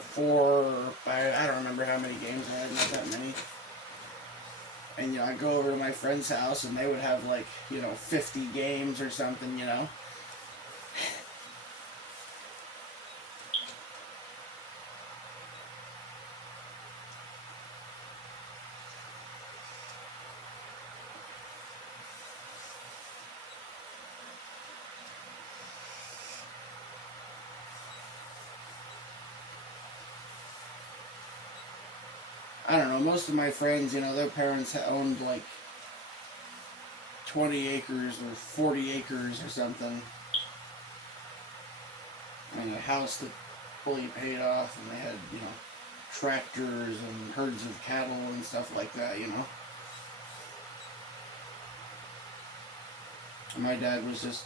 4 or 5, I don't remember how many games I had, not that many. And, I'd go over to my friend's house and they would have, like, 50 games or something, I don't know, most of my friends, their parents owned like 20 acres or 40 acres or something. And a house that fully paid off, and they had, tractors and herds of cattle and stuff like that, And my dad was just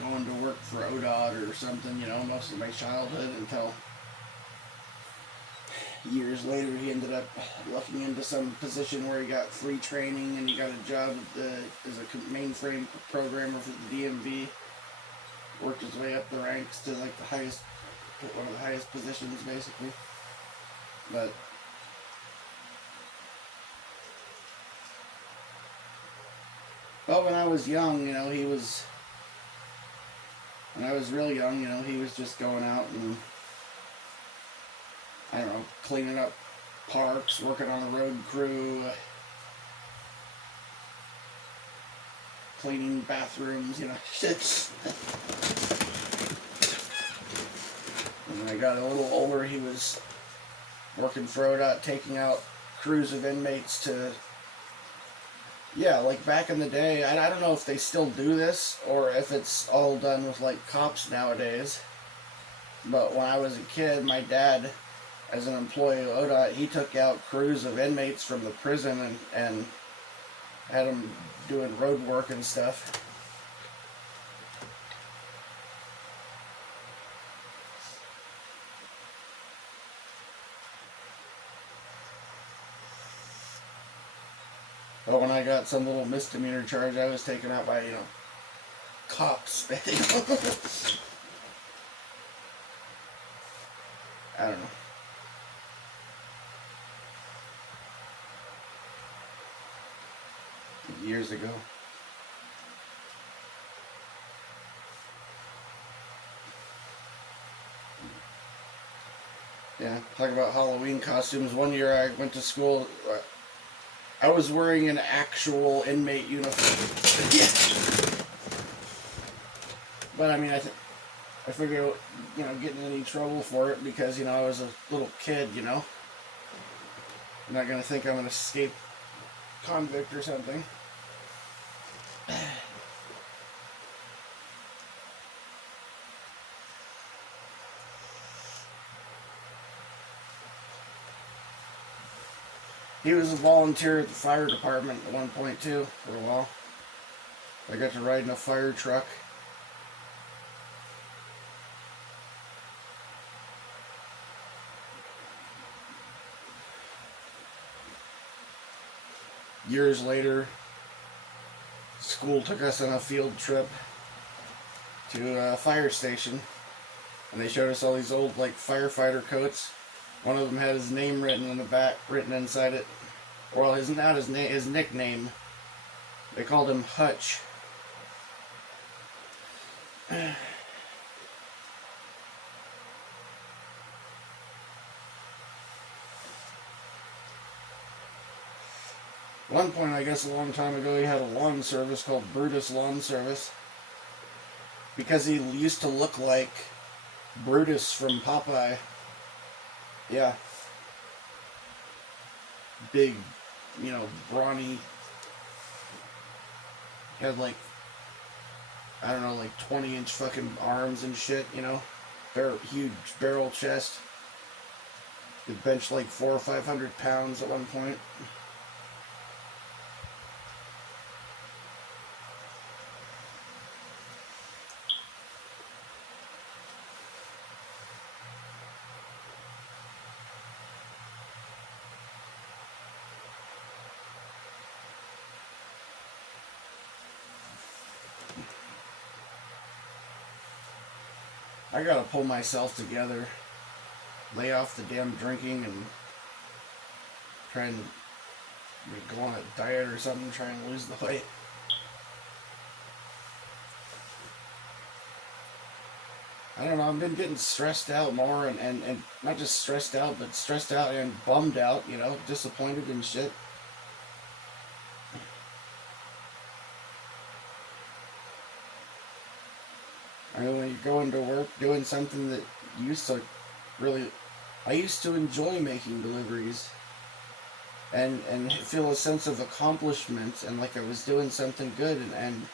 going to work for ODOT or something, most of my childhood until years later he ended up looking into some position where he got free training and he got a job as a mainframe programmer for the DMV. worked his way up the ranks to like the highest, one of the highest positions basically. But when I was young, when I was real young, he was just going out and, I don't know, cleaning up parks, working on the road crew, cleaning bathrooms, shit. And when I got a little older, he was working for ODOT, taking out crews of inmates to, like back in the day, I don't know if they still do this or if it's all done with like cops nowadays. But when I was a kid, my dad, as an employee of ODOT, he took out crews of inmates from the prison and had them doing road work and stuff. But when I got some little misdemeanor charge, I was taken out by, cops. I don't know. Years ago. Yeah, talk about Halloween costumes. One year I went to school, I was wearing an actual inmate uniform. Yeah. But I mean, I figured, getting in any trouble for it because, I was a little kid, I'm not going to think I'm an escaped convict or something. He was a volunteer at the fire department at one point too, for a while. I got to ride in a fire truck. Years later, school took us on a field trip to a fire station, and they showed us all these old like firefighter coats. One of them had his name written in the back, written inside it. Well, his nickname. They called him Hutch. One point, I guess a long time ago, he had a lawn service called Brutus Lawn Service. Because he used to look like Brutus from Popeye. Yeah. Big, brawny. He had like, I don't know, like 20-inch fucking arms and shit, huge barrel chest. Could bench like 400 or 500 pounds at one point. I gotta pull myself together, lay off the damn drinking, and try and go on a diet or something, try and lose the weight. I don't know, I've been getting stressed out more, and not just stressed out, but stressed out and bummed out, disappointed and shit. I mean, when you go into work doing something that I used to enjoy making deliveries and feel a sense of accomplishment and like I was doing something good, and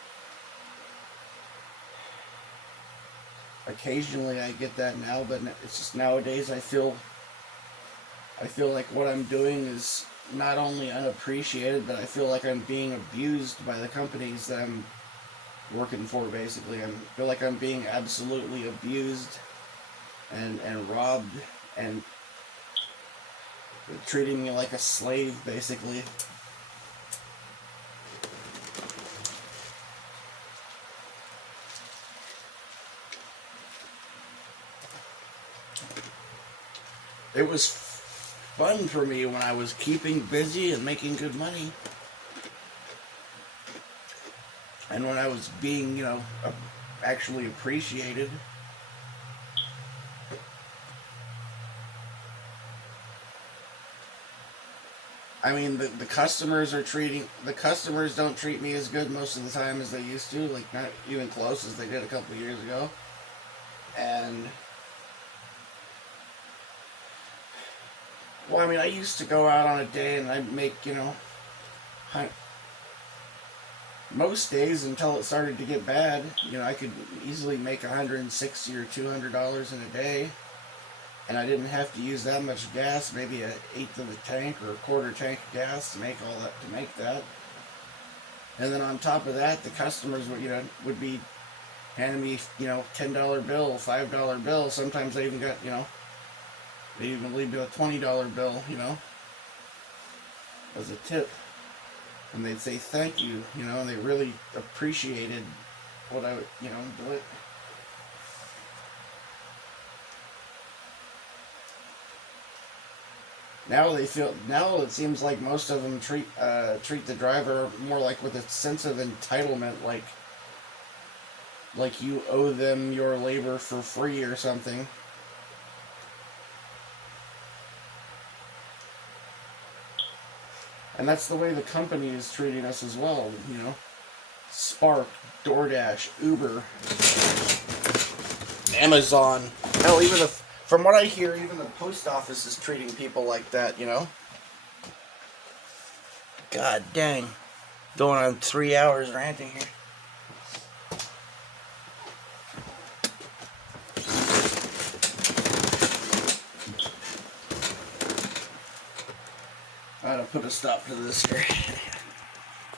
occasionally I get that now, but it's just nowadays I feel like what I'm doing is not only unappreciated, but I feel like I'm being abused by the companies that I'm working for. Basically, I feel like I'm being absolutely abused and robbed and treating me like a slave, basically. it was fun for me when I was keeping busy and making good money. And when I was being, actually appreciated. I mean, the customers don't treat me as good most of the time as they used to, like not even close as they did a couple of years ago. And, well, I mean, I used to go out on a day and I'd make, most days until it started to get bad, I could easily make $160 or $200 in a day. And I didn't have to use that much gas, maybe an eighth of a tank or a quarter tank of gas to make that. And then on top of that, the customers would be handing me, $10 bill, $5 bill. Sometimes they even got, they even leave me a $20 bill, as a tip. And they'd say thank you, and they really appreciated what I would, do it. Now it seems like most of them treat the driver more like with a sense of entitlement, like you owe them your labor for free or something. And that's the way the company is treating us as well, Spark, DoorDash, Uber, Amazon. Hell, from what I hear, even the post office is treating people like that, God dang. Going on 3 hours ranting here. I gotta put a stop to this here.